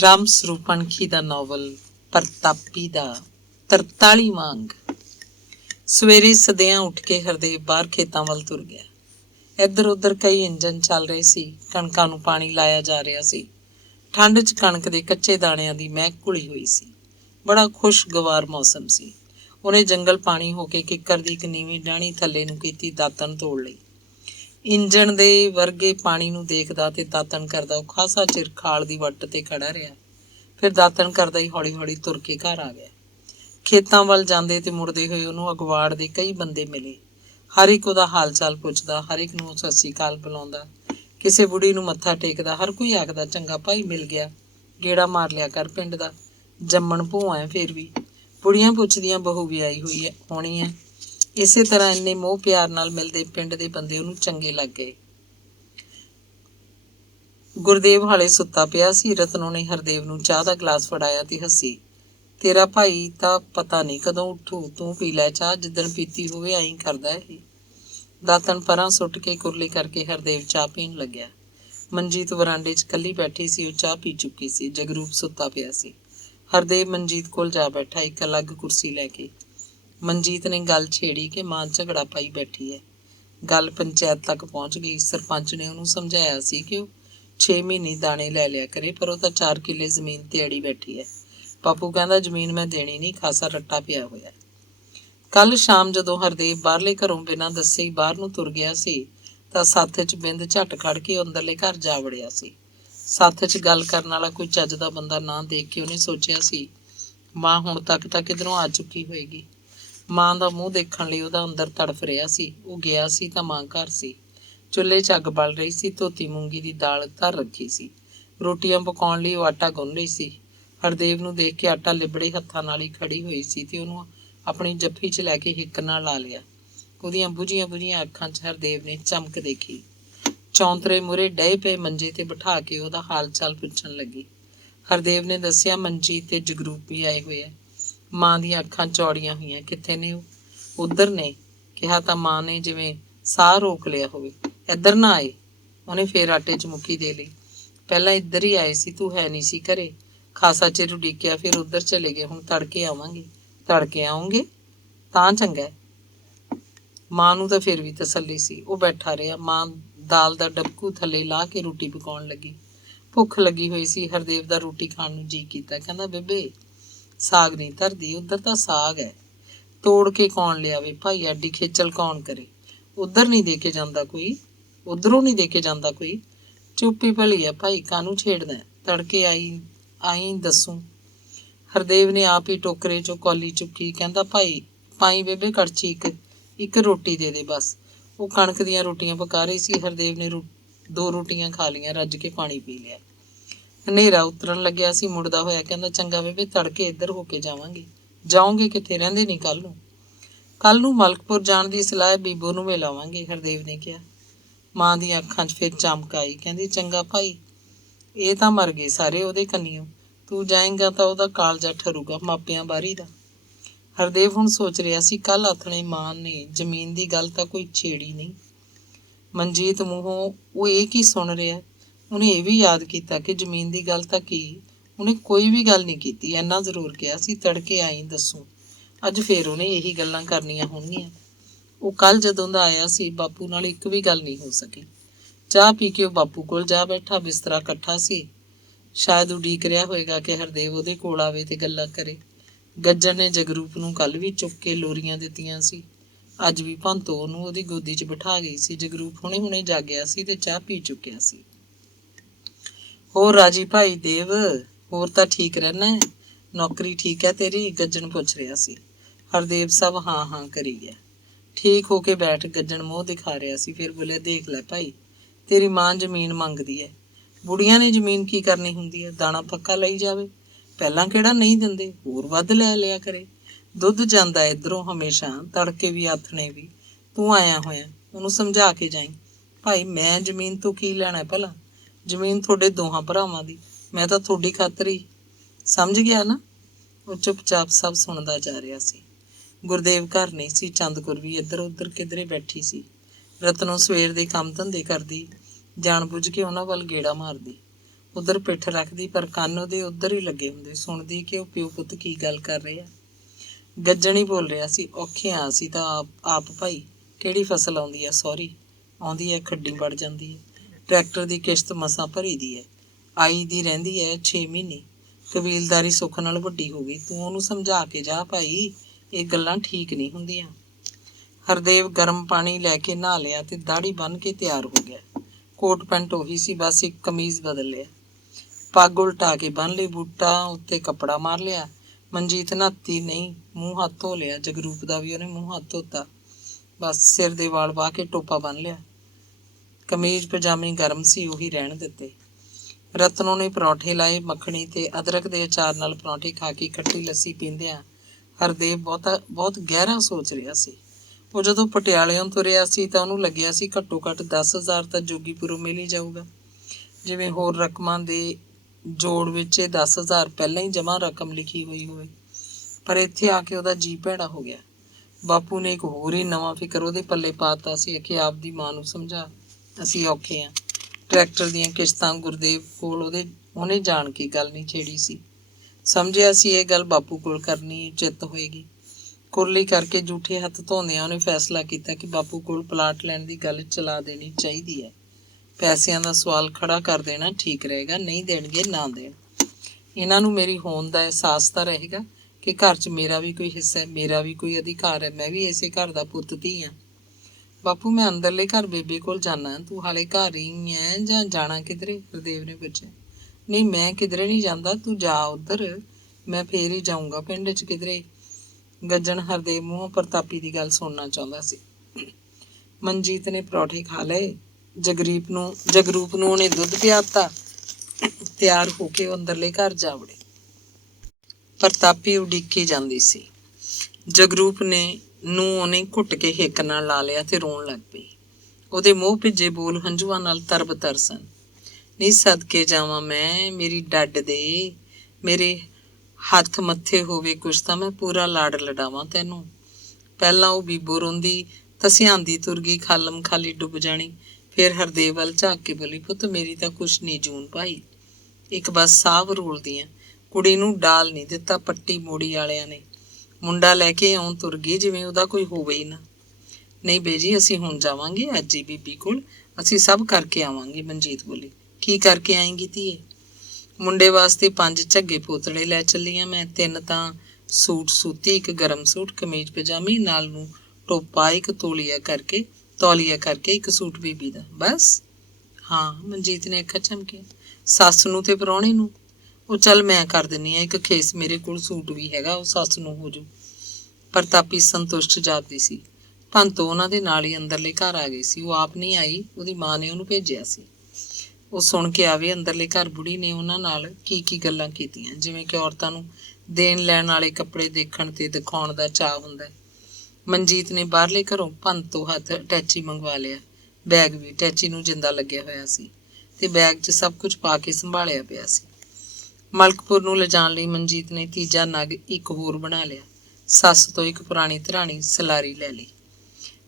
ਰਾਮ ਸਰੂਪਣਖੀ ਦਾ novel ਪ੍ਰਤਾਪੀ ਦਾ 43ਵਾਂ ਅੰਗ। ਸਵੇਰੇ ਸਦਿਆਂ ਉੱਠ ਕੇ ਹਰਦੇਵ ਬਾਹਰ ਖੇਤਾਂ ਵੱਲ ਤੁਰ ਗਿਆ। ਇੱਧਰ ਉੱਧਰ ਕਈ ਇੰਜਣ ਚੱਲ ਰਹੇ ਸੀ। ਕਣਕਾਂ ਨੂੰ ਪਾਣੀ ਲਾਇਆ ਜਾ ਰਿਹਾ ਸੀ। ਠੰਡ 'ਚ ਕਣਕ ਦੇ ਕੱਚੇ ਦਾਣਿਆਂ ਦੀ ਮਹਿਕ ਘੁਲੀ ਹੋਈ ਸੀ। ਬੜਾ ਖੁਸ਼ਗਵਾਰ ਮੌਸਮ ਸੀ। ਉਹਨੇ ਜੰਗਲ ਪਾਣੀ ਹੋ ਕੇ ਕਿੱਕਰ ਦੀ ਇੱਕ ਨੀਵੀਂ ਡਾਹਣੀ ਥੱਲੇ ਨੂੰ ਕੀਤੀ ਦਾਤਣ ਤੋੜ ਲਈ। ਇੰਜਣ ਦੇ ਵਰਗੇ ਪਾਣੀ ਨੂੰ ਦੇਖਦਾ ਤੇ ਦਾਤਣ ਕਰਦਾ ਉਹ ਖਾਸਾ ਚਿਰ ਖਾਲ ਦੀ ਵੱਟ ਤੇ ਖੜਾ ਰਿਹਾ। ਫਿਰ ਦਾਤਣ ਕਰਦਾ ਹੀ ਹੌਲੀ ਹੌਲੀ ਤੁਰ ਕੇ ਘਰ ਆ ਗਿਆ। ਖੇਤਾਂ ਵੱਲ ਜਾਂਦੇ ਤੇ ਮੁੜਦੇ ਹੋਏ ਉਹਨੂੰ ਅਗਵਾੜ ਦੇ ਕਈ ਬੰਦੇ ਮਿਲੇ। ਹਰ ਇੱਕ ਉਹਦਾ ਹਾਲ ਚਾਲ ਪੁੱਛਦਾ, ਹਰ ਇੱਕ ਨੂੰ ਸਤਿ ਸ੍ਰੀ ਅਕਾਲ ਬੁਲਾਉਂਦਾ, ਕਿਸੇ ਬੁੜੀ ਨੂੰ ਮੱਥਾ ਟੇਕਦਾ। ਹਰ ਕੋਈ ਆਖਦਾ, ਚੰਗਾ ਭਾਈ ਮਿਲ ਗਿਆ, ਗੇੜਾ ਮਾਰ ਲਿਆ ਕਰ ਪਿੰਡ ਦਾ, ਜੰਮਣ ਭੂਆ ਹੈ। ਫਿਰ ਵੀ ਬੁੜੀਆਂ ਪੁੱਛਦੀਆਂ, ਬਹੂ ਵਿਆਹੀ ਹੋਈ ਹੈ ਹੋਣੀ ਹੈ। ਇਸੇ ਤਰ੍ਹਾਂ ਇੰਨੇ ਮੋਹ ਪਿਆਰ ਨਾਲ ਮਿਲਦੇ ਪਿੰਡ ਦੇ ਬੰਦੇ ਉਹਨੂੰ ਚੰਗੇ ਲੱਗ ਗਏ। ਗੁਰਦੇਵ ਹਾਲੇ ਸੁੱਤਾ ਪਿਆ ਸੀ। ਰਤਨੋ ਨੇ ਹਰਦੇਵ ਨੂੰ ਚਾਹ ਦਾ ਗਲਾਸ ਫੜਾਇਆ ਤੇ ਹੱਸੀ। ਤੇਰਾ ਭਾਈ ਤਾਂ ਪਤਾ ਨਹੀਂ ਕਦੋਂ ਉੱਠੂ, ਤੂੰ ਪੀ ਲੈ ਚਾਹ, ਜਿੱਦਣ ਪੀਤੀ ਹੋਵੇ ਐਂ ਕਰਦਾ ਇਹ। ਦਾਤਣ ਪਰਾਂ ਸੁੱਟ ਕੇ ਕੁਰਲੀ ਕਰਕੇ ਹਰਦੇਵ ਚਾਹ ਪੀਣ ਲੱਗਿਆ। ਮਨਜੀਤ ਵਰਾਂਡੇ 'ਚ ਇਕੱਲੀ ਬੈਠੀ ਸੀ। ਉਹ ਚਾਹ ਪੀ ਚੁੱਕੀ ਸੀ। ਜਗਰੂਪ ਸੁੱਤਾ ਪਿਆ ਸੀ। ਹਰਦੇਵ ਮਨਜੀਤ ਕੋਲ ਜਾ ਬੈਠਾ, ਇੱਕ ਅਲੱਗ ਕੁਰਸੀ ਲੈ ਕੇ। ਮਨਜੀਤ ਨੇ ਗੱਲ ਛੇੜੀ ਕਿ ਮਾਂ ਝਗੜਾ ਪਾਈ ਬੈਠੀ ਹੈ। ਗੱਲ ਪੰਚਾਇਤ ਤੱਕ ਪਹੁੰਚ ਗਈ। ਸਰਪੰਚ ਨੇ ਉਹਨੂੰ ਸਮਝਾਇਆ ਸੀ ਕਿ ਉਹ 6 ਮਹੀਨੇ ਦਾਣੇ ਲੈ ਲਿਆ ਕਰੇ, ਪਰ ਉਹ ਤਾਂ 4 ਕਿੱਲੇ ਜ਼ਮੀਨ ਤੇ ਅੜੀ ਬੈਠੀ ਹੈ। ਬਾਪੂ ਕਹਿੰਦਾ ਜ਼ਮੀਨ ਮੈਂ ਦੇਣੀ ਨਹੀਂ, ਖਾਸਾ ਰੱਟਾ ਪਿਆ ਹੋਇਆ। ਕੱਲ ਸ਼ਾਮ ਜਦੋਂ ਹਰਦੇਵ ਬਾਹਰਲੇ ਘਰੋਂ ਬਿਨਾਂ ਦੱਸੇ ਹੀ ਬਾਹਰ ਨੂੰ ਤੁਰ ਗਿਆ ਸੀ ਤਾਂ ਸੱਥ 'ਚ ਬਿੰਦ ਝੱਟ ਖੜ ਕੇ ਅੰਦਰਲੇ ਘਰ ਜਾ ਵੜਿਆ ਸੀ। ਸੱਥ 'ਚ ਗੱਲ ਕਰਨ ਵਾਲਾ ਕੋਈ ਚੱਜ ਦਾ ਬੰਦਾ ਨਾ ਦੇਖ ਕੇ ਉਹਨੇ ਸੋਚਿਆ ਸੀ, ਮਾਂ ਹੁਣ ਤੱਕ ਤਾਂ ਕਿਧਰੋਂ ਆ ਚੁੱਕੀ ਹੋਏਗੀ। ਮਾਂ ਦਾ ਮੂੰਹ ਦੇਖਣ ਲਈ ਉਹਦਾ ਅੰਦਰ ਤੜਫ ਰਿਹਾ ਸੀ। ਉਹ ਗਿਆ ਸੀ ਤਾਂ ਮਾਂ ਘਰ ਸੀ। ਚੁੱਲ੍ਹੇ 'ਚ ਅੱਗ ਬਲ ਰਹੀ ਸੀ। ਧੋਤੀ ਮੂੰਗੀ ਦੀ ਦਾਲ ਧਰ ਰੱਖੀ ਸੀ। ਰੋਟੀਆਂ ਪਕਾਉਣ ਲਈ ਉਹ ਆਟਾ ਗੁੰਨ ਰਹੀ ਸੀ। ਹਰਦੇਵ ਨੂੰ ਦੇਖ ਕੇ ਆਟਾ ਲਿਬੜੇ ਹੱਥਾਂ ਨਾਲ ਹੀ ਖੜੀ ਹੋਈ ਸੀ ਤੇ ਉਹਨੂੰ ਆਪਣੀ ਜੱਫੀ 'ਚ ਲੈ ਕੇ ਹਿੱਕ ਨਾਲ ਲਾ ਲਿਆ। ਉਹਦੀਆਂ ਬੁਝੀਆਂ ਅੱਖਾਂ 'ਚ ਹਰਦੇਵ ਨੇ ਚਮਕ ਦੇਖੀ। ਚੌਂਤਰੇ ਮੂਹਰੇ ਡਏ ਪਏ ਮੰਜੇ ਤੇ ਬਿਠਾ ਕੇ ਉਹਦਾ ਹਾਲ ਚਾਲ ਪੁੱਛਣ ਲੱਗੀ। ਹਰਦੇਵ ਨੇ ਦੱਸਿਆ, ਮਨਜੀਤ ਤੇ ਜਗਰੂਪ ਵੀ ਆਏ ਹੋਏ ਆ। ਮਾਂ ਦੀਆਂ ਅੱਖਾਂ ਚੌੜੀਆਂ ਹੋਈਆਂ। ਕਿੱਥੇ ਨੇ ਉਹ? ਉੱਧਰ ਨੇ। ਕਿਹਾ ਤਾਂ ਮਾਂ ਨੇ ਜਿਵੇਂ ਸਾਹ ਰੋਕ ਲਿਆ ਹੋਵੇ। ਇੱਧਰ ਨਾ ਆਏ। ਉਹਨੇ ਫੇਰ ਆਟੇ 'ਚ ਮੁੱਠੀ ਦੇ ਲਈ। ਪਹਿਲਾਂ ਇੱਧਰ ਹੀ ਆਏ ਸੀ, ਤੂੰ ਹੈ ਨਹੀਂ ਸੀ ਘਰੇ। ਖਾਸਾ ਚਿਰ ਉਡੀਕਿਆ, ਫਿਰ ਉੱਧਰ ਚਲੇ ਗਏ। ਹੁਣ ਤੜਕੇ ਆਵਾਂਗੇ। ਤੜਕੇ ਆਉਂਗੇ ਤਾਂ ਚੰਗਾ। ਮਾਂ ਨੂੰ ਤਾਂ ਫਿਰ ਵੀ ਤਸੱਲੀ ਸੀ। ਉਹ ਬੈਠਾ ਰਿਹਾ। ਮਾਂ ਦਾਲ ਦਾ ਡਬਕੂ ਥੱਲੇ ਲਾ ਕੇ ਰੋਟੀ ਪਕਾਉਣ ਲੱਗੀ। ਭੁੱਖ ਲੱਗੀ ਹੋਈ ਸੀ। ਹਰਦੇਵ ਦਾ ਰੋਟੀ ਖਾਣ ਨੂੰ ਜੀ ਕੀਤਾ। ਕਹਿੰਦਾ, ਬੇਬੇ ਸਾਗ ਨਹੀਂ ਧਰਦੀ, ਉੱਧਰ ਤਾਂ ਸਾਗ ਹੈ, ਤੋੜ ਕੇ ਕੌਣ ਲਿਆਵੇ ਭਾਈ, ਐਡੀ ਖੇਚਲ ਕੌਣ ਕਰੇ। ਉੱਧਰ ਨਹੀਂ ਦੇ ਕੇ ਜਾਂਦਾ ਕੋਈ, ਉੱਧਰੋਂ ਨਹੀਂ ਦੇ ਕੇ ਜਾਂਦਾ ਕੋਈ। ਚੁੱਪੀ ਭਲੀ ਹੈ ਭਾਈ, ਕਾਹਨੂੰ ਛੇੜਦਾ? ਤੜਕੇ ਆਈ ਦੱਸੂ। ਹਰਦੇਵ ਨੇ ਆਪ ਹੀ ਟੋਕਰੇ 'ਚੋਂ ਕੌਲੀ ਚੁੱਕੀ। ਕਹਿੰਦਾ, ਭਾਈ ਪਾਈ ਬੇਬੇ ਕੜਛੀ, ਇੱਕ ਰੋਟੀ ਦੇ ਦੇ ਬਸ। ਉਹ ਕਣਕ ਦੀਆਂ ਰੋਟੀਆਂ ਪਕਾ ਰਹੀ ਸੀ। ਹਰਦੇਵ ਨੇ 2 ਰੋਟੀਆਂ ਖਾ ਲਈਆਂ, ਰੱਜ ਕੇ ਪਾਣੀ ਪੀ ਲਿਆ। ਹਨੇਰਾ ਉਤਰਨ ਲੱਗਿਆ ਸੀ। ਮੁੜਦਾ ਹੋਇਆ ਕਹਿੰਦਾ, ਚੰਗਾ ਬੇਬੇ, ਤੜਕੇ ਇੱਧਰ ਹੋ ਕੇ ਜਾਵਾਂਗੇ। ਜਾਓਗੇ ਕਿੱਥੇ? ਰਹਿੰਦੇ ਨਹੀਂ ਕੱਲ ਨੂੰ? ਕੱਲ ਨੂੰ ਮਲਕਪੁਰ ਜਾਣ ਦੀ ਸਲਾਹ ਹੈ, ਬੀਬੋ ਨੂੰ ਮਿਲਾਵਾਂਗੇ, ਹਰਦੇਵ ਨੇ ਕਿਹਾ। ਮਾਂ ਦੀਆਂ ਅੱਖਾਂ 'ਚ ਫਿਰ ਚਮਕ ਆਈ। ਕਹਿੰਦੀ, ਚੰਗਾ ਭਾਈ, ਇਹ ਤਾਂ ਮਰ ਗਏ ਸਾਰੇ ਉਹਦੇ ਕੰਨੀਓ। ਤੂੰ ਜਾਏਂਗਾ ਤਾਂ ਉਹਦਾ ਕਾਲਜਾ ਠਰੂਗਾ, ਮਾਪਿਆਂ ਬਾਰੀ ਦਾ। ਹਰਦੇਵ ਹੁਣ ਸੋਚ ਰਿਹਾ ਸੀ, ਕੱਲ ਆਥਣੇ ਮਾਂ ਨੇ ਜ਼ਮੀਨ ਦੀ ਗੱਲ ਤਾਂ ਕੋਈ ਛੇੜੀ ਨਹੀਂ। ਮਨਜੀਤ ਮੂੰਹੋਂ ਉਹ ਇਹ ਕੀ ਸੁਣ ਰਿਹਾ? ਉਹਨੇ ਇਹ ਵੀ ਯਾਦ ਕੀਤਾ ਕਿ ਜ਼ਮੀਨ ਦੀ ਗੱਲ ਤਾਂ ਕੀ, ਉਹਨੇ ਕੋਈ ਵੀ ਗੱਲ ਨਹੀਂ ਕੀਤੀ। ਇੰਨਾ ਜ਼ਰੂਰ ਕਿਹਾ ਸੀ, ਤੜਕੇ ਆਈ ਦੱਸੂ। ਅੱਜ ਫੇਰ ਉਹਨੇ ਇਹੀ ਗੱਲਾਂ ਕਰਨੀਆਂ ਹੋਣਗੀਆਂ। ਉਹ ਕੱਲ ਜਦੋਂ ਦਾ ਆਇਆ ਸੀ, ਬਾਪੂ ਨਾਲ ਇੱਕ ਵੀ ਗੱਲ ਨਹੀਂ ਹੋ ਸਕੀ। ਚਾਹ ਪੀ ਕੇ ਉਹ ਬਾਪੂ ਕੋਲ ਜਾ ਬੈਠਾ। ਬਿਸਤਰਾ ਇਕੱਠਾ ਸੀ। ਸ਼ਾਇਦ ਉਡੀਕ ਰਿਹਾ ਹੋਏਗਾ ਕਿ ਹਰਦੇਵ ਉਹਦੇ ਕੋਲ ਆਵੇ ਤੇ ਗੱਲਾਂ ਕਰੇ। ਗੱਜਣ ਨੇ ਜਗਰੂਪ ਨੂੰ ਕੱਲ ਵੀ ਚੁੱਕ ਕੇ ਲੋਰੀਆਂ ਦਿੱਤੀਆਂ ਸੀ। ਅੱਜ ਵੀ ਭੰਤੋ ਉਹਨੂੰ ਉਹਦੀ ਗੋਦੀ 'ਚ ਬਿਠਾ ਗਈ ਸੀ। ਜਗਰੂਪ ਹੁਣੇ ਜਾਗਿਆ ਸੀ ਤੇ ਚਾਹ ਪੀ ਚੁੱਕਿਆ ਸੀ। ਹੋਰ ਰਾਜੀ ਭਾਈ ਦੇਵ? ਹੋਰ ਤਾਂ ਠੀਕ ਰਹਿਣਾ? ਨੌਕਰੀ ਠੀਕ ਹੈ ਤੇਰੀ? ਗੱਜਣ ਪੁੱਛ ਰਿਹਾ ਸੀ। ਹਰਦੇਵ ਸਭ ਹਾਂ ਹਾਂ ਕਰੀ ਗਿਆ। ਠੀਕ ਹੋ ਕੇ ਬੈਠ, ਗੱਜਣ ਮੂੰਹ ਦਿਖਾ ਰਿਹਾ ਸੀ। ਫਿਰ ਬੋਲਿਆ, ਦੇਖ ਲੈ ਭਾਈ, ਤੇਰੀ ਮਾਂ ਜ਼ਮੀਨ ਮੰਗਦੀ ਹੈ। ਬੁੜੀਆਂ ਨੇ ਜ਼ਮੀਨ ਕੀ ਕਰਨੀ ਹੁੰਦੀ ਹੈ? ਦਾਣਾ ਪੱਕਾ ਲਈ ਜਾਵੇ। ਪਹਿਲਾਂ ਕਿਹੜਾ ਨਹੀਂ ਦਿੰਦੇ, ਹੋਰ ਵੱਧ ਲੈ ਲਿਆ ਕਰੇ। ਦੁੱਧ ਜਾਂਦਾ ਇੱਧਰੋਂ ਹਮੇਸ਼ਾ, ਤੜਕੇ ਵੀ ਆਥਣੇ ਵੀ। ਤੂੰ ਆਇਆ ਹੋਇਆ, ਉਹਨੂੰ ਸਮਝਾ ਕੇ ਜਾਈਂ। ਭਾਈ ਮੈਂ ਜ਼ਮੀਨ ਤੋਂ ਕੀ ਲੈਣਾ ਭਲਾ? ਜ਼ਮੀਨ ਤੁਹਾਡੇ ਦੋਹਾਂ ਭਰਾਵਾਂ ਦੀ, ਮੈਂ ਤਾਂ ਤੁਹਾਡੀ ਖਾਤਰ ਹੀ। ਸਮਝ ਗਿਆ ਨਾ? ਉਹ ਚੁੱਪਚਾਪ ਸਭ ਸੁਣਦਾ ਜਾ ਰਿਹਾ ਸੀ। ਗੁਰਦੇਵ ਘਰ ਨਹੀਂ ਸੀ। ਚੰਦਕੁਰ ਵੀ ਇੱਧਰ ਉੱਧਰ ਕਿਧਰੇ ਬੈਠੀ ਸੀ। ਰਤਨੋਂ ਸਵੇਰ ਦੇ ਕੰਮ ਧੰਦੇ ਕਰਦੀ, ਜਾਣ ਬੁੱਝ ਕੇ ਉਹਨਾਂ ਵੱਲ ਗੇੜਾ ਮਾਰਦੀ। ਉਧਰ ਪਿੱਠ ਰੱਖਦੀ, ਪਰ ਕੰਨ ਉਹਦੇ ਉੱਧਰ ਹੀ ਲੱਗੇ ਹੁੰਦੇ, ਸੁਣਦੀ ਕਿ ਉਹ ਪਿਓ ਪੁੱਤ ਕੀ ਗੱਲ ਕਰ ਰਹੇ ਆ। ਗੱਜਣ ਹੀ ਬੋਲ ਰਿਹਾ ਸੀ, ਔਖੇ ਆ ਅਸੀਂ ਤਾਂ ਆਪ ਭਾਈ। ਕਿਹੜੀ ਫਸਲ ਆਉਂਦੀ ਆ ਸਹੁਰੀ? ਆਉਂਦੀ ਹੈ ਖੱਡੀ ਵੜ ਜਾਂਦੀ ਹੈ। ਟਰੈਕਟਰ ਦੀ ਕਿਸ਼ਤ ਮਸਾਂ ਭਰੀ ਦੀ ਹੈ, ਆਈ ਦੀ ਰਹਿੰਦੀ ਹੈ 6 ਮਹੀਨੇ। ਕਬੀਲਦਾਰੀ ਸੁੱਖ ਨਾਲ ਵੱਡੀ ਹੋ ਗਈ, ਤੂੰ ਉਹਨੂੰ ਸਮਝਾ ਕੇ ਜਾ ਭਾਈ, ਇਹ ਗੱਲਾਂ ਠੀਕ ਨਹੀਂ ਹੁੰਦੀਆਂ। ਹਰਦੇਵ ਗਰਮ ਪਾਣੀ ਲੈ ਕੇ ਨਹਾ ਲਿਆ ਤੇ ਦਾੜੀ ਬੰਨ੍ਹ ਕੇ ਤਿਆਰ ਹੋ ਗਿਆ। ਕੋਟ ਪੈਂਟ ਉਹੀ ਸੀ, ਬਸ ਇੱਕ ਕਮੀਜ਼ ਬਦਲ ਲਿਆ। ਪੱਗ ਉਲਟਾ ਕੇ ਬੰਨ੍ਹ ਲਈ, ਬੂਟਾ ਉੱਤੇ ਕੱਪੜਾ ਮਾਰ ਲਿਆ। ਮਨਜੀਤ ਨਹਾਤੀ ਨਹੀਂ, ਮੂੰਹ ਹੱਥ ਧੋ ਲਿਆ। ਜਗਰੂਪ ਦਾ ਵੀ ਉਹਨੇ ਮੂੰਹ ਹੱਥ ਧੋਤਾ, ਬਸ ਸਿਰ ਦੇ ਵਾਲ ਵਾਹ ਕੇ ਟੋਪਾ ਬੰਨ੍ਹ ਲਿਆ। ਕਮੀਜ਼ ਪਜਾਮੀ ਗਰਮ ਸੀ, ਉਹੀ ਰਹਿਣ ਦਿੱਤੇ। ਰਤਨੋ ਨੇ ਪਰੌਂਠੇ ਲਾਏ, ਮੱਖਣੀ ਤੇ ਅਦਰਕ ਦੇ ਅਚਾਰ ਨਾਲ ਪਰੌਂਠੇ ਖਾ ਕੇ ਖੱਟੀ ਲੱਸੀ ਪੀਂਦਿਆਂ ਹਰਦੇਵ ਬਹੁਤ ਗਹਿਰਾ ਸੋਚ ਰਿਹਾ ਸੀ। ਉਹ ਜਦੋਂ ਪਟਿਆਲਿਓਂ ਤੁਰਿਆ ਸੀ ਤਾਂ ਉਹਨੂੰ ਲੱਗਿਆ ਸੀ ਘੱਟੋ ਘੱਟ 10,000 ਤਾਂ ਜੋਗੀਪੁਰੋਂ ਮਿਲ ਹੀ ਜਾਊਗਾ। ਜਿਵੇਂ ਹੋਰ ਰਕਮਾਂ ਦੇ ਜੋੜ ਵਿੱਚ ਇਹ 10,000 ਪਹਿਲਾਂ ਹੀ ਜਮ੍ਹਾਂ ਰਕਮ ਲਿਖੀ ਹੋਈ ਹੋਵੇ। ਪਰ ਇੱਥੇ ਆ ਕੇ ਉਹਦਾ ਜੀ ਭੈੜਾ ਹੋ ਗਿਆ। ਬਾਪੂ ਨੇ ਇੱਕ ਹੋਰ ਹੀ ਨਵਾਂ ਫਿਕਰ ਉਹਦੇ ਪੱਲੇ ਪਾਤਾ ਸੀ ਕਿ ਆਪਦੀ ਮਾਂ ਨੂੰ ਸਮਝਾ, ਅਸੀਂ ਔਖੇ ਹਾਂ। ਟਰੈਕਟਰ ਦੀਆਂ ਕਿਸ਼ਤਾਂ ਗੁਰਦੇਵ ਕੋਲ ਉਹਨੇ ਜਾਣ ਕੇ ਗੱਲ ਨਹੀਂ ਛੇੜੀ ਸੀ। ਸਮਝਿਆ ਸੀ ਇਹ ਗੱਲ ਬਾਪੂ ਕੋਲ ਕਰਨੀ ਉਚਿਤ ਹੋਏਗੀ। ਕੁਰਲੀ ਕਰਕੇ ਜੂਠੇ ਹੱਥ ਧੋਂਦਿਆਂ ਉਹਨੇ ਫੈਸਲਾ ਕੀਤਾ ਕਿ ਬਾਪੂ ਕੋਲ ਪਲਾਟ ਲੈਣ ਦੀ ਗੱਲ ਚਲਾ ਦੇਣੀ ਚਾਹੀਦੀ ਹੈ। ਪੈਸਿਆਂ ਦਾ ਸਵਾਲ ਖੜਾ ਕਰ ਦੇਣਾ ਠੀਕ ਰਹੇਗਾ, ਨਹੀਂ ਦੇਣਗੇ ਨਾ ਦੇਣ। ਇਹਨਾਂ ਨੂੰ ਮੇਰੀ ਹੋਂਦ ਦਾ ਅਹਿਸਾਸ ਤਾਂ ਰਹੇਗਾ ਕਿ ਘਰ 'ਚ ਮੇਰਾ ਵੀ ਕੋਈ ਹਿੱਸਾ ਹੈ, ਮੇਰਾ ਵੀ ਕੋਈ ਅਧਿਕਾਰ ਹੈ, ਮੈਂ ਵੀ ਇਸੇ ਘਰ ਦਾ ਪੁੱਤ ਧੀ ਹਾਂ। ਬਾਪੂ ਮੈਂ ਅੰਦਰਲੇ ਘਰ ਬੇਬੇ ਕੋਲ ਜਾਣਾ, ਤੂੰ ਹਾਲੇ ਘਰ ਹੀ ਹੈ ਜਾਂ ਜਾਣਾ ਕਿਧਰੇ? ਹਰਦੇਵ ਨੇ ਪੁੱਛਿਆ। ਨਹੀਂ ਮੈਂ ਕਿਧਰੇ ਨਹੀਂ ਜਾਂਦਾ, ਤੂੰ ਜਾ ਉੱਧਰ, ਮੈਂ ਫੇਰ ਹੀ ਜਾਊਂਗਾ ਪਿੰਡ 'ਚ ਕਿਧਰੇ। ਗੱਜਣ ਹਰਦੇਵ ਮੂੰਹੋਂ ਪ੍ਰਤਾਪੀ ਦੀ ਗੱਲ ਸੁਣਨਾ ਚਾਹੁੰਦਾ ਸੀ। ਮਨਜੀਤ ਨੇ ਪਰੌਠੇ ਖਾ ਲਏ। ਜਗਰੂਪ ਨੂੰ ਉਹਨੇ ਦੁੱਧ ਪਿਆਤਾ। ਤਿਆਰ ਹੋ ਕੇ ਉਹ ਅੰਦਰਲੇ ਘਰ ਜਾ ਵੜੇ। ਪ੍ਰਤਾਪੀ ਉਡੀਕੀ ਜਾਂਦੀ ਸੀ। ਜਗਰੂਪ ਨੂੰ ਉਹਨੇ ਘੁੱਟ ਕੇ ਹਿੱਕ ਨਾਲ ਲਾ ਲਿਆ ਤੇ ਰੋਣ ਲੱਗ ਪਈ। ਉਹਦੇ ਮੂੰਹ ਭਿੱਜੇ ਬੋਲ ਹੰਝੂਆਂ ਨਾਲ ਤਰਬਤਰ ਸਨ। ਨਹੀਂ ਸਦਕੇ ਜਾਵਾਂ ਮੈਂ, ਮੇਰੀ ਡੱਡ ਦੇ, ਮੇਰੇ ਹੱਥ ਮੱਥੇ ਹੋਵੇ ਕੁਛ ਤਾਂ ਮੈਂ ਪੂਰਾ ਲਾਡ ਲਡਾਵਾਂ ਤੈਨੂੰ। ਪਹਿਲਾਂ ਉਹ ਬੀਬੋ ਰੋਂਦੀ ਤਸਿਆਂਦੀ ਤੁਰ ਗਈ, ਖਾਲਮ ਖਾਲੀ ਡੁੱਬ ਜਾਣੀ। ਫਿਰ ਹਰਦੇਵ ਵੱਲ ਝਾਕ ਕੇ ਬੋਲੀ, ਪੁੱਤ ਮੇਰੀ ਤਾਂ ਕੁਛ ਨਹੀਂ ਜੂਨ ਭਾਈ, ਇੱਕ ਬਸ ਸਾਹ ਰੋਲਦੀਆਂ। ਕੁੜੀ ਨੂੰ ਡਾਲ ਨਹੀਂ ਦਿੱਤਾ ਪੱਟੀ ਮੋੜੀ ਵਾਲਿਆਂ ਨੇ। ਮੁੰਡਾ ਲੈ ਕੇ ਆਉਂ ਤੁਰ ਗਈ ਜਿਵੇਂ ਉਹਦਾ ਕੋਈ ਹੋਵੇ ਹੀ ਨਾ। ਨਹੀਂ ਬੇਜੀ ਅਸੀਂ ਹੁਣ ਜਾਵਾਂਗੇ ਅੱਜ ਹੀ ਬੀਬੀ ਕੋਲ, ਅਸੀਂ ਸਭ ਕਰਕੇ ਆਵਾਂਗੇ। ਮਨਜੀਤ ਬੋਲੀ। ਕੀ ਕਰਕੇ ਆਏਂਗੀ ਧੀਏ? ਮੁੰਡੇ ਵਾਸਤੇ 5 ਝੱਗੇ ਪੋਤੜੇ ਲੈ ਚੱਲੀਆਂ ਮੈਂ, 3 ਤਾਂ ਸੂਟ ਸੂਤੀ, ਇੱਕ ਗਰਮ ਸੂਟ, ਕਮੀਜ਼ ਪਜਾਮੀ, ਨਾਲ ਨੂੰ ਟੋਪਾ, ਇੱਕ ਤੌਲੀਆ ਕਰਕੇ ਇੱਕ ਸੂਟ ਬੀਬੀ ਦਾ। ਬਸ? ਹਾਂ, ਮਨਜੀਤ ਨੇ ਅੱਖਾਂ ਝਮਕੀਆਂ। ਸੱਸ ਨੂੰ ਤੇ ਪ੍ਰਾਹੁਣੇ ਨੂੰ? ਉਹ ਚੱਲ ਮੈਂ ਕਰ ਦਿੰਦੀ ਹਾਂ, ਇੱਕ ਖੇਸ ਮੇਰੇ ਕੋਲ ਸੂਟ ਵੀ ਹੈਗਾ, ਉਹ ਸੱਸ ਨੂੰ ਹੋ ਜੂ। ਪ੍ਰਤਾਪੀ ਸੰਤੁਸ਼ਟ ਜਾਪਦੀ ਸੀ। ਭੰਤੋ ਉਹਨਾਂ ਦੇ ਨਾਲ ਹੀ ਅੰਦਰਲੇ ਘਰ ਆ ਗਈ ਸੀ। ਉਹ ਆਪ ਨਹੀਂ ਆਈ, ਉਹਦੀ ਮਾਂ ਨੇ ਉਹਨੂੰ ਭੇਜਿਆ ਸੀ। ਉਹ ਸੁਣ ਕੇ ਆਵੇ ਅੰਦਰਲੇ ਘਰ ਬੁੜੀ ਨੇ ਉਹਨਾਂ ਨਾਲ ਕੀ ਗੱਲਾਂ ਕੀਤੀਆਂ, ਜਿਵੇਂ ਕਿ ਔਰਤਾਂ ਨੂੰ ਦੇਣ ਲੈਣ ਵਾਲੇ ਕੱਪੜੇ ਦੇਖਣ ਤੇ ਦਿਖਾਉਣ ਦਾ ਚਾਅ ਹੁੰਦਾ। ਮਨਜੀਤ ਨੇ ਬਾਹਰਲੇ ਘਰੋਂ ਭੰਤੋ ਹੱਥ ਅਟੈਚੀ ਮੰਗਵਾ ਲਿਆ। ਬੈਗ ਵੀ ਅਟੈਚੀ ਨੂੰ ਜਿੰਦਾ ਲੱਗਿਆ ਹੋਇਆ ਸੀ ਤੇ ਬੈਗ 'ਚ ਸਭ ਕੁਝ ਪਾ ਕੇ ਸੰਭਾਲਿਆ ਪਿਆ ਸੀ। ਮਲਕਪੁਰ ਨੂੰ ਲਿਜਾਣ ਲਈ ਮਨਜੀਤ ਨੇ ਤੀਜਾ ਨਗ ਇੱਕ ਹੋਰ ਬਣਾ ਲਿਆ। ਸੱਸ ਤੋਂ ਇੱਕ ਪੁਰਾਣੀ ਧਰਾਣੀ ਸਲਾਰੀ ਲੈ ਲਈ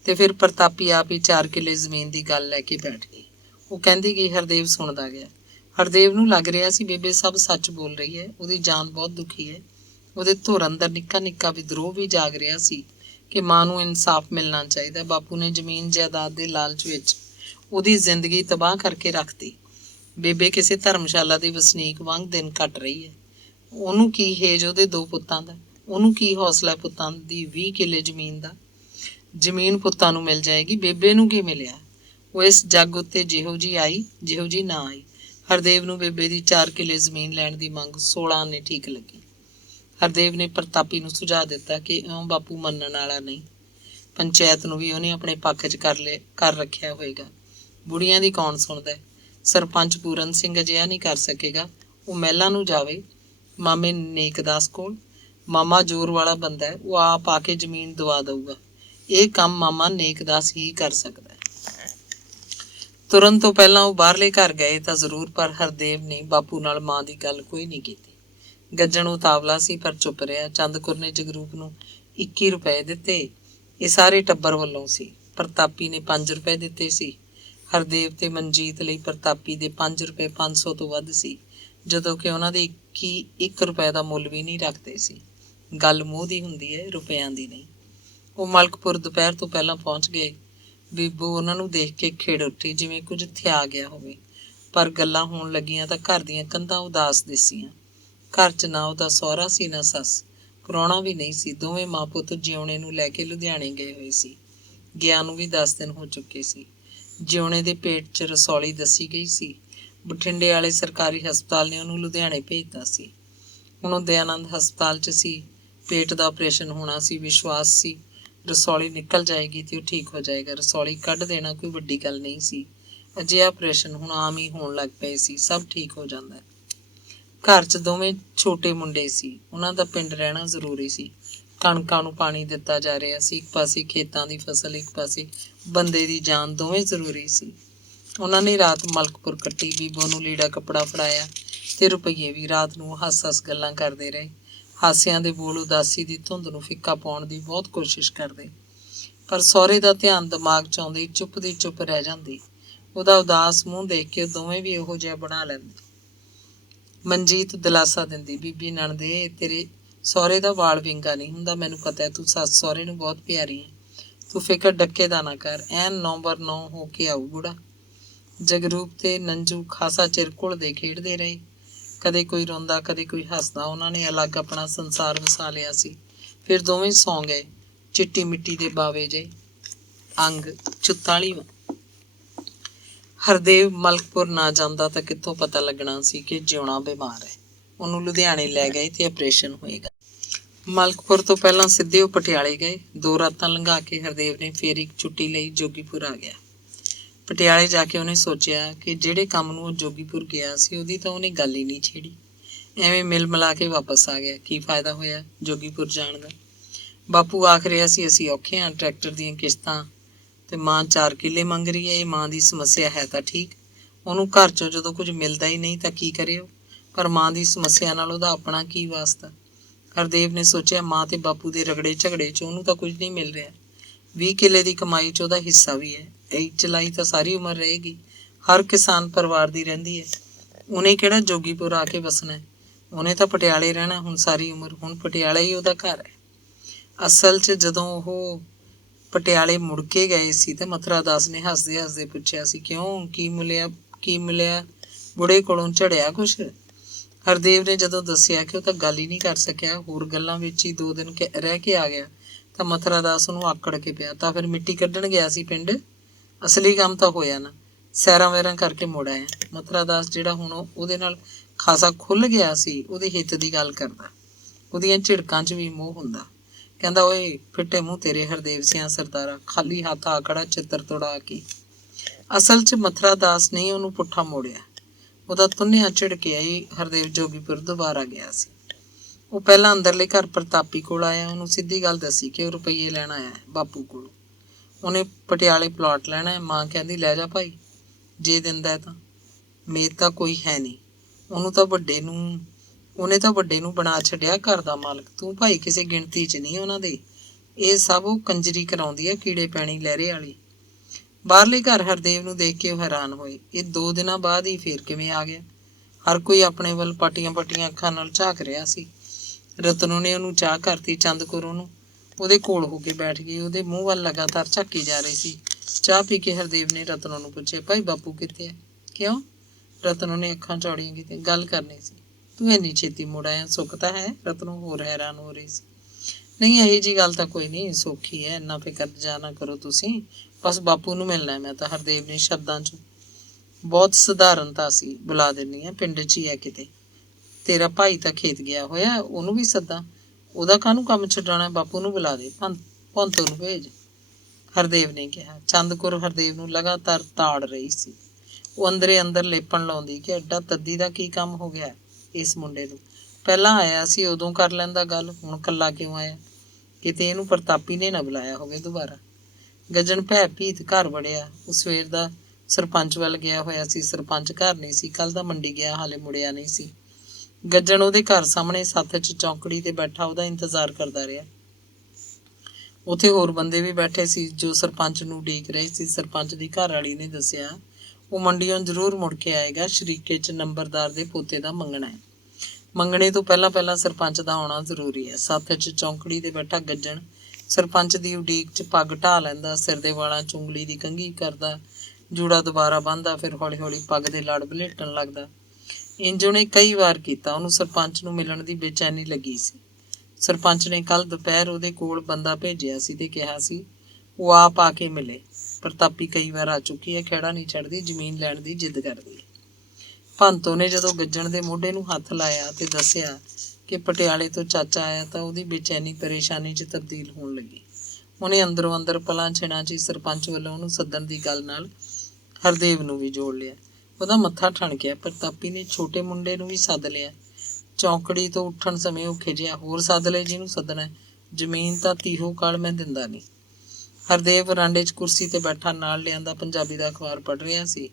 ਤੇ ਫਿਰ ਪ੍ਰਤਾਪੀ ਆਪ ਹੀ 4 ਕਿੱਲੇ ਜ਼ਮੀਨ ਦੀ ਗੱਲ ਲੈ ਕੇ ਬੈਠ ਗਈ। ਉਹ ਕਹਿੰਦੀ ਗਈ, ਹਰਦੇਵ ਸੁਣਦਾ ਗਿਆ। ਹਰਦੇਵ ਨੂੰ ਲੱਗ ਰਿਹਾ ਸੀ ਬੇਬੇ ਸਭ ਸੱਚ ਬੋਲ ਰਹੀ ਹੈ। ਉਹਦੀ ਜਾਨ ਬਹੁਤ ਦੁਖੀ ਹੈ। ਉਹਦੇ ਧੁਰ ਅੰਦਰ ਨਿੱਕਾ ਨਿੱਕਾ ਵਿਦਰੋਹ ਵੀ ਜਾਗ ਰਿਹਾ ਸੀ ਕਿ ਮਾਂ ਨੂੰ ਇਨਸਾਫ ਮਿਲਣਾ ਚਾਹੀਦਾ। ਬਾਪੂ ਨੇ ਜ਼ਮੀਨ ਜਾਇਦਾਦ ਦੇ ਲਾਲਚ ਵਿੱਚ ਉਹਦੀ ਜ਼ਿੰਦਗੀ ਤਬਾਹ ਕਰਕੇ ਰੱਖਤੀ। ਬੇਬੇ ਕਿਸੇ ਧਰਮਸ਼ਾਲਾ ਦੀ ਵਸਨੀਕ ਵਾਂਗ ਦਿਨ ਕੱਟ ਰਹੀ ਹੈ। ਉਹਨੂੰ ਕੀ ਹੇਜ ਉਹਦੇ 2 ਪੁੱਤਾਂ ਦਾ? ਉਹਨੂੰ ਕੀ ਹੌਸਲਾ ਪੁੱਤਾਂ ਦੀ 20 ਕਿੱਲੇ ਜ਼ਮੀਨ ਦਾ? ਜ਼ਮੀਨ ਪੁੱਤਾਂ ਨੂੰ ਮਿਲ ਜਾਏਗੀ, ਬੇਬੇ ਨੂੰ ਕੀ ਮਿਲਿਆ? ਉਹ ਇਸ ਜੱਗ ਉੱਤੇ ਜਿਹੋ ਜੀ ਆਈ, ਜਿਹੋ ਜੀ ਨਾ ਆਈ। ਹਰਦੇਵ ਨੂੰ ਬੇਬੇ ਦੀ 4 ਕਿੱਲੇ ਜ਼ਮੀਨ ਲੈਣ ਦੀ ਮੰਗ 16 ਆਨੇ ਠੀਕ ਲੱਗੀ। ਹਰਦੇਵ ਨੇ ਪ੍ਰਤਾਪੀ ਨੂੰ ਸੁਝਾਅ ਦਿੱਤਾ ਕਿ ਇਉਂ ਬਾਪੂ ਮੰਨਣ ਵਾਲਾ ਨਹੀਂ। ਪੰਚਾਇਤ ਨੂੰ ਵੀ ਉਹਨੇ ਆਪਣੇ ਪੱਖ 'ਚ ਕਰ ਰੱਖਿਆ ਹੋਏਗਾ। ਬੁੜੀਆਂ ਦੀ ਕੌਣ ਸੁਣਦਾ? ਸਰਪੰਚ ਪੂਰਨ ਸਿੰਘ ਅਜਿਹਾ ਨਹੀਂ ਕਰ ਸਕੇਗਾ। ਉਹ ਮਹਿਲਾਂ ਨੂੰ ਜਾਵੇ ਮਾਮੇ ਨੇਕਦਾਸ ਕੋਲ। ਮਾਮਾ ਜ਼ੋਰ ਵਾਲਾ ਬੰਦਾ ਹੈ, ਉਹ ਆਪ ਆ ਕੇ ਜ਼ਮੀਨ ਦਵਾ ਦਊਗਾ। ਇਹ ਕੰਮ ਮਾਮਾ ਨੇਕਦਾਸ ਹੀ ਕਰ ਸਕਦਾ ਹੈ। ਤੁਰਨ ਤੋਂ ਪਹਿਲਾਂ ਉਹ ਬਾਹਰਲੇ ਘਰ ਗਏ ਤਾਂ ਜ਼ਰੂਰ, ਪਰ ਹਰਦੇਵ ਨੇ ਬਾਪੂ ਨਾਲ ਮਾਂ ਦੀ ਗੱਲ ਕੋਈ ਨਹੀਂ ਕੀਤੀ। ਗੱਜਣ ਉਤਾਵਲਾ ਸੀ ਪਰ ਚੁੱਪ ਰਿਹਾ। ਚੰਦਕੁਰ ਨੇ ਜਗਰੂਪ ਨੂੰ 21 ਰੁਪਏ ਦਿੱਤੇ। ਇਹ ਸਾਰੇ ਟੱਬਰ ਵੱਲੋਂ ਸੀ। ਪ੍ਰਤਾਪੀ ਨੇ 5 ਰੁਪਏ ਦਿੱਤੇ ਸੀ। ਹਰਦੇਵ ਤੇ ਮਨਜੀਤ ਲਈ ਪ੍ਰਤਾਪੀ ਦੇ 5 ਰੁਪਏ 500 ਤੋਂ ਵੱਧ ਸੀ, ਜਦੋਂ ਕਿ ਉਹਨਾਂ ਦੇ 1 ਰੁਪਏ ਦਾ ਮੁੱਲ ਵੀ ਨਹੀਂ ਰੱਖਦੇ ਸੀ। ਗੱਲ ਮੋਹ ਦੀ ਹੁੰਦੀ ਹੈ, ਰੁਪਇਆਂ ਦੀ ਨਹੀਂ। ਉਹ ਮਲਕਪੁਰ ਦੁਪਹਿਰ ਤੋਂ ਪਹਿਲਾਂ ਪਹੁੰਚ ਗਏ। ਬੀਬੋ ਉਹਨਾਂ ਨੂੰ ਦੇਖ ਕੇ ਖਿੜ ਉੱਠੀ, ਜਿਵੇਂ ਕੁਝ ਥਿਆ ਗਿਆ ਹੋਵੇ। ਪਰ ਗੱਲਾਂ ਹੋਣ ਲੱਗੀਆਂ ਤਾਂ ਘਰ ਦੀਆਂ ਕੰਧਾਂ ਉਦਾਸ ਦਿਸੀਆਂ। ਘਰ 'ਚ ਨਾ ਉਹਦਾ ਸਹੁਰਾ ਸੀ, ਨਾ ਸੱਸ। ਪ੍ਰਾਹੁਣਾ ਵੀ ਨਹੀਂ ਸੀ। ਦੋਵੇਂ ਮਾਂ ਪੁੱਤ ਜਿਉਣੇ ਨੂੰ ਲੈ ਕੇ ਲੁਧਿਆਣੇ ਗਏ ਹੋਏ ਸੀ। ਗਿਆ ਨੂੰ ਵੀ 10 ਦਿਨ ਹੋ ਚੁੱਕੇ ਸੀ। ਜਿਉਣੇ ਦੇ ਪੇਟ 'ਚ ਰਸੌਲੀ ਦੱਸੀ ਗਈ ਸੀ। ਬਠਿੰਡੇ ਵਾਲੇ ਸਰਕਾਰੀ ਹਸਪਤਾਲ ਨੇ ਉਹਨੂੰ ਲੁਧਿਆਣੇ ਭੇਜਤਾ ਸੀ। ਹੁਣ ਉਹ ਦਇਆਨੰਦ ਹਸਪਤਾਲ 'ਚ ਸੀ। ਪੇਟ ਦਾ ਆਪਰੇਸ਼ਨ ਹੋਣਾ ਸੀ। ਵਿਸ਼ਵਾਸ ਸੀ ਰਸੌਲੀ ਨਿਕਲ ਜਾਏਗੀ ਤੇ ਉਹ ਠੀਕ ਹੋ ਜਾਏਗਾ। ਰਸੌਲੀ ਕੱਢ ਦੇਣਾ ਕੋਈ ਵੱਡੀ ਗੱਲ ਨਹੀਂ ਸੀ। ਅਜਿਹਾ ਆਪਰੇਸ਼ਨ ਹੁਣ ਆਮ ਹੀ ਹੋਣ ਲੱਗ ਪਏ ਸੀ। ਸਭ ਠੀਕ ਹੋ ਜਾਂਦਾ। ਘਰ 'ਚ ਦੋਵੇਂ ਛੋਟੇ ਮੁੰਡੇ ਸੀ। ਉਹਨਾਂ ਦਾ ਪਿੰਡ ਰਹਿਣਾ ਜ਼ਰੂਰੀ ਸੀ। ਕਣਕਾਂ ਨੂੰ ਪਾਣੀ ਦਿੱਤਾ ਜਾ ਰਿਹਾ ਸੀ। ਇੱਕ ਪਾਸੇ ਖੇਤਾਂ ਦੀ ਫਸਲ, ਇੱਕ ਪਾਸੇ ਬੰਦੇ ਦੀ ਜਾਨ, ਦੋਵੇਂ ਜ਼ਰੂਰੀ ਸੀ। ਉਹਨਾਂ ਨੇ ਰਾਤ ਮਲਕਪੁਰ ਕੱਟੀ। ਬੀਬੋ ਨੂੰ ਲੀੜਾ ਕੱਪੜਾ ਫੜਾਇਆ ਤੇ ਰੁਪਈਏ ਵੀ। ਰਾਤ ਨੂੰ ਹੱਸ-ਹੱਸ ਗੱਲਾਂ ਕਰਦੇ ਰਹੇ। ਹਾਸਿਆਂ ਦੇ ਬੋਲ ਉਦਾਸੀ ਦੀ ਧੁੰਦ ਨੂੰ ਫਿੱਕਾ ਪਾਉਣ ਦੀ ਬਹੁਤ ਕੋਸ਼ਿਸ਼ ਕਰਦੇ, ਪਰ ਸਹੁਰੇ ਦਾ ਧਿਆਨ ਦਿਮਾਗ 'ਚ ਆਉਂਦੇ ਚੁੱਪ ਦੀ ਚੁੱਪ ਰਹਿ ਜਾਂਦੀ। ਉਹਦਾ ਉਦਾਸ ਮੂੰਹ ਦੇਖ ਕੇ ਦੋਵੇਂ ਵੀ ਉਹੋ ਜਿਹਾ ਬਣਾ ਲੈਂਦੇ। ਮਨਜੀਤ ਦਿਲਾਸਾ ਦਿੰਦੀ, ਬੀਬੀ ਨਣਦੇ, ਤੇਰੇ ਸਹੁਰੇ ਦਾ ਵਾਲ ਵਿੰਗਾ ਨਹੀਂ ਹੁੰਦਾ। ਮੈਨੂੰ ਪਤਾ ਤੂੰ ਸੱਸ ਸਹੁਰੇ ਨੂੰ ਬਹੁਤ ਪਿਆਰੀ ਹੈ। ਤੂੰ ਫਿਕਰ ਡੱਕੇ ਦਾ ਨਾ ਕਰ। ਐਨ 9/9 ਹੋ ਕੇ ਆਊ ਬੁੜਾ। ਜਗਰੂਪ ਤੇ ਨੰਜੂ ਖਾਸਾ ਚਿਰ ਘੁਲਦੇ ਖੇਡਦੇ ਰਹੇ। ਕਦੇ ਕੋਈ ਰੋਂਦਾ, ਕਦੇ ਕੋਈ ਹੱਸਦਾ। ਉਹਨਾਂ ਨੇ ਅਲੱਗ ਆਪਣਾ ਸੰਸਾਰ ਵਸਾ ਲਿਆ ਸੀ। ਫਿਰ ਦੋਵੇਂ ਸੌਂ ਗਏ, ਚਿੱਟੀ ਮਿੱਟੀ ਦੇ ਬਾਵੇ ਜਿਹੇ। ਅੰਗ 44ਵਾਂ। ਹਰਦੇਵ ਮਲਕਪੁਰ ਨਾ ਜਾਂਦਾ ਤਾਂ ਕਿੱਥੋਂ ਪਤਾ ਲੱਗਣਾ ਸੀ ਕਿ ਜਿਉਣਾ ਬਿਮਾਰ ਹੈ। ਉਹਨੂੰ ਲੁਧਿਆਣੇ ਲੈ ਗਏ ਤੇ ਆਪਰੇਸ਼ਨ ਹੋਏਗਾ। ਮਲਕਪੁਰ ਤੋਂ ਪਹਿਲਾਂ ਸਿੱਧੇ ਉਹ ਪਟਿਆਲੇ ਗਏ। 2 ਰਾਤਾਂ ਲੰਘਾ ਕੇ ਹਰਦੇਵ ਨੇ ਫੇਰ ਇੱਕ ਛੁੱਟੀ ਲਈ ਜੋਗੀਪੁਰ ਆ ਗਿਆ। ਪਟਿਆਲੇ ਜਾ ਕੇ ਉਹਨੇ ਸੋਚਿਆ ਕਿ ਜਿਹੜੇ ਕੰਮ ਨੂੰ ਉਹ ਜੋਗੀਪੁਰ ਗਿਆ ਸੀ, ਉਹਦੀ ਤਾਂ ਉਹਨੇ ਗੱਲ ਹੀ ਨਹੀਂ ਛੇੜੀ। ਐਵੇਂ ਮਿਲ ਮਿਲਾ ਕੇ ਵਾਪਸ ਆ ਗਿਆ। ਕੀ ਫਾਇਦਾ ਹੋਇਆ ਜੋਗੀਪੁਰ ਜਾਣ ਦਾ। ਬਾਪੂ ਆਖ ਰਿਹਾ ਸੀ, ਅਸੀਂ ਔਖੇ ਹਾਂ, ਟਰੈਕਟਰ ਦੀਆਂ ਕਿਸ਼ਤਾਂ, ਤੇ ਮਾਂ 4 ਕਿੱਲੇ ਮੰਗ ਰਹੀ ਹੈ। ਇਹ ਮਾਂ ਦੀ ਸਮੱਸਿਆ ਹੈ ਤਾਂ ਠੀਕ, ਉਹਨੂੰ ਘਰ 'ਚੋਂ ਜਦੋਂ ਕੁਝ ਮਿਲਦਾ ਹੀ ਨਹੀਂ ਤਾਂ ਕੀ ਕਰੇ ਉਹ। ਪਰ ਮਾਂ ਦੀ ਸਮੱਸਿਆ ਨਾਲ ਉਹਦਾ ਆਪਣਾ ਕੀ ਵਾਸਤਾ। ਹਰਦੇਵ ਨੇ ਸੋਚਿਆ, ਮਾਂ ਤੇ ਬਾਪੂ ਦੇ ਰਗੜੇ ਝਗੜੇ 'ਚ ਉਹਨੂੰ ਤਾਂ ਕੁਝ ਨਹੀਂ ਮਿਲ ਰਿਹਾ। 20 ਕਿੱਲੇ ਦੀ ਕਮਾਈ 'ਚ ਉਹਦਾ ਹਿੱਸਾ ਵੀ ਹੈ। ਇਹ ਚਲਾਈ ਤਾਂ ਸਾਰੀ ਉਮਰ ਰਹੇਗੀ। ਹਰ ਕਿਸਾਨ ਪਰਿਵਾਰ ਦੀ ਰਹਿੰਦੀ ਹੈ। ਉਹਨੇ ਕਿਹੜਾ ਜੋਗੀਪੁਰ ਆ ਕੇ ਵਸਣਾ। ਉਹਨੇ ਤਾਂ ਪਟਿਆਲੇ ਰਹਿਣਾ ਹੁਣ ਸਾਰੀ ਉਮਰ। ਹੁਣ ਪਟਿਆਲਾ ਹੀ ਉਹਦਾ ਘਰ ਹੈ। ਅਸਲ 'ਚ ਜਦੋਂ ਉਹ ਪਟਿਆਲੇ ਮੁੜ ਕੇ ਗਏ ਸੀ ਤੇ ਮਥੁਰਾ ਦਾਸ ਨੇ ਹੱਸਦੇ ਹੱਸਦੇ ਪੁੱਛਿਆ ਸੀ, ਕਿਉਂ, ਕੀ ਮਿਲਿਆ ਬੁੜੇ ਕੋਲੋਂ, ਝੜਿਆ ਕੁਛ। ਹਰਦੇਵ ਨੇ ਜਦੋਂ ਦੱਸਿਆ ਕਿ ਉਹ ਤਾਂ ਗੱਲ ਹੀ ਨਹੀਂ ਕਰ ਸਕਿਆ, ਹੋਰ ਗੱਲਾਂ ਵਿੱਚ ਹੀ 2 ਦਿਨ ਰਹਿ ਕੇ ਆ ਗਿਆ, ਤਾਂ ਮਥੁਰਾ ਦਾਸ ਉਹਨੂੰ ਆਕੜ ਕੇ ਪਿਆ। ਤਾਂ ਫਿਰ ਮਿੱਟੀ ਕੱਢਣ ਗਿਆ ਸੀ ਪਿੰਡ, ਅਸਲੀ ਕੰਮ ਤਾਂ ਹੋਇਆ ਨਾ। ਸੈਰਾਂ ਵੈਰਾਂ ਕਰਕੇ ਮੁੜ ਆਇਆ। ਮਥੁਰਾ ਦਾਸ ਜਿਹੜਾ ਹੁਣ ਉਹਦੇ ਨਾਲ ਖਾਸਾ ਖੁੱਲ੍ਹ ਗਿਆ ਸੀ, ਉਹਦੇ ਹਿੱਤ ਦੀ ਗੱਲ ਕਰਦਾ। ਉਹਦੀਆਂ ਝਿੜਕਾਂ 'ਚ ਵੀ ਮੋਹ ਹੁੰਦਾ। ਕਹਿੰਦਾ, ਓਏ ਫਿੱਟੇ ਮੂੰਹ ਤੇਰੇ ਹਰਦੇਵ ਸਿਆਂ ਸਰਦਾਰਾ, ਖਾਲੀ ਹੱਥ ਆ ਖੜਾ ਚਿੱਤਰ ਤੋੜਾ ਕੇ। ਅਸਲ 'ਚ ਮਥੁਰਾ ਦਾਸ ਨੇ ਉਹਨੂੰ ਪੁੱਠਾ ਮੋੜਿਆ। ਉਹਦਾ ਤੁੰਨਿਆ ਝਿੜਕਿਆ ਹੀ ਹਰਦੇਵ ਜੋਗੀਪੁਰ ਦੁਬਾਰਾ ਗਿਆ ਸੀ। ਉਹ ਪਹਿਲਾਂ ਅੰਦਰਲੇ ਘਰ ਪ੍ਰਤਾਪੀ ਕੋਲ ਆਇਆ। ਉਹਨੂੰ ਸਿੱਧੀ ਗੱਲ ਦੱਸੀ ਕਿ ਉਹ ਰੁਪਈਏ ਲੈਣ ਆਇਆ ਬਾਪੂ ਕੋਲੋਂ। ਉਹਨੇ ਪਟਿਆਲੇ ਪਲਾਟ ਲੈਣਾ ਹੈ। ਮਾਂ ਕਹਿੰਦੀ, ਲੈ ਜਾ ਭਾਈ, ਜੇ ਦਿੰਦਾ ਤਾਂ। ਮੇਦ ਤਾਂ ਕੋਈ ਹੈ ਨਹੀਂ। ਉਹਨੇ ਤਾਂ ਵੱਡੇ ਨੂੰ ਬਣਾ ਛੱਡਿਆ ਘਰ ਦਾ ਮਾਲਕ। ਤੂੰ ਭਾਈ ਕਿਸੇ ਗਿਣਤੀ 'ਚ ਨਹੀਂ ਉਹਨਾਂ ਦੇ। ਇਹ ਸਭ ਉਹ ਕੰਜਰੀ ਕਰਾਉਂਦੀ ਹੈ, ਕੀੜੇ ਪੈਣੀ ਲਹਿਰੇ ਵਾਲੀ। ਬਾਹਰਲੇ ਘਰ ਹਰਦੇਵ ਨੂੰ ਦੇਖ ਕੇ ਉਹ ਹੈਰਾਨ ਹੋਏ। ਇਹ 2 ਦਿਨਾਂ ਬਾਅਦ ਹੀ ਫੇਰ ਕਿਵੇਂ ਆ ਗਿਆ। ਹਰ ਕੋਈ ਆਪਣੇ ਵੱਲ ਪਟੀਆਂ ਅੱਖਾਂ ਨਾਲ ਝਾਕ ਰਿਹਾ ਸੀ। ਰਤਨੋ ਨੇ ਉਹਨੂੰ ਚਾਹ ਕਰਤੀ। ਚੰਦ ਕੌਰ ਉਹਦੇ ਕੋਲ ਹੋ ਕੇ ਬੈਠ ਗਈ। ਉਹਦੇ ਮੂੰਹ ਵੱਲ ਲਗਾਤਾਰ ਝਾਕੀ ਜਾ ਰਹੀ ਸੀ। ਚਾਹ ਪੀ ਕੇ ਹਰਦੇਵ ਨੇ ਰਤਨੋ ਨੂੰ ਪੁੱਛਿਆ, ਭਾਈ ਬਾਪੂ ਕਿੱਥੇ ਹੈ? ਕਿਉਂ? ਰਤਨੋ ਨੇ ਅੱਖਾਂ ਚੌੜੀਆਂ ਕੀਤੀਆਂ। ਗੱਲ ਕਰਨੀ ਸੀ। ਤੂੰ ਇੰਨੀ ਛੇਤੀ ਮੁੜ ਆਇਆ, ਸੁੱਖ ਤਾਂ ਹੈ? ਰਤਨੋ ਹੋਰ ਹੈਰਾਨ ਹੋ ਰਹੀ ਸੀ। ਨਹੀਂ, ਇਹੀ ਜੀ ਗੱਲ ਤਾਂ ਕੋਈ ਨਹੀਂ, ਸੌਖੀ ਹੈ, ਇੰਨਾ ਫਿਕਰ ਜਾ ਨਾ ਕਰੋ ਤੁਸੀਂ। ਬਸ ਬਾਪੂ ਨੂੰ ਮਿਲਣਾ ਮੈਂ ਤਾਂ। ਹਰਦੇਵ ਨੇ ਸ਼ਬਦਾਂ 'ਚ ਬਹੁਤ ਸਧਾਰਨਤਾ ਸੀ। ਬੁਲਾ ਦਿੰਦੀ ਹਾਂ, ਪਿੰਡ 'ਚ ਹੀ ਹੈ ਕਿਤੇ। ਤੇਰਾ ਭਾਈ ਤਾਂ ਖੇਤ ਗਿਆ ਹੋਇਆ, ਉਹਨੂੰ ਵੀ ਸੱਦਾਂ। ਉਹਦਾ ਕਾਹਨੂੰ ਕੰਮ ਛਡਾਉਣਾ, ਬਾਪੂ ਨੂੰ ਬੁਲਾ ਦੇ, ਭੰਤੋ ਨੂੰ ਭੇਜ, ਹਰਦੇਵ ਨੇ ਕਿਹਾ। ਚੰਦ ਕੌਰ ਹਰਦੇਵ ਨੂੰ ਲਗਾਤਾਰ ਤਾੜ ਰਹੀ ਸੀ। ਉਹ ਅੰਦਰੇ ਅੰਦਰ ਲੇਪਣ ਲਾਉਂਦੀ ਕਿ ਐਡਾ ਤੱਦੀ ਦਾ ਕੀ ਕੰਮ ਹੋ ਗਿਆ ਇਸ ਮੁੰਡੇ ਨੂੰ। ਪਹਿਲਾਂ ਆਇਆ ਸੀ ਉਦੋਂ ਕਰ ਲੈਂਦਾ ਗੱਲ, ਹੁਣ ਕੱਲਾ ਕਿਉਂ ਆਇਆ? ਕਿਤੇ ਇਹਨੂੰ ਪ੍ਰਤਾਪੀ ਨੇ ਨਾ ਬੁਲਾਇਆ ਹੋਵੇ ਦੁਬਾਰਾ। ਗੱਜਣ ਭੈ ਭੀਤ ਘਰ ਵੜਿਆ। ਉਹ ਸਵੇਰ ਦਾ ਸਰਪੰਚ ਵੱਲ ਗਿਆ ਹੋਇਆ ਸੀ। ਸਰਪੰਚ ਘਰ ਨਹੀਂ ਸੀ। ਕੱਲ ਦਾ ਮੰਡੀ ਗਿਆ, ਹਾਲੇ ਮੁੜਿਆ ਨਹੀਂ ਸੀ। ਗੱਜਣ ਉਹਦੇ ਘਰ ਸਾਹਮਣੇ ਸੱਥ 'ਚ ਚੌਂਕੜੀ ਤੇ ਬੈਠਾ ਉਹਦਾ ਇੰਤਜ਼ਾਰ ਕਰਦਾ ਰਿਹਾ। ਉੱਥੇ ਹੋਰ ਬੰਦੇ ਵੀ ਬੈਠੇ ਸੀ ਜੋ ਸਰਪੰਚ ਨੂੰ ਉਡੀਕ ਰਹੇ ਸੀ। ਸਰਪੰਚ ਦੀ ਘਰ ਵਾਲੀ ਨੇ ਦੱਸਿਆ, ਉਹ ਮੰਡੀਓਂ ਜ਼ਰੂਰ ਮੁੜ ਕੇ ਆਏਗਾ, ਸ਼ਰੀਕੇ 'ਚ ਨੰਬਰਦਾਰ ਦੇ ਪੋਤੇ ਦਾ ਮੰਗਣਾ ਹੈ। ਮੰਗਣੇ ਤੋਂ ਪਹਿਲਾਂ ਸਰਪੰਚ ਦਾ ਆਉਣਾ ਜ਼ਰੂਰੀ ਹੈ। ਸੱਥ 'ਚ ਚੌਂਕੜੀ 'ਤੇ ਬੈਠਾ ਗੱਜਣ ਸਰਪੰਚ ਦੀ ਉਡੀਕ 'ਚ ਪੱਗ ਢਾਹ ਲੈਂਦਾ, ਸਿਰ ਦੇ ਵਾਲਾਂ 'ਚ ਉਂਗਲੀ ਦੀ ਕੰਘੀ ਕਰਦਾ, ਜੂੜਾ ਦੁਬਾਰਾ ਬੰਨ੍ਹਦਾ, ਫਿਰ ਹੌਲੀ-ਹੌਲੀ ਪੱਗ ਦੇ ਲੜ ਵਲੇਟਣ ਲੱਗਦਾ। ਇੰਜ ਉਹਨੇ ਕਈ ਵਾਰ ਕੀਤਾ। ਉਹਨੂੰ ਸਰਪੰਚ ਨੂੰ ਮਿਲਣ ਦੀ ਬੇਚੈਨੀ ਲੱਗੀ ਸੀ। ਸਰਪੰਚ ਨੇ ਕੱਲ੍ਹ ਦੁਪਹਿਰ ਉਹਦੇ ਕੋਲ ਬੰਦਾ ਭੇਜਿਆ ਸੀ ਤੇ ਕਿਹਾ ਸੀ ਉਹ ਆਪ ਆ ਕੇ ਮਿਲੇ। ਪ੍ਰਤਾਪੀ ਕਈ ਵਾਰ ਆ ਚੁੱਕੀ ਹੈ, ਖਹਿੜਾ ਨਹੀਂ ਛੱਡਦੀ, ਜ਼ਮੀਨ ਲੈਣ ਦੀ ਜਿੱਦ ਕਰਦੀ ਹੈ। ਭੰਤੋ ਨੇ ਜਦੋਂ ਗੱਜਣ ਦੇ ਮੋਢੇ ਨੂੰ ਹੱਥ ਲਾਇਆ ਤੇ ਦੱਸਿਆ ਕਿ ਪਟਿਆਲੇ ਤੋਂ ਚਾਚਾ ਆਇਆ ਤਾਂ ਉਹਦੀ ਬੇਚੈਨੀ ਪਰੇਸ਼ਾਨੀ 'ਚ ਤਬਦੀਲ ਹੋਣ ਲੱਗੀ। ਉਹਨੇ ਅੰਦਰੋਂ ਅੰਦਰ ਪਲਾਂ ਛਿੜਾਂ 'ਚ ਸਰਪੰਚ ਵੱਲੋਂ ਉਹਨੂੰ ਸੱਦਣ ਦੀ ਗੱਲ ਨਾਲ ਹਰਦੇਵ ਨੂੰ ਵੀ ਜੋੜ ਲਿਆ। ਉਹਦਾ ਮੱਥਾ ਠਣਕਿਆ। ਪ੍ਰਤਾਪੀ ਨੇ ਛੋਟੇ ਮੁੰਡੇ ਨੂੰ ਵੀ ਸੱਦ ਲਿਆ। ਚੌਂਕੜੀ ਤੋਂ ਉੱਠਣ ਸਮੇਂ ਉਹ ਖਿਜਿਆ, ਹੋਰ ਸੱਦ ਲੈ ਜਿਹਨੂੰ ਸੱਦਣਾ, ਜ਼ਮੀਨ ਤਾਂ ਤੀਹੋ ਕਾਲ ਮੈਂ ਦਿੰਦਾ ਨਹੀਂ। ਹਰਦੇਵ ਵਰਾਂਡੇ 'ਚ ਕੁਰਸੀ ਤੇ ਬੈਠਾ ਨਾਲ ਲਿਆਂਦਾ ਪੰਜਾਬੀ ਦਾ ਅਖਬਾਰ ਪੜ੍ਹ ਰਿਹਾ ਸੀ।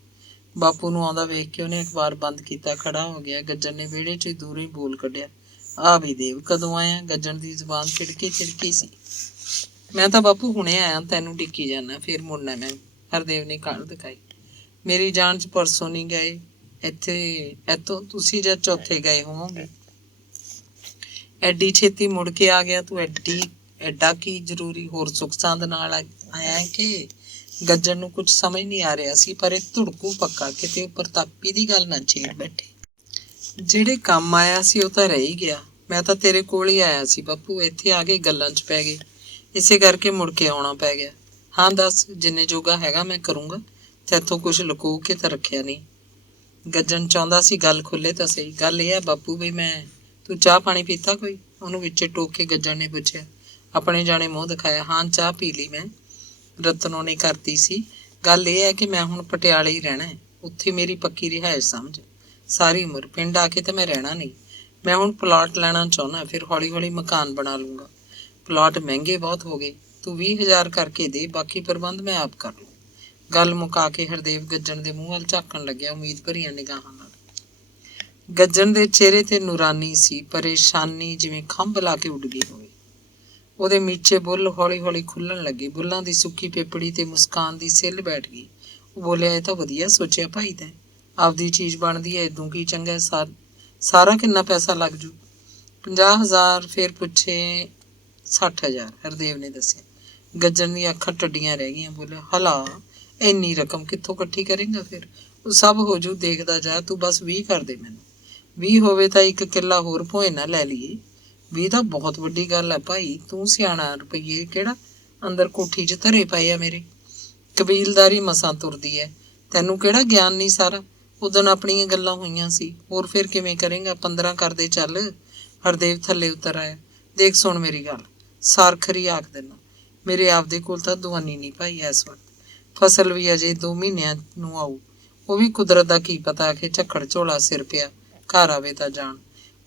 ਬਾਪੂ ਨੂੰ ਆਉਂਦਾ ਵੇਖ ਕੇ ਉਹਨੇ ਅਖਬਾਰ ਬੰਦ ਕੀਤਾ, ਖੜਾ ਹੋ ਗਿਆ। ਗੱਜਣ ਨੇ ਵਿਹੜੇ 'ਚ ਦੂਰੋਂ ਹੀ ਬੋਲ ਕੱਢਿਆ, ਆ ਵੀ ਦੇਵ, ਕਦੋਂ ਆਇਆ? ਗੱਜਣ ਦੀ ਜ਼ੁਬਾਨ ਛਿੜਕੀ ਸੀ। ਮੈਂ ਤਾਂ ਬਾਪੂ ਹੁਣੇ ਆਇਆ, ਤੈਨੂੰ ਡਿੱਕੀ ਜਾਣਾ, ਫਿਰ ਮੁੜਨਾ ਮੈਂ। ਹਰਦੇਵ ਨੇ ਕਾਹਲ ਦਿਖਾਈ। ਮੇਰੀ ਜਾਨ 'ਚ ਪਰਸੋਂ ਨਹੀਂ ਗਏ ਇੱਥੋਂ ਤੁਸੀਂ ਜਦ ਚੌਥੇ ਗਏ ਹੋਵੋਗੇ। ਐਡੀ ਛੇਤੀ ਮੁੜ ਕੇ ਆ ਗਿਆ ਤੂੰ? ਐਡਾ ਕੀ ਜ਼ਰੂਰੀ ਹੋਰ ਸੁੱਖ ਸੰਦ ਨਾਲ ਆਇਆ ਕਿ? ਗੱਜਣ ਨੂੰ ਕੁਝ ਸਮਝ ਨਹੀਂ ਆ ਰਿਹਾ ਸੀ, ਪਰ ਇਹ ਧੁੜਕੂ ਪੱਕਾ ਕਿਤੇ ਉਹ ਪ੍ਰਤਾਪੀ ਦੀ ਗੱਲ ਨਾ ਛੇੜ ਬੈਠੇ। ਜਿਹੜੇ ਕੰਮ ਆਇਆ ਸੀ ਉਹ ਤਾਂ ਰਹਿ ਹੀ ਗਿਆ। ਮੈਂ ਤਾਂ ਤੇਰੇ ਕੋਲ ਹੀ ਆਇਆ ਸੀ ਬਾਪੂ, ਇੱਥੇ ਆ ਕੇ ਗੱਲਾਂ 'ਚ ਪੈ ਗਏ, ਇਸੇ ਕਰਕੇ ਮੁੜ ਕੇ ਆਉਣਾ ਪੈ ਗਿਆ। ਹਾਂ ਦੱਸ, ਜਿੰਨੇ ਜੋਗਾ ਹੈਗਾ ਮੈਂ ਕਰੂੰਗਾ, ਤੈਥੋਂ ਕੁਝ ਲੁਕੋ ਕੇ ਤਾਂ ਰੱਖਿਆ ਨਹੀਂ। ਗੱਜਣ ਚਾਹੁੰਦਾ ਸੀ ਗੱਲ ਖੁੱਲੇ ਤਾਂ ਸਹੀ। ਗੱਲ ਇਹ ਹੈ ਬਾਪੂ ਵੀ ਤੂੰ ਚਾਹ ਪਾਣੀ ਪੀਤਾ ਕੋਈ? ਉਹਨੂੰ ਵਿੱਚੇ ਟੋਕ ਕੇ ਗੱਜਣ ਨੇ ਪੁੱਛਿਆ। ਆਪਣੇ ਜਾਣੇ ਮੂੰਹ ਦਿਖਾਇਆ। ਹਾਂ ਚਾਹ ਪੀ ਲਈ ਮੈਂ, ਰਤਨੋਂ ਨੇ ਕਰਤੀ ਸੀ। ਗੱਲ ਇਹ ਹੈ ਕਿ ਮੈਂ ਹੁਣ ਪਟਿਆਲੇ ਹੀ ਰਹਿਣਾ ਹੈ, ਉੱਥੇ ਮੇਰੀ ਪੱਕੀ ਰਿਹਾਇਸ਼ ਸਮਝ, ਸਾਰੀ ਉਮਰ। ਪਿੰਡ ਆ ਕੇ ਤਾਂ ਮੈਂ ਰਹਿਣਾ ਨਹੀਂ। ਮੈਂ ਹੁਣ ਪਲਾਟ ਲੈਣਾ ਚਾਹੁੰਦਾ, ਫਿਰ ਹੌਲੀ-ਹੌਲੀ ਮਕਾਨ ਬਣਾ ਲੂੰਗਾ। ਪਲਾਟ ਮਹਿੰਗੇ ਬਹੁਤ ਹੋ ਗਏ, ਤੂੰ 20,000 ਕਰਕੇ ਦੇ, ਬਾਕੀ ਪ੍ਰਬੰਧ ਮੈਂ ਆਪ ਕਰ ਲੂੰ। ਗੱਲ ਮੁਕਾ ਕੇ ਹਰਦੇਵ ਗੱਜਣ ਦੇ ਮੂੰਹ ਵੱਲ ਝਾਕਣ ਲੱਗਿਆ, ਉਮੀਦ ਭਰੀਆਂ ਨਿਗਾਹਾਂ ਨਾਲ। ਗੱਜਣ ਦੇ ਚਿਹਰੇ ਤੇ ਨੂਰਾਨੀ ਸੀ, ਪਰੇਸ਼ਾਨੀ ਜਿਵੇਂ ਖੰਭ ਲਾ ਕੇ ਉੱਡ ਗਈ ਹੋਵੇ। ਉਹਦੇ ਮੀਚੇ ਬੁੱਲ ਹੌਲੀ-ਹੌਲੀ ਖੁੱਲਣ ਲੱਗੇ, ਬੁੱਲਾਂ ਦੀ ਸੁੱਕੀ ਪੇਪੜੀ ਤੇ ਮੁਸਕਾਨ ਦੀ ਸਿੱਲ ਬੈਠ ਗਈ। ਉਹ ਬੋਲਿਆ, ਇਹ ਤਾਂ ਵਧੀਆ ਸੋਚਿਆ ਭਾਈ ਤੈਂ, ਆਪਦੀ ਚੀਜ਼ ਬਣਦੀ ਹੈ, ਇਦੋਂ ਕੀ ਚੰਗਾ। ਸਾਰਾ ਕਿੰਨਾ ਪੈਸਾ ਲੱਗ ਜੂ? 50,000। ਫਿਰ ਪੁੱਛੇ 60,000, ਹਰਦੇਵ ਨੇ ਦੱਸਿਆ। ਗੱਜਣ ਦੀਆਂ ਅੱਖਾਂ ਟੱਡੀਆਂ ਰਹਿ ਗਈਆਂ। ਬੋਲਿਆ, ਹਲਾ, ਇੰਨੀ ਰਕਮ ਕਿੱਥੋਂ ਇਕੱਠੀ ਕਰੇਂਗਾ? ਫਿਰ ਉਹ ਸਭ ਹੋ ਜੂ, ਦੇਖਦਾ ਜਾ, ਤੂੰ ਬਸ 20 ਕਰ ਦੇ ਮੈਨੂੰ। 20 ਹੋਵੇ ਤਾਂ ਇੱਕ ਕਿੱਲਾ ਹੋਰ ਭੋਏ ਨਾ ਲੈ ਲਈਏ। 20 ਤਾਂ ਬਹੁਤ ਵੱਡੀ ਗੱਲ ਹੈ ਭਾਈ, ਤੂੰ ਸਿਆਣਾ। ਰੁਪਈਏ ਕਿਹੜਾ ਅੰਦਰ ਕੋਠੀ 'ਚ ਧਰੇ ਪਏ ਆ ਮੇਰੇ। ਕਬੀਲਦਾਰੀ ਮਸਾਂ ਤੁਰਦੀ ਹੈ, ਤੈਨੂੰ ਕਿਹੜਾ ਗਿਆਨ ਨਹੀਂ ਸਾਰਾ? ਉਦਣ ਆਪਣੀਆਂ ਗੱਲਾਂ ਹੋਈਆਂ ਸੀ, ਹੋਰ ਫਿਰ ਕਿਵੇਂ ਕਰੇਂਗਾ? 15 ਕਰਦੇ ਚੱਲ। ਹਰਦੇਵ ਥੱਲੇ ਉਤਰ ਆਇਆ। ਦੇਖ ਸੁਣ ਮੇਰੀ ਗੱਲ, ਸਾਰਖਰੀ ਆਖ ਦਿੰਦਾ, ਮੇਰੇ ਆਪਦੇ ਕੋਲ ਤਾਂ ਦੁਆਨੀ ਨਹੀਂ ਭਾਈ ਇਸ ਵਕਤ। ਫਸਲ ਵੀ ਅਜੇ 2 ਮਹੀਨਿਆਂ ਨੂੰ ਆਊ, ਉਹ ਵੀ ਕੁਦਰਤ ਦਾ ਕੀ ਪਤਾ ਕਿ ਝੱਖੜ ਝੋਲਾ ਸਿਰ ਪਿਆ, ਘਰ ਆਵੇ ਤਾਂ ਜਾਣ।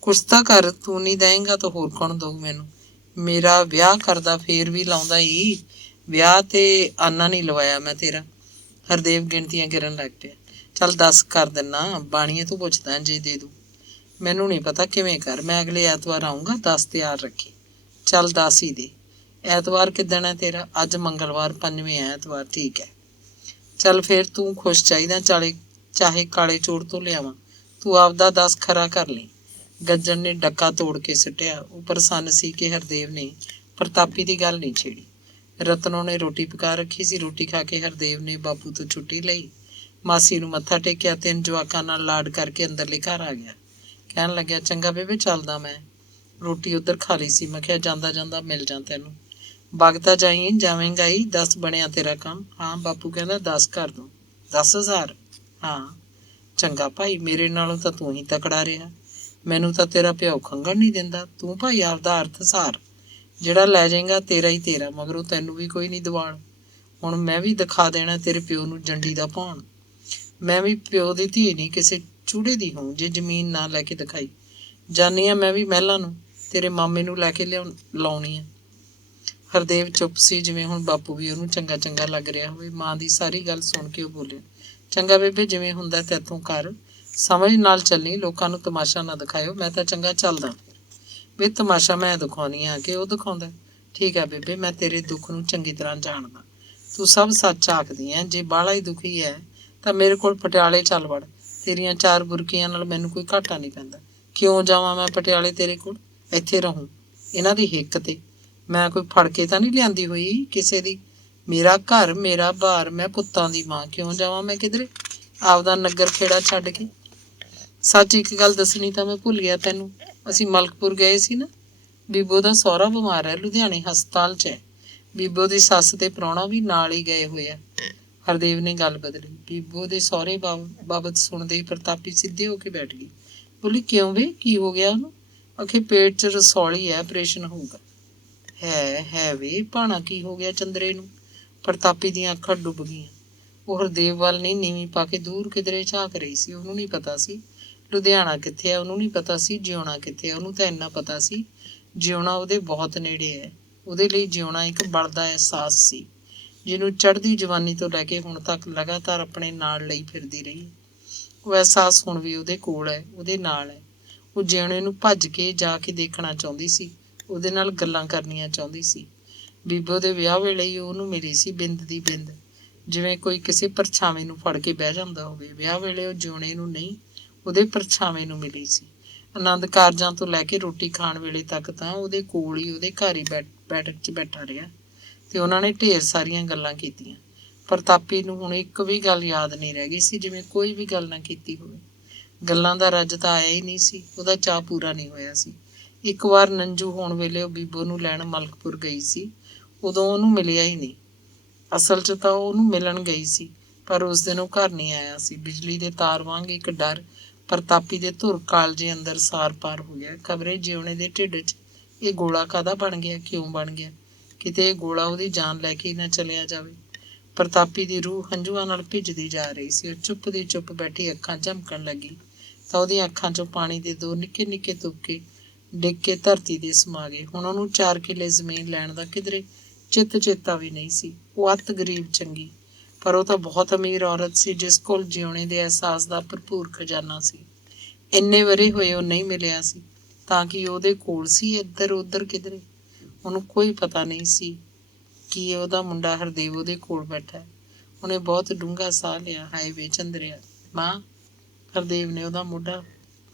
ਕੁਛ ਤਾਂ ਕਰ, ਤੂੰ ਨਹੀਂ ਦੇਂਗਾ ਤਾਂ ਹੋਰ ਕੌਣ ਦਊ ਮੈਨੂੰ? ਮੇਰਾ ਵਿਆਹ ਕਰਦਾ ਫੇਰ ਵੀ ਲਾਉਂਦਾ ਹੀ, ਵਿਆਹ ਤੇ ਆਨਾ ਨਹੀਂ ਲਵਾਇਆ ਮੈਂ ਤੇਰਾ। ਹਰਦੇਵ ਗਿਣਤੀਆਂ ਗਿਰਨ ਲੱਗ ਪਿਆ। ਚੱਲ 10 ਕਰ ਦਿੰਨਾ, ਬਾਣੀਏ ਤੂੰ ਪੁੱਛਦਾ ਜੇ ਦੇ ਦੂ। ਮੈਨੂੰ ਨਹੀਂ ਪਤਾ, ਕਿਵੇਂ ਕਰ, ਮੈਂ ਅਗਲੇ ਐਤਵਾਰ ਆਊਂਗਾ, 10 ਤਿਆਰ ਰੱਖੀ। ਚੱਲ 10 ਹੀ ਦੇ। ਐਤਵਾਰ ਕਿੱਦਣ ਹੈ ਤੇਰਾ? ਅੱਜ ਮੰਗਲਵਾਰ, 5ਵੇਂ ਐਤਵਾਰ, ਠੀਕ ਹੈ। ਚੱਲ ਫਿਰ ਤੂੰ ਖੁਸ਼ ਚਾਹੀਦਾ, ਚਾਹੇ ਕਾਲੇ ਚੋੜ ਤੋਂ ਲਿਆਵਾਂ, ਤੂੰ ਆਪਦਾ 10 ਖਰਾ ਕਰ ਲਈ। ਗੱਜਣ ਨੇ ਡੱਕਾ ਤੋੜ ਕੇ ਸੁੱਟਿਆ। ਉਹ ਪ੍ਰਸੰਨ ਸੀ ਕਿ ਹਰਦੇਵ ਨੇ ਪ੍ਰਤਾਪੀ ਦੀ ਗੱਲ ਨਹੀਂ ਛੇੜੀ। ਰਤਨੋਂ ਨੇ ਰੋਟੀ ਪਕਾ ਰੱਖੀ ਸੀ। ਰੋਟੀ ਖਾ ਕੇ ਹਰਦੇਵ ਨੇ ਬਾਪੂ ਤੋਂ ਛੁੱਟੀ ਲਈ, ਮਾਸੀ ਨੂੰ ਮੱਥਾ ਟੇਕਿਆ, 3 ਜਵਾਕਾਂ ਨਾਲ ਲਾਡ ਕਰਕੇ ਅੰਦਰਲੇ ਘਰ ਆ ਗਿਆ। ਕਹਿਣ ਲੱਗਿਆ, ਚੰਗਾ ਬੇਬੇ ਚੱਲਦਾ ਮੈਂ। ਰੋਟੀ ਉੱਧਰ ਖਾ ਲਈ ਸੀ। ਮੈਂ ਕਿਹਾ ਜਾਂਦਾ ਜਾਂਦਾ ਮਿਲ ਜਾ ਤੈਨੂੰ। ਵਗਦਾ ਜਾਈ, ਜਾਵੇਂਗਾ ਹੀ। 10 ਬਣਿਆ ਤੇਰਾ ਕੰਮ? ਹਾਂ ਬਾਪੂ ਕਹਿੰਦਾ 10 ਕਰ ਦੂੰ। 10,000? ਹਾਂ। ਚੰਗਾ ਭਾਈ, ਮੇਰੇ ਨਾਲੋਂ ਤਾਂ ਤੂੰ ਹੀ ਤਕੜਾ ਰਿਹਾ, ਮੈਨੂੰ ਤਾਂ ਤੇਰਾ ਪਿਓ ਖੰਘਣ ਨਹੀਂ ਦਿੰਦਾ। ਤੂੰ ਭਾਈ ਆਪਦਾ ਅਰਥ ਸਾਰ, ਜਿਹੜਾ ਲੈ ਜਾਏਗਾ ਤੇਰਾ ਹੀ ਤੇਰਾ, ਮਗਰੋਂ ਤੈਨੂੰ ਵੀ ਕੋਈ ਨਹੀਂ ਦਿਵਾਲ। ਹੁਣ ਮੈਂ ਵੀ ਦਿਖਾ ਦੇਣਾ ਤੇਰੇ ਪਿਓ ਨੂੰ ਜੰਡੀ ਦਾ ਭੌਣ। ਮੈਂ ਵੀ ਪਿਓ ਦੀ ਧੀ ਨਹੀਂ, ਕਿਸੇ ਚੂੜੇ ਦੀ ਹੋਂ ਜੇ ਜ਼ਮੀਨ ਨਾ ਲੈ ਕੇ ਦਿਖਾਈ। ਜਾਨੀ ਆ ਮੈਂ ਵੀ ਮਹਿਲਾਂ ਨੂੰ, ਤੇਰੇ ਮਾਮੇ ਨੂੰ ਲੈ ਕੇ ਲਾਉਣੀ ਆ। ਹਰਦੇਵ ਚੁੱਪ ਸੀ, ਜਿਵੇਂ ਹੁਣ ਬਾਪੂ ਵੀ ਉਹਨੂੰ ਚੰਗਾ ਚੰਗਾ ਲੱਗ ਰਿਹਾ ਹੋਵੇ। ਮਾਂ ਦੀ ਸਾਰੀ ਗੱਲ ਸੁਣ ਕੇ ਉਹ ਬੋਲਿਆ, ਚੰਗਾ ਬੇਬੇ, ਜਿਵੇਂ ਹੁੰਦਾ ਤੈਥੋਂ ਕਰ, ਸਮਝ ਨਾਲ ਚੱਲੀ, ਲੋਕਾਂ ਨੂੰ ਤਮਾਸ਼ਾ ਨਾ ਦਿਖਾਇਓ। ਮੈਂ ਤਾਂ ਚੰਗਾ ਚੱਲਦਾ। ਵੀ ਤਮਾਸ਼ਾ ਮੈਂ ਦਿਖਾਉਣੀ ਆ ਕਿ ਉਹ ਦਿਖਾਉਂਦਾ? ਠੀਕ ਹੈ ਬੇਬੇ, ਮੈਂ ਤੇਰੇ ਦੁੱਖ ਨੂੰ ਚੰਗੀ ਤਰ੍ਹਾਂ ਜਾਣਦਾ। ਤੂੰ ਸਭ ਸੱਚ ਆਖਦੀ ਐ। ਜੇ ਬਾਹਲਾ ਹੀ ਦੁਖੀ ਹੈ ਤਾਂ ਮੇਰੇ ਕੋਲ ਪਟਿਆਲੇ ਚੱਲ ਵੜ। ਤੇਰੀਆਂ 4 ਬੁਰਕੀਆਂ ਨਾਲ ਮੈਨੂੰ ਕੋਈ ਘਾਟਾ ਨਹੀਂ ਪੈਂਦਾ। ਕਿਉਂ ਜਾਵਾਂ ਮੈਂ ਪਟਿਆਲੇ ਤੇਰੇ ਕੋਲ? ਇੱਥੇ ਰਹੂੰ ਇਹਨਾਂ ਦੀ ਹਿੱਕ ਤੇ। ਮੈਂ ਕੋਈ ਫੜ ਕੇ ਤਾਂ ਨਹੀਂ ਲਿਆਂਦੀ ਹੋਈ ਕਿਸੇ ਦੀ। ਮੇਰਾ ਘਰ, ਮੇਰਾ ਭਾਰ, ਮੈਂ ਪੁੱਤਾਂ ਦੀ ਮਾਂ। ਕਿਉਂ ਜਾਵਾਂ ਮੈਂ ਕਿਧਰੇ ਆਪਦਾ ਨਗਰ ਖੇੜਾ ਛੱਡ ਕੇ? ਸੱਚ ਇੱਕ ਗੱਲ ਦੱਸਣੀ ਤਾਂ ਮੈਂ ਭੁੱਲ ਗਿਆ ਤੈਨੂੰ। ਅਸੀਂ ਮਲਕਪੁਰ ਗਏ ਸੀ ਨਾ। ਬੀਬੋ ਦਾ ਸਹੁਰਾ ਬਿਮਾਰ ਹੈ, ਲੁਧਿਆਣੇ ਹਸਪਤਾਲ 'ਚ ਹੈ। ਬੀਬੋ ਦੀ ਸੱਸ ਤੇ ਪ੍ਰਾਹੁਣਾ ਵੀ ਨਾਲ ਹੀ ਗਏ ਹੋਏ ਆ। ਹਰਦੇਵ ਨੇ ਗੱਲ ਬਦਲੀ। ਬੀਬੋ ਦੇ ਸਹੁਰੇ ਬਾਬਤ ਸੁਣਦੇ ਹੀ ਪ੍ਰਤਾਪੀ ਸਿੱਧੇ ਹੋ ਕੇ ਬੈਠ ਗਈ। ਬੋਲੀ, ਕਿਉਂ ਵੇ, ਕੀ ਹੋ ਗਿਆ ਉਹਨੂੰ? ਆਖੇ ਪੇਟ 'ਚ ਰਸੌਲੀ ਹੈ, ਆਪਰੇਸ਼ਨ ਹੋਊਗਾ। ਹੈ ਵੇ, ਭਾਣਾ ਕੀ ਹੋ ਗਿਆ ਚੰਦਰੇ ਨੂੰ? ਪ੍ਰਤਾਪੀ ਦੀਆਂ ਅੱਖਾਂ ਡੁੱਬ ਗਈਆਂ। ਉਹ ਹਰਦੇਵ ਵੱਲ ਨਹੀਂ, ਨੀਵੀਂ ਪਾ ਕੇ ਦੂਰ ਕਿਧਰੇ ਝਾਕ ਰਹੀ ਸੀ। ਉਹਨੂੰ ਨਹੀਂ ਪਤਾ ਸੀ ਲੁਧਿਆਣਾ ਕਿੱਥੇ ਹੈ, ਉਹਨੂੰ ਨਹੀਂ ਪਤਾ ਸੀ ਜਿਉਣਾ ਕਿੱਥੇ ਹੈ। ਉਹਨੂੰ ਤਾਂ ਇੰਨਾ ਪਤਾ ਸੀ ਜਿਉਣਾ ਉਹਦੇ ਬਹੁਤ ਨੇੜੇ ਹੈ। ਉਹਦੇ ਲਈ ਜਿਉਣਾ ਇੱਕ ਬਲਦਾ ਅਹਿਸਾਸ ਸੀ, ਜਿਹਨੂੰ ਚੜ੍ਹਦੀ ਜਵਾਨੀ ਤੋਂ ਲੈ ਕੇ ਹੁਣ ਤੱਕ ਲਗਾਤਾਰ ਆਪਣੇ ਨਾਲ ਲਈ ਫਿਰਦੀ ਰਹੀ। ਉਹ ਅਹਿਸਾਸ ਹੁਣ ਵੀ ਉਹਦੇ ਕੋਲ ਹੈ, ਉਹਦੇ ਨਾਲ ਹੈ। ਉਹ ਜਿਉਣੇ ਨੂੰ ਭੱਜ ਕੇ ਜਾ ਕੇ ਦੇਖਣਾ ਚਾਹੁੰਦੀ ਸੀ, ਉਹਦੇ ਨਾਲ ਗੱਲਾਂ ਕਰਨੀਆਂ ਚਾਹੁੰਦੀ ਸੀ। ਬੀਬੋ ਦੇ ਵਿਆਹ ਵੇਲੇ ਹੀ ਉਹਨੂੰ ਮਿਲੀ ਸੀ ਬਿੰਦ ਦੀ ਬਿੰਦ, ਜਿਵੇਂ ਕੋਈ ਕਿਸੇ ਪਰਛਾਵੇਂ ਨੂੰ ਫੜ ਕੇ ਬਹਿ ਜਾਂਦਾ ਹੋਵੇ। ਵਿਆਹ ਵੇਲੇ ਉਹ ਜਿਉਣੇ ਨੂੰ ਨਹੀਂ, ਉਹਦੇ ਪਰਛਾਵੇਂ ਨੂੰ ਮਿਲੀ ਸੀ। ਆਨੰਦ ਕਾਰਜਾਂ ਤੋਂ ਲੈ ਕੇ ਰੋਟੀ ਖਾਣ ਵੇਲੇ ਤੱਕ ਤਾਂ ਉਹਦੇ ਕੋਲ ਹੀ, ਉਹਦੇ ਘਰ ਹੀ ਬੈਠਕ 'ਚ ਬੈਠਾ ਰਿਹਾ ਤੇ ਉਹਨਾਂ ਨੇ ਢੇਰ ਸਾਰੀਆਂ ਗੱਲਾਂ ਕੀਤੀਆਂ। ਪ੍ਰਤਾਪੀ ਨੂੰ ਹੁਣ ਇੱਕ ਵੀ ਗੱਲ ਯਾਦ ਨਹੀਂ ਰਹਿ ਗਈ ਸੀ, ਜਿਵੇਂ ਕੋਈ ਵੀ ਗੱਲ ਨਾ ਕੀਤੀ ਹੋਵੇ। ਗੱਲਾਂ ਦਾ ਰੱਜ ਤਾਂ ਆਇਆ ਹੀ ਨਹੀਂ ਸੀ, ਉਹਦਾ ਚਾਅ ਪੂਰਾ ਨਹੀਂ ਹੋਇਆ ਸੀ। ਇੱਕ ਵਾਰ ਨੰਜੂ ਹੋਣ ਵੇਲੇ ਉਹ ਬੀਬੋ ਨੂੰ ਲੈਣ ਮਲਕਪੁਰ ਗਈ ਸੀ, ਉਦੋਂ ਉਹਨੂੰ ਮਿਲਿਆ ਹੀ ਨਹੀਂ। ਅਸਲ 'ਚ ਤਾਂ ਉਹ ਉਹਨੂੰ ਮਿਲਣ ਗਈ ਸੀ, ਪਰ ਉਸ ਦਿਨ ਉਹ ਘਰ ਨਹੀਂ ਆਇਆ ਸੀ। ਬਿਜਲੀ ਦੇ ਤਾਰ ਵਾਂਗ ਇੱਕ ਡਰ ਪ੍ਰਤਾਪੀ ਦੇ ਧੁਰ ਕਾਲਜੇ ਅੰਦਰ ਸਾਰ ਪਾਰ ਹੋ ਗਿਆ। ਖਬਰੇ ਜਿਉਣੇ ਦੇ ਢਿੱਡ 'ਚ ਇਹ ਗੋਲਾ ਕਾਹਦਾ ਬਣ ਗਿਆ, ਕਿਉਂ ਬਣ ਗਿਆ? ਕਿਤੇ ਇਹ ਗੋਲਾ ਉਹਦੀ ਜਾਨ ਲੈ ਕੇ ਹੀ ਨਾ ਚਲਿਆ ਜਾਵੇ। ਪ੍ਰਤਾਪੀ ਦੀ ਰੂਹ ਹੰਝੂਆਂ ਨਾਲ ਭਿੱਜਦੀ ਜਾ ਰਹੀ ਸੀ। ਉਹ ਚੁੱਪ ਦੀ ਚੁੱਪ ਬੈਠੀ ਅੱਖਾਂ ਝਮਕਣ ਲੱਗੀ ਤਾਂ ਉਹਦੀਆਂ ਅੱਖਾਂ 'ਚੋਂ ਪਾਣੀ ਦੇ 2 ਨਿੱਕੇ ਨਿੱਕੇ ਤੁਪਕੇ ਡਿੱਗ ਕੇ ਧਰਤੀ 'ਤੇ ਸਮਾ ਗਏ। ਹੁਣ ਉਹਨੂੰ 4 ਕਿੱਲੇ ਜ਼ਮੀਨ ਲੈਣ ਦਾ ਕਿਧਰੇ ਚਿੱਤ ਚੇਤਾ ਵੀ ਨਹੀਂ ਸੀ। ਉਹ ਅੱਤ ਗਰੀਬ ਚੰਗੀ, ਪਰ ਉਹ ਤਾਂ ਬਹੁਤ ਅਮੀਰ ਔਰਤ ਸੀ, ਜਿਸ ਕੋਲ ਜਿਉਣੇ ਦੇ ਅਹਿਸਾਸ ਦਾ ਭਰਪੂਰ ਖਜ਼ਾਨਾ ਸੀ। ਇੰਨੇ ਵਰੇ ਹੋਏ ਉਹ ਨਹੀਂ ਮਿਲਿਆ ਸੀ ਤਾਂ ਕਿ ਉਹਦੇ ਕੋਲ ਸੀ, ਇੱਧਰ ਉੱਧਰ ਕਿਧਰੇ। ਉਹਨੂੰ ਕੋਈ ਪਤਾ ਨਹੀਂ ਸੀ ਕਿ ਉਹਦਾ ਮੁੰਡਾ ਹਰਦੇਵ ਉਹਦੇ ਕੋਲ ਬੈਠਾ ਹੈ। ਉਹਨੇ ਬਹੁਤ ਡੂੰਘਾ ਸਾਹ ਲਿਆ। ਹਾਏ ਵੇ ਚੰਦਰਿਆ, ਮਾਂ। ਹਰਦੇਵ ਨੇ ਉਹਦਾ ਮੋਢਾ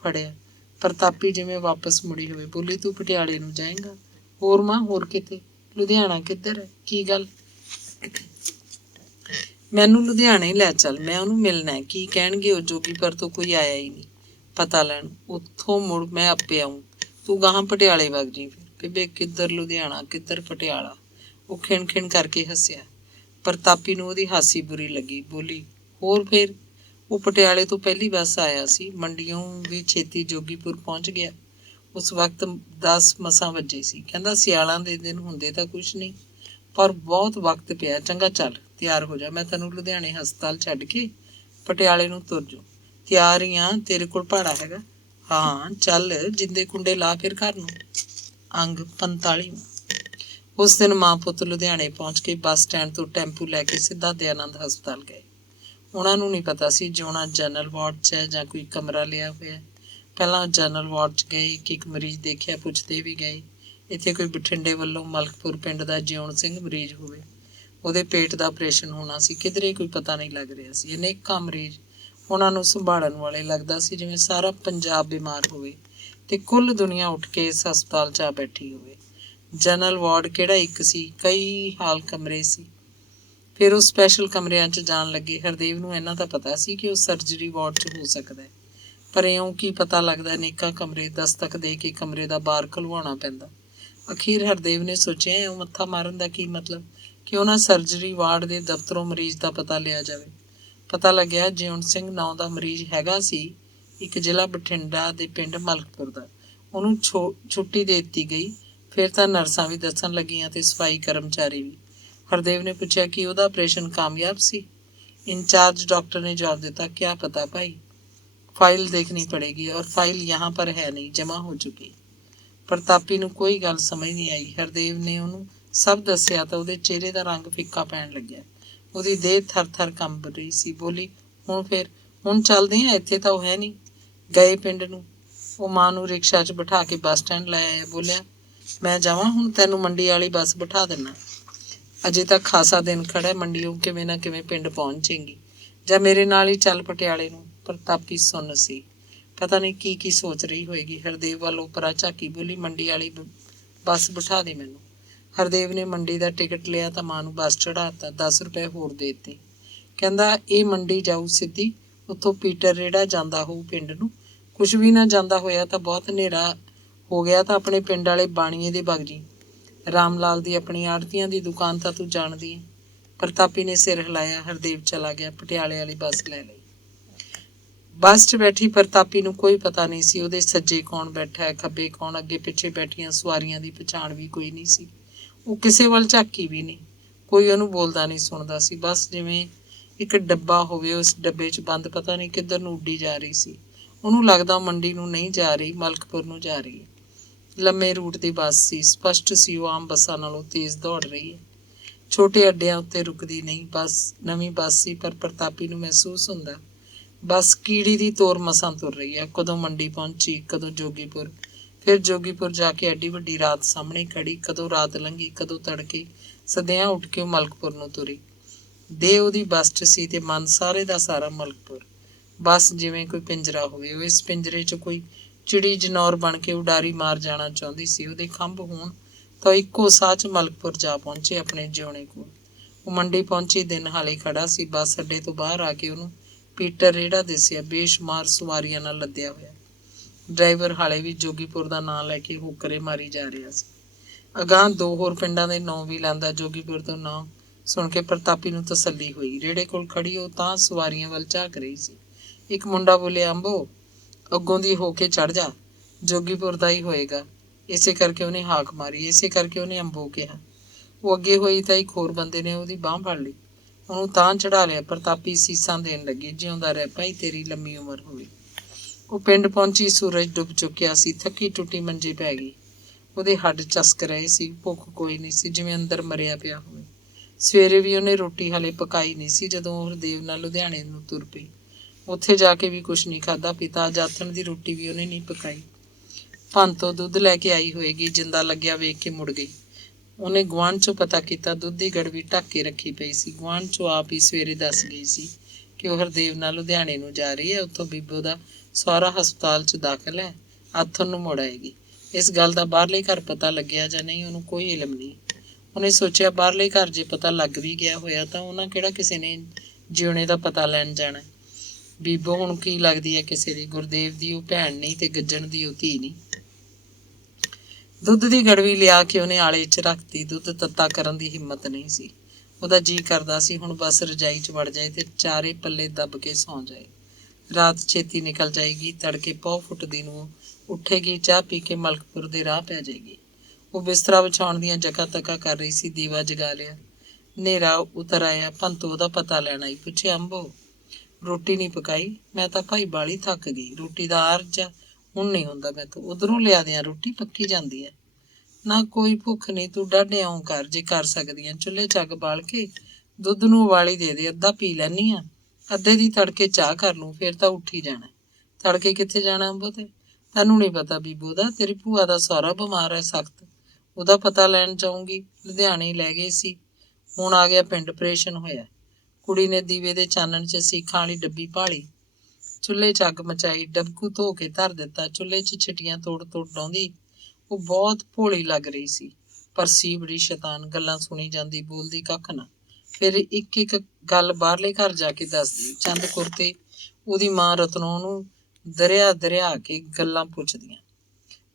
ਫੜਿਆ। ਪ੍ਰਤਾਪੀ ਜਿਵੇਂ ਵਾਪਸ ਮੁੜੀ ਹੋਵੇ। ਬੋਲੀ, ਤੂੰ ਪਟਿਆਲੇ ਨੂੰ ਜਾਏਂਗਾ? ਹੋਰ ਮਾਂ, ਹੋਰ ਕਿਤੇ। ਲੁਧਿਆਣਾ ਕਿੱਧਰ ਹੈ? ਕੀ ਗੱਲ? ਮੈਨੂੰ ਲੁਧਿਆਣੇ ਲੈ ਚੱਲ, ਮੈਂ ਉਹਨੂੰ ਮਿਲਣਾ ਹੈ। ਕੀ ਕਹਿਣਗੇ ਉਹ ਜੋਗੀ, ਪਰ ਤੋਂ ਕੋਈ ਆਇਆ ਹੀ ਨਹੀਂ ਪਤਾ ਲੈਣ। ਉੱਥੋਂ ਮੁੜ ਮੈਂ ਆਪੇ ਆਊਂ, ਤੂੰ ਗਾਹਾਂ ਪਟਿਆਲੇ ਵਗ ਜੀ। ਫਿਰ ਬੇਬੇ, ਕਿੱਧਰ ਲੁਧਿਆਣਾ, ਕਿੱਧਰ ਪਟਿਆਲਾ? ਉਹ ਖਿਣ ਖਿਣ ਕਰਕੇ ਹੱਸਿਆ। ਪ੍ਰਤਾਪੀ ਨੂੰ ਉਹਦੀ ਹਾਸੀ ਬੁਰੀ ਲੱਗੀ। ਬੋਲੀ, ਹੋਰ ਫਿਰ? ਉਹ ਪਟਿਆਲੇ ਤੋਂ ਪਹਿਲੀ ਬੱਸ ਆਇਆ ਸੀ, ਮੰਡੀਓਂ ਵੀ ਛੇਤੀ ਜੋਗੀਪੁਰ ਪਹੁੰਚ ਗਿਆ। ਉਸ ਵਕਤ 10 ਮਸਾਂ ਵੱਜੇ ਸੀ। ਕਹਿੰਦਾ ਸਿਆਲਾਂ ਦੇ ਦਿਨ ਹੁੰਦੇ ਤਾਂ ਕੁਛ ਨਹੀਂ, ਪਰ ਬਹੁਤ ਵਕਤ ਪਿਆ। ਚੰਗਾ ਚੱਲ, ਤਿਆਰ ਹੋ ਜਾ, ਮੈਂ ਤੈਨੂੰ ਲੁਧਿਆਣੇ ਹਸਪਤਾਲ ਛੱਡ ਕੇ ਪਟਿਆਲੇ ਨੂੰ ਤੁਰ ਜਾਊਂ। ਤਿਆਰ ਹੀ ਆ, ਤੇਰੇ ਕੋਲ ਭਾੜਾ ਹੈਗਾ? ਹਾਂ ਚੱਲ, ਜਿੰਦੇ ਕੁੰਡੇ ਲਾ ਫਿਰ ਘਰ ਨੂੰ। ਅੰਗ 45। ਉਸ ਦਿਨ ਮਾਂ ਪੁੱਤ ਲੁਧਿਆਣੇ ਪਹੁੰਚ ਕੇ ਬੱਸ ਸਟੈਂਡ ਤੋਂ ਟੈਂਪੂ ਲੈ ਕੇ ਸਿੱਧਾ ਦਯਾਨੰਦ ਹਸਪਤਾਲ ਗਏ। ਉਹਨਾਂ ਨੂੰ ਨਹੀਂ ਪਤਾ ਸੀ ਜਿਉਣਾ ਜਨਰਲ ਵਾਰਡ 'ਚ ਹੈ ਜਾਂ ਕੋਈ ਕਮਰਾ ਲਿਆ ਹੋਇਆ। ਪਹਿਲਾਂ ਜਨਰਲ ਵਾਰਡ 'ਚ ਗਏ, ਇੱਕ ਮਰੀਜ਼ ਦੇਖਿਆ, ਪੁੱਛਦੇ ਵੀ ਗਏ ਇੱਥੇ ਕੋਈ ਬਠਿੰਡੇ ਵੱਲੋਂ ਮਲਕਪੁਰ ਪਿੰਡ ਦਾ ਜਿਉਣ ਸਿੰਘ ਮਰੀਜ਼ ਹੋਵੇ। ਉਹਦੇ ਪੇਟ ਦਾ ਆਪਰੇਸ਼ਨ ਹੋਣਾ ਸੀ, ਕਿਧਰੇ ਕੋਈ ਪਤਾ ਨਹੀਂ ਲੱਗ ਰਿਹਾ ਸੀ। ਅਨੇਕਾਂ ਮਰੀਜ਼ ਉਹਨਾਂ ਨੂੰ ਸੰਭਾਲਣ ਵਾਲੇ, ਲੱਗਦਾ ਸੀ ਜਿਵੇਂ ਸਾਰਾ ਪੰਜਾਬ ਬਿਮਾਰ ਹੋਵੇ ਤੇ ਕੁੱਲ ਦੁਨੀਆ ਉੱਠ ਕੇ ਇਸ ਹਸਪਤਾਲ 'ਚ ਆ ਬੈਠੀ ਹੋਵੇ। ਜਨਰਲ ਵਾਰਡ ਕਿਹੜਾ ਇੱਕ ਸੀ, ਕਈ ਹਾਲ ਕਮਰੇ ਸੀ। ਫਿਰ ਉਹ ਸਪੈਸ਼ਲ ਕਮਰਿਆਂ 'ਚ ਜਾਣ ਲੱਗੇ। ਹਰਦੇਵ ਨੂੰ ਇੰਨਾ ਤਾਂ ਪਤਾ ਸੀ ਕਿ ਉਹ ਸਰਜਰੀ ਵਾਰਡ 'ਚ ਹੋ ਸਕਦਾ ਹੈ, ਪਰ ਇਉਂ ਕੀ ਪਤਾ ਲੱਗਦਾ ਅਨੇਕਾਂ ਕਮਰੇ, ਦਸਤਕ ਦੇ ਕੇ ਕਮਰੇ ਦਾ ਬਾਰ ਖੁਲਵਾਉਣਾ ਪੈਂਦਾ। ਅਖੀਰ ਹਰਦੇਵ ਨੇ ਸੋਚਿਆ, ਇਉਂ ਮੱਥਾ ਮਾਰਨ ਦਾ ਕੀ ਮਤਲਬ? ਕਿਉਂ ਨਾ ਸਰਜਰੀ ਵਾਰਡ ਦੇ ਦਫ਼ਤਰੋਂ ਮਰੀਜ਼ ਦਾ ਪਤਾ ਲਿਆ ਜਾਵੇ। ਪਤਾ ਲੱਗਿਆ ਜਿਉਣ ਸਿੰਘ ਨਾਂ ਦਾ ਮਰੀਜ਼ ਹੈਗਾ ਸੀ, ਇੱਕ ਜ਼ਿਲ੍ਹਾ ਬਠਿੰਡਾ ਦੇ ਪਿੰਡ ਮਲਕਪੁਰ ਦਾ। ਉਹਨੂੰ ਛੁੱਟੀ ਦੇ ਦਿੱਤੀ ਗਈ। ਫਿਰ ਤਾਂ ਨਰਸਾਂ ਵੀ ਦੱਸਣ ਲੱਗੀਆਂ ਤੇ ਸਫਾਈ ਕਰਮਚਾਰੀ ਵੀ। ਹਰਦੇਵ ਨੇ ਪੁੱਛਿਆ ਕਿ ਉਹਦਾ ਆਪਰੇਸ਼ਨ ਕਾਮਯਾਬ ਸੀ? इंचार्ज डॉक्टर ने जवाब देता, क्या पता भाई, फाइल देखनी पड़ेगी और फाइल यहाँ पर है नहीं, जमा हो चुकी। ਪ੍ਰਤਾਪੀ ਨੂੰ ਕੋਈ ਗੱਲ ਸਮਝ ਨਹੀਂ ਆਈ। ਹਰਦੇਵ ਨੇ ਉਹਨੂੰ ਸਭ ਦੱਸਿਆ ਤਾਂ ਉਹਦੇ ਚਿਹਰੇ ਦਾ ਰੰਗ ਫਿੱਕਾ ਪੈਣ ਲੱਗਿਆ। ਉਹਦੀ ਦੇਹ ਥਰ ਥਰ ਕੰਬ ਰਹੀ ਸੀ। ਬੋਲੀ, ਹੁਣ ਫਿਰ? ਹੁਣ ਚੱਲਦੇ ਹਾਂ, ਇੱਥੇ ਤਾਂ ਉਹ ਹੈ ਨਹੀਂ, ਗਏ ਪਿੰਡ ਨੂੰ। ਉਹ ਮਾਂ ਨੂੰ ਰਿਕਸ਼ਾ 'ਚ ਬਿਠਾ ਕੇ ਬੱਸ ਸਟੈਂਡ ਲੈ ਆਇਆ। ਬੋਲਿਆ, ਮੈਂ ਜਾਵਾਂ ਹੁਣ, ਤੈਨੂੰ ਮੰਡੀ ਵਾਲੀ ਬੱਸ ਬਿਠਾ ਦਿੰਨਾ। ਅਜੇ ਤਾਂ ਖਾਸਾ ਦਿਨ ਖੜਾ, ਮੰਡੀਓਂ ਕਿਵੇਂ ਨਾ ਕਿਵੇਂ ਪਿੰਡ ਪਹੁੰਚੇਂਗੀ, ਜਾਂ ਮੇਰੇ ਨਾਲ ਹੀ ਚੱਲ ਪਟਿਆਲੇ ਨੂੰ। ਪ੍ਰਤਾਪੀ ਸੁੰਨ ਸੀ, ਪਤਾ ਨਹੀਂ ਕੀ ਸੋਚ ਰਹੀ ਹੋਏਗੀ। ਹਰਦੇਵ ਵੱਲ ਉਪਰਾ ਝਾਕੀ ਬੋਲੀ, ਮੰਡੀ ਵਾਲੀ ਬੱਸ ਬਿਠਾ ਦੇ ਮੈਨੂੰ। ਹਰਦੇਵ ਨੇ ਮੰਡੀ ਦਾ ਟਿਕਟ ਲਿਆ ਤਾਂ ਮਾਂ ਨੂੰ ਬੱਸ ਚੜ੍ਹਾਤਾ। 10 ਰੁਪਏ ਹੋਰ ਦੇ ਦਿੱਤੇ। ਕਹਿੰਦਾ ਇਹ ਮੰਡੀ ਜਾਊ ਸਿੱਧੀ, ਉੱਥੋਂ ਪੀਟਰ ਰੇੜਾ ਜਾਂਦਾ ਹੋਊ ਪਿੰਡ ਨੂੰ। ਕੁਛ ਵੀ ਨਾ ਜਾਂਦਾ ਹੋਇਆ ਤਾਂ ਬਹੁਤ ਹਨੇਰਾ ਹੋ ਗਿਆ ਤਾਂ ਆਪਣੇ ਪਿੰਡ ਵਾਲੇ ਬਾਣੀਏ ਦੇ ਵਗ ਜੀ। ਰਾਮ ਲਾਲ ਦੀ ਆਪਣੀ ਆੜ੍ਹਤੀਆਂ ਦੀ ਦੁਕਾਨ ਤਾਂ ਤੂੰ ਜਾਣਦੀ ਹੈ। ਪ੍ਰਤਾਪੀ ਨੇ ਸਿਰ ਹਿਲਾਇਆ। ਹਰਦੇਵ ਚਲਾ ਗਿਆ। ਪਟਿਆਲੇ ਵਾਲੀ ਬੱਸ ਲੈ ਲਈ। ਬੱਸ 'ਚ ਬੈਠੀ ਪ੍ਰਤਾਪੀ ਨੂੰ ਕੋਈ ਪਤਾ ਨਹੀਂ ਸੀ ਉਹਦੇ ਸੱਜੇ ਕੌਣ ਬੈਠਾ ਹੈ, ਖੱਬੇ ਕੌਣ। ਅੱਗੇ ਪਿੱਛੇ ਬੈਠੀਆਂ ਸਵਾਰੀਆਂ ਦੀ ਪਛਾਣ ਵੀ ਕੋਈ ਨਹੀਂ ਸੀ। ਉਹ ਕਿਸੇ ਵੱਲ ਝਾਕੀ ਵੀ ਨਹੀਂ। ਕੋਈ ਉਹਨੂੰ ਬੋਲਦਾ ਨਹੀਂ ਸੁਣਦਾ ਸੀ। ਬਸ ਜਿਵੇਂ ਇੱਕ ਡੱਬਾ ਹੋਵੇ, ਉਸ ਡੱਬੇ 'ਚ ਬੰਦ ਪਤਾ ਨਹੀਂ ਕਿੱਧਰ ਨੂੰ ਉੱਡੀ ਜਾ ਰਹੀ ਸੀ। ਉਹਨੂੰ ਲੱਗਦਾ ਮੰਡੀ ਨੂੰ ਨਹੀਂ ਜਾ ਰਹੀ, ਮਲਕਪੁਰ ਨੂੰ ਜਾ ਰਹੀ ਹੈ। ਲੰਮੇ ਰੂਟ ਦੀ ਬੱਸ ਸੀ। ਸਪਸ਼ਟ ਸੀ ਉਹ ਆਮ ਬੱਸਾਂ ਨਾਲੋਂ ਤੇਜ਼ ਦੌੜ ਰਹੀ ਹੈ। ਛੋਟੇ ਅੱਡਿਆਂ ਉੱਤੇ ਰੁਕਦੀ ਨਹੀਂ। ਬੱਸ ਨਵੀਂ ਬੱਸ ਸੀ, ਪਰ ਪ੍ਰਤਾਪੀ ਨੂੰ ਮਹਿਸੂਸ ਹੁੰਦਾ ਬੱਸ ਕੀੜੀ ਦੀ ਤੋਰ ਮਸਾਂ ਤੁਰ ਰਹੀ ਹੈ। ਕਦੋਂ ਮੰਡੀ ਪਹੁੰਚੀ, ਕਦੋਂ ਜੋਗੀਪੁਰ, ਫਿਰ ਜੋਗੀਪੁਰ ਜਾ ਕੇ ਐਡੀ ਵੱਡੀ ਰਾਤ ਸਾਹਮਣੇ ਖੜੀ। ਕਦੋਂ ਰਾਤ ਲੰਘੀ, ਕਦੋਂ ਤੜਕੇ ਸਦਿਆਂ ਉੱਠ ਕੇ ਉਹ ਮਲਕਪੁਰ ਨੂੰ ਤੁਰੀ। ਦੇਹ ਉਹਦੀ ਬੱਸ 'ਚ ਸੀ ਤੇ ਮਨ ਸਾਰੇ ਦਾ ਸਾਰਾ ਮਲਕਪੁਰ। ਬੱਸ ਜਿਵੇਂ ਕੋਈ ਪਿੰਜਰਾ ਹੋਵੇ, ਉਹ ਇਸ ਪਿੰਜਰੇ 'ਚ ਕੋਈ ਚਿੜੀ ਜਨੌਰ ਬਣ ਕੇ ਉਡਾਰੀ ਮਾਰ ਜਾਣਾ ਚਾਹੁੰਦੀ ਸੀ। ਉਹਦੇ ਖੰਭ ਹੋਣ ਤਾਂ ਇੱਕੋ ਸਾਹ 'ਚ ਮਲਕਪੁਰ ਜਾ ਪਹੁੰਚੇ ਆਪਣੇ ਜਿਉਣੇ ਕੋਲ। ਉਹ ਮੰਡੀ ਪਹੁੰਚੀ, ਦਿਨ ਹਾਲੇ ਖੜਾ ਸੀ। ਬੱਸ ਅੱਡੇ ਤੋਂ ਬਾਹਰ ਆ ਕੇ ਉਹਨੂੰ ਪੀਟਰ ਰੇੜਾ ਦਿਸਿਆ, ਬੇਸ਼ੁਮਾਰ ਸਵਾਰੀਆਂ ਨਾਲ ਲੱਦਿਆ ਹੋਇਆ। ਡਰਾਈਵਰ ਹਾਲੇ ਵੀ ਜੋਗੀਪੁਰ ਦਾ ਨਾਂ ਲੈ ਕੇ ਹੋਕਰੇ ਮਾਰੀ ਜਾ ਰਿਹਾ ਸੀ। ਅਗਾਂਹ 2 ਹੋਰ ਪਿੰਡਾਂ ਦੇ ਨਾਂ ਵੀ ਲੈਂਦਾ। ਜੋਗੀਪੁਰ ਤੋਂ ਨਾਂ ਸੁਣ ਕੇ ਪ੍ਰਤਾਪੀ ਨੂੰ ਤਸੱਲੀ ਹੋਈ। ਰੇੜੇ ਕੋਲ ਖੜੀ ਉਹ ਤਾਂ ਸਵਾਰੀਆਂ ਵੱਲ ਝਾਕ ਰਹੀ ਸੀ। ਇੱਕ ਮੁੰਡਾ ਬੋਲਿਆ, ਅੰਬੋ ਅੱਗੋਂ ਦੀ ਹੋ ਕੇ ਚੜ੍ਹ ਜਾ, ਜੋਗੀਪੁਰ ਦਾ ਹੀ ਹੋਏਗਾ। ਇਸੇ ਕਰਕੇ ਉਹਨੇ ਹਾਕ ਮਾਰੀ, ਇਸੇ ਕਰਕੇ ਉਹਨੇ ਅੰਬੋ ਕਿਹਾ। ਉਹ ਅੱਗੇ ਹੋਈ ਤਾਂ ਇੱਕ ਹੋਰ ਬੰਦੇ ਨੇ ਉਹਦੀ ਬਾਂਹ ਫੜ ਲਈ, ਉਹਨੂੰ ਤਾਂ ਚੜ੍ਹਾ ਲਿਆ। ਪ੍ਰਤਾਪੀ ਸੀਸਾਂ ਦੇਣ ਲੱਗੇ, ਜਿਉਂਦਾ ਰਹਿ ਭਾਈ, ਤੇਰੀ ਲੰਮੀ ਉਮਰ ਹੋਵੇ। ਉਹ ਪਿੰਡ ਪਹੁੰਚੀ। ਸੂਰਜ ਡੁੱਬ ਚੁੱਕਿਆ ਸੀ। ਥੱਕੀ ਟੁੱਟੀ ਮੰਜੇ ਪੈ ਗਈ। ਉਹਦੇ ਹੱਡ ਚਸਕ ਰਹੇ ਸੀ। ਭੁੱਖ ਕੋਈ ਨਹੀਂ ਸੀ, ਜਿਵੇਂ ਅੰਦਰ ਮਰਿਆ ਪਿਆ ਹੋਵੇ। ਸਵੇਰੇ ਵੀ ਉਹਨੇ ਰੋਟੀ ਹਾਲੇ ਪਕਾਈ ਨਹੀਂ ਸੀ ਜਦੋਂ ਉਹ ਹਰਦੇਵ ਨਾਲ ਲੁਧਿਆਣੇ ਨੂੰ ਤੁਰ ਪਈ। ਉੱਥੇ ਜਾ ਕੇ ਵੀ ਕੁਛ ਨਹੀਂ ਖਾਧਾ ਪੀਤਾ। ਅੱਜ ਆਥਣ ਦੀ ਰੋਟੀ ਵੀ ਉਹਨੇ ਨਹੀਂ ਪਕਾਈ। ਭੰਨ ਤੋਂ ਦੁੱਧ ਲੈ ਕੇ ਆਈ ਹੋਏਗੀ। ਜਿੰਦਾ ਲੱਗਿਆ ਵੇਖ ਕੇ ਮੁੜ ਗਈ। ਉਹਨੇ ਗੁਆਂਢ 'ਚੋਂ ਪਤਾ ਕੀਤਾ, ਦੁੱਧ ਦੀ ਗੜਵੀ ਢੱਕ ਕੇ ਰੱਖੀ ਪਈ ਸੀ। ਗੁਆਂਢ 'ਚੋਂ ਆਪ ਹੀ ਸਵੇਰੇ ਦੱਸ ਗਈ ਸੀ ਕਿ ਉਹ ਹਰਦੇਵ ਨਾਲ ਲੁਧਿਆਣੇ ਨੂੰ ਜਾ ਰਹੀ ਹੈ। ਉੱਥੋਂ ਬੀਬੋ ਦਾ ਸਹੁਰਾ ਹਸਪਤਾਲ 'ਚ ਦਾਖਲ ਹੈ, ਆਥਣ ਨੂੰ ਮੁੜ ਆਏਗੀ। ਇਸ ਗੱਲ ਦਾ ਬਾਹਰਲੇ ਘਰ ਪਤਾ ਲੱਗਿਆ ਜਾਂ ਨਹੀਂ, ਉਹਨੂੰ ਕੋਈ ਇਲਮ ਨਹੀਂ। ਉਹਨੇ ਸੋਚਿਆ ਬਾਹਰਲੇ ਘਰ ਜੇ ਪਤਾ ਲੱਗ ਵੀ ਗਿਆ ਹੋਇਆ ਤਾਂ ਉਹਨਾਂ ਕਿਹੜਾ ਕਿਸੇ ਨੇ ਜਿਉਣੇ ਦਾ ਪਤਾ ਲੈਣ ਜਾਣਾ। ਬੀਬੋ ਹੁਣ ਕੀ ਲੱਗਦੀ ਹੈ ਕਿਸੇ ਦੀ? ਗੁਰਦੇਵ ਦੀ ਉਹ ਭੈਣ ਨਹੀਂ ਤੇ ਗੱਜਣ ਦੀ ਉਹ ਧੀ ਨਹੀਂ। ਦੁੱਧ ਦੀ ਗੜਵੀ ਲਿਆ ਕੇ ਉਹਨੇ ਆਲੇ 'ਚ ਰੱਖਤੀ। ਦੁੱਧ ਤੱਤਾ ਕਰਨ ਦੀ ਹਿੰਮਤ ਨਹੀਂ ਸੀ। ਉਹਦਾ ਜੀਅ ਕਰਦਾ ਸੀ ਹੁਣ ਬਸ ਰਜਾਈ 'ਚ ਵੜ ਜਾਏ ਤੇ ਚਾਰੇ ਪੱਲੇ ਦੱਬ ਕੇ ਸੌਂ ਜਾਏ। ਰਾਤ ਛੇਤੀ ਨਿਕਲ ਜਾਏਗੀ। ਤੜਕੇ ਪਹੁ ਫੁੱਟਦੀ ਨੂੰ ਉੱਠੇਗੀ, ਚਾਹ ਪੀ ਕੇ ਮਲਕਪੁਰ ਦੇ ਰਾਹ ਪੈ ਜਾਏਗੀ। ਉਹ ਬਿਸਤਰਾ ਵਿਛਾਉਣ ਦੀਆਂ ਜਕਾ ਤਕਾ ਕਰ ਰਹੀ ਸੀ। ਦੀਵਾ ਜਗਾ ਲਿਆ। ਹਨੇਰਾ ਉਤਰ ਆਇਆ। ਭੰਤੂ ਉਹਦਾ ਪਤਾ ਲੈਣ ਆਈ। ਪੁੱਛਿਆ, ਅੰਬੋ ਰੋਟੀ ਨਹੀਂ ਪਕਾਈ? ਮੈਂ ਤਾਂ ਭਾਈ ਬਾਹਲੀ ਥੱਕ ਗਈ। ਰੋਟੀ ਦਾ ਆਰਜ ਹੁਣ ਨਹੀਂ ਹੁੰਦਾ ਮੈਥੋਂ। ਉਧਰੋਂ ਲਿਆ ਦਿਆਂ, ਰੋਟੀ ਪੱਕੀ ਜਾਂਦੀ ਹੈ। ਨਾ ਕੋਈ ਭੁੱਖ ਨਹੀਂ, ਤੂੰ ਡਾਢੇ ਆਉਂ ਕਰ ਜੇ ਕਰ ਸਕਦੀ ਆਂ। ਚੁੱਲ੍ਹੇ 'ਚ ਅੱਗ ਬਾਲ ਕੇ ਦੁੱਧ ਨੂੰ ਉਬਾਲੀ ਦੇ ਦੇ, ਅੱਧਾ ਪੀ ਲੈਂਦੀ ਹਾਂ। ਅੱਧੇ ਦੀ ਤੜਕੇ ਚਾਹ ਕਰ ਲੂੰ, ਫਿਰ ਤਾਂ ਉੱਠ ਹੀ ਜਾਣਾ। ਤੜਕੇ ਕਿੱਥੇ ਜਾਣਾ ਅੰਬੋ? ਤੇ ਤੈਨੂੰ ਨਹੀਂ ਪਤਾ ਬੀਬੋ ਦਾ? ਤੇਰੀ ਭੂਆ ਦਾ ਸਹੁਰਾ ਬਿਮਾਰ ਹੈ ਸਖਤ, ਉਹਦਾ ਪਤਾ ਲੈਣ ਜਾਊਂਗੀ। ਲੁਧਿਆਣੇ ਲੈ ਗਏ ਸੀ, ਹੁਣ ਆ ਗਿਆ ਪਿੰਡ, ਆਪਰੇਸ਼ਨ ਹੋਇਆ। ਕੁੜੀ ਨੇ ਦੀਵੇ ਦੇ ਚਾਨਣ 'ਚ ਸੀਖਾਂ ਵਾਲੀ ਡੱਬੀ ਭਾਲੀ, ਚੁੱਲ੍ਹੇ 'ਚ ਅੱਗ ਮਚਾਈ, ਡਬਕੂ ਧੋ ਕੇ ਧਰ ਦਿੱਤਾ। ਚੁੱਲ੍ਹੇ 'ਚ ਛਿਟੀਆਂ ਤੋੜ ਤੋੜ ਡਾਉਂਦੀ। ਉਹ ਬਹੁਤ ਭੋਲੀ ਲੱਗ ਰਹੀ ਸੀ, ਪਰ ਸੀ ਬੜੀ ਸ਼ੈਤਾਨ। ਗੱਲਾਂ ਸੁਣੀ ਜਾਂਦੀ, ਬੋਲਦੀ ਕੱਖ ਨਾ। ਫਿਰ ਇੱਕ ਇੱਕ ਗੱਲ ਬਾਹਰਲੇ ਘਰ ਜਾ ਕੇ ਦੱਸਦੀ। ਚੰਦ ਕੁਰਤੇ ਉਹਦੀ ਮਾਂ ਰਤਨੋਂ ਨੂੰ ਦਰਿਆ ਦਰਿਆ ਕੇ ਗੱਲਾਂ ਪੁੱਛਦੀਆਂ।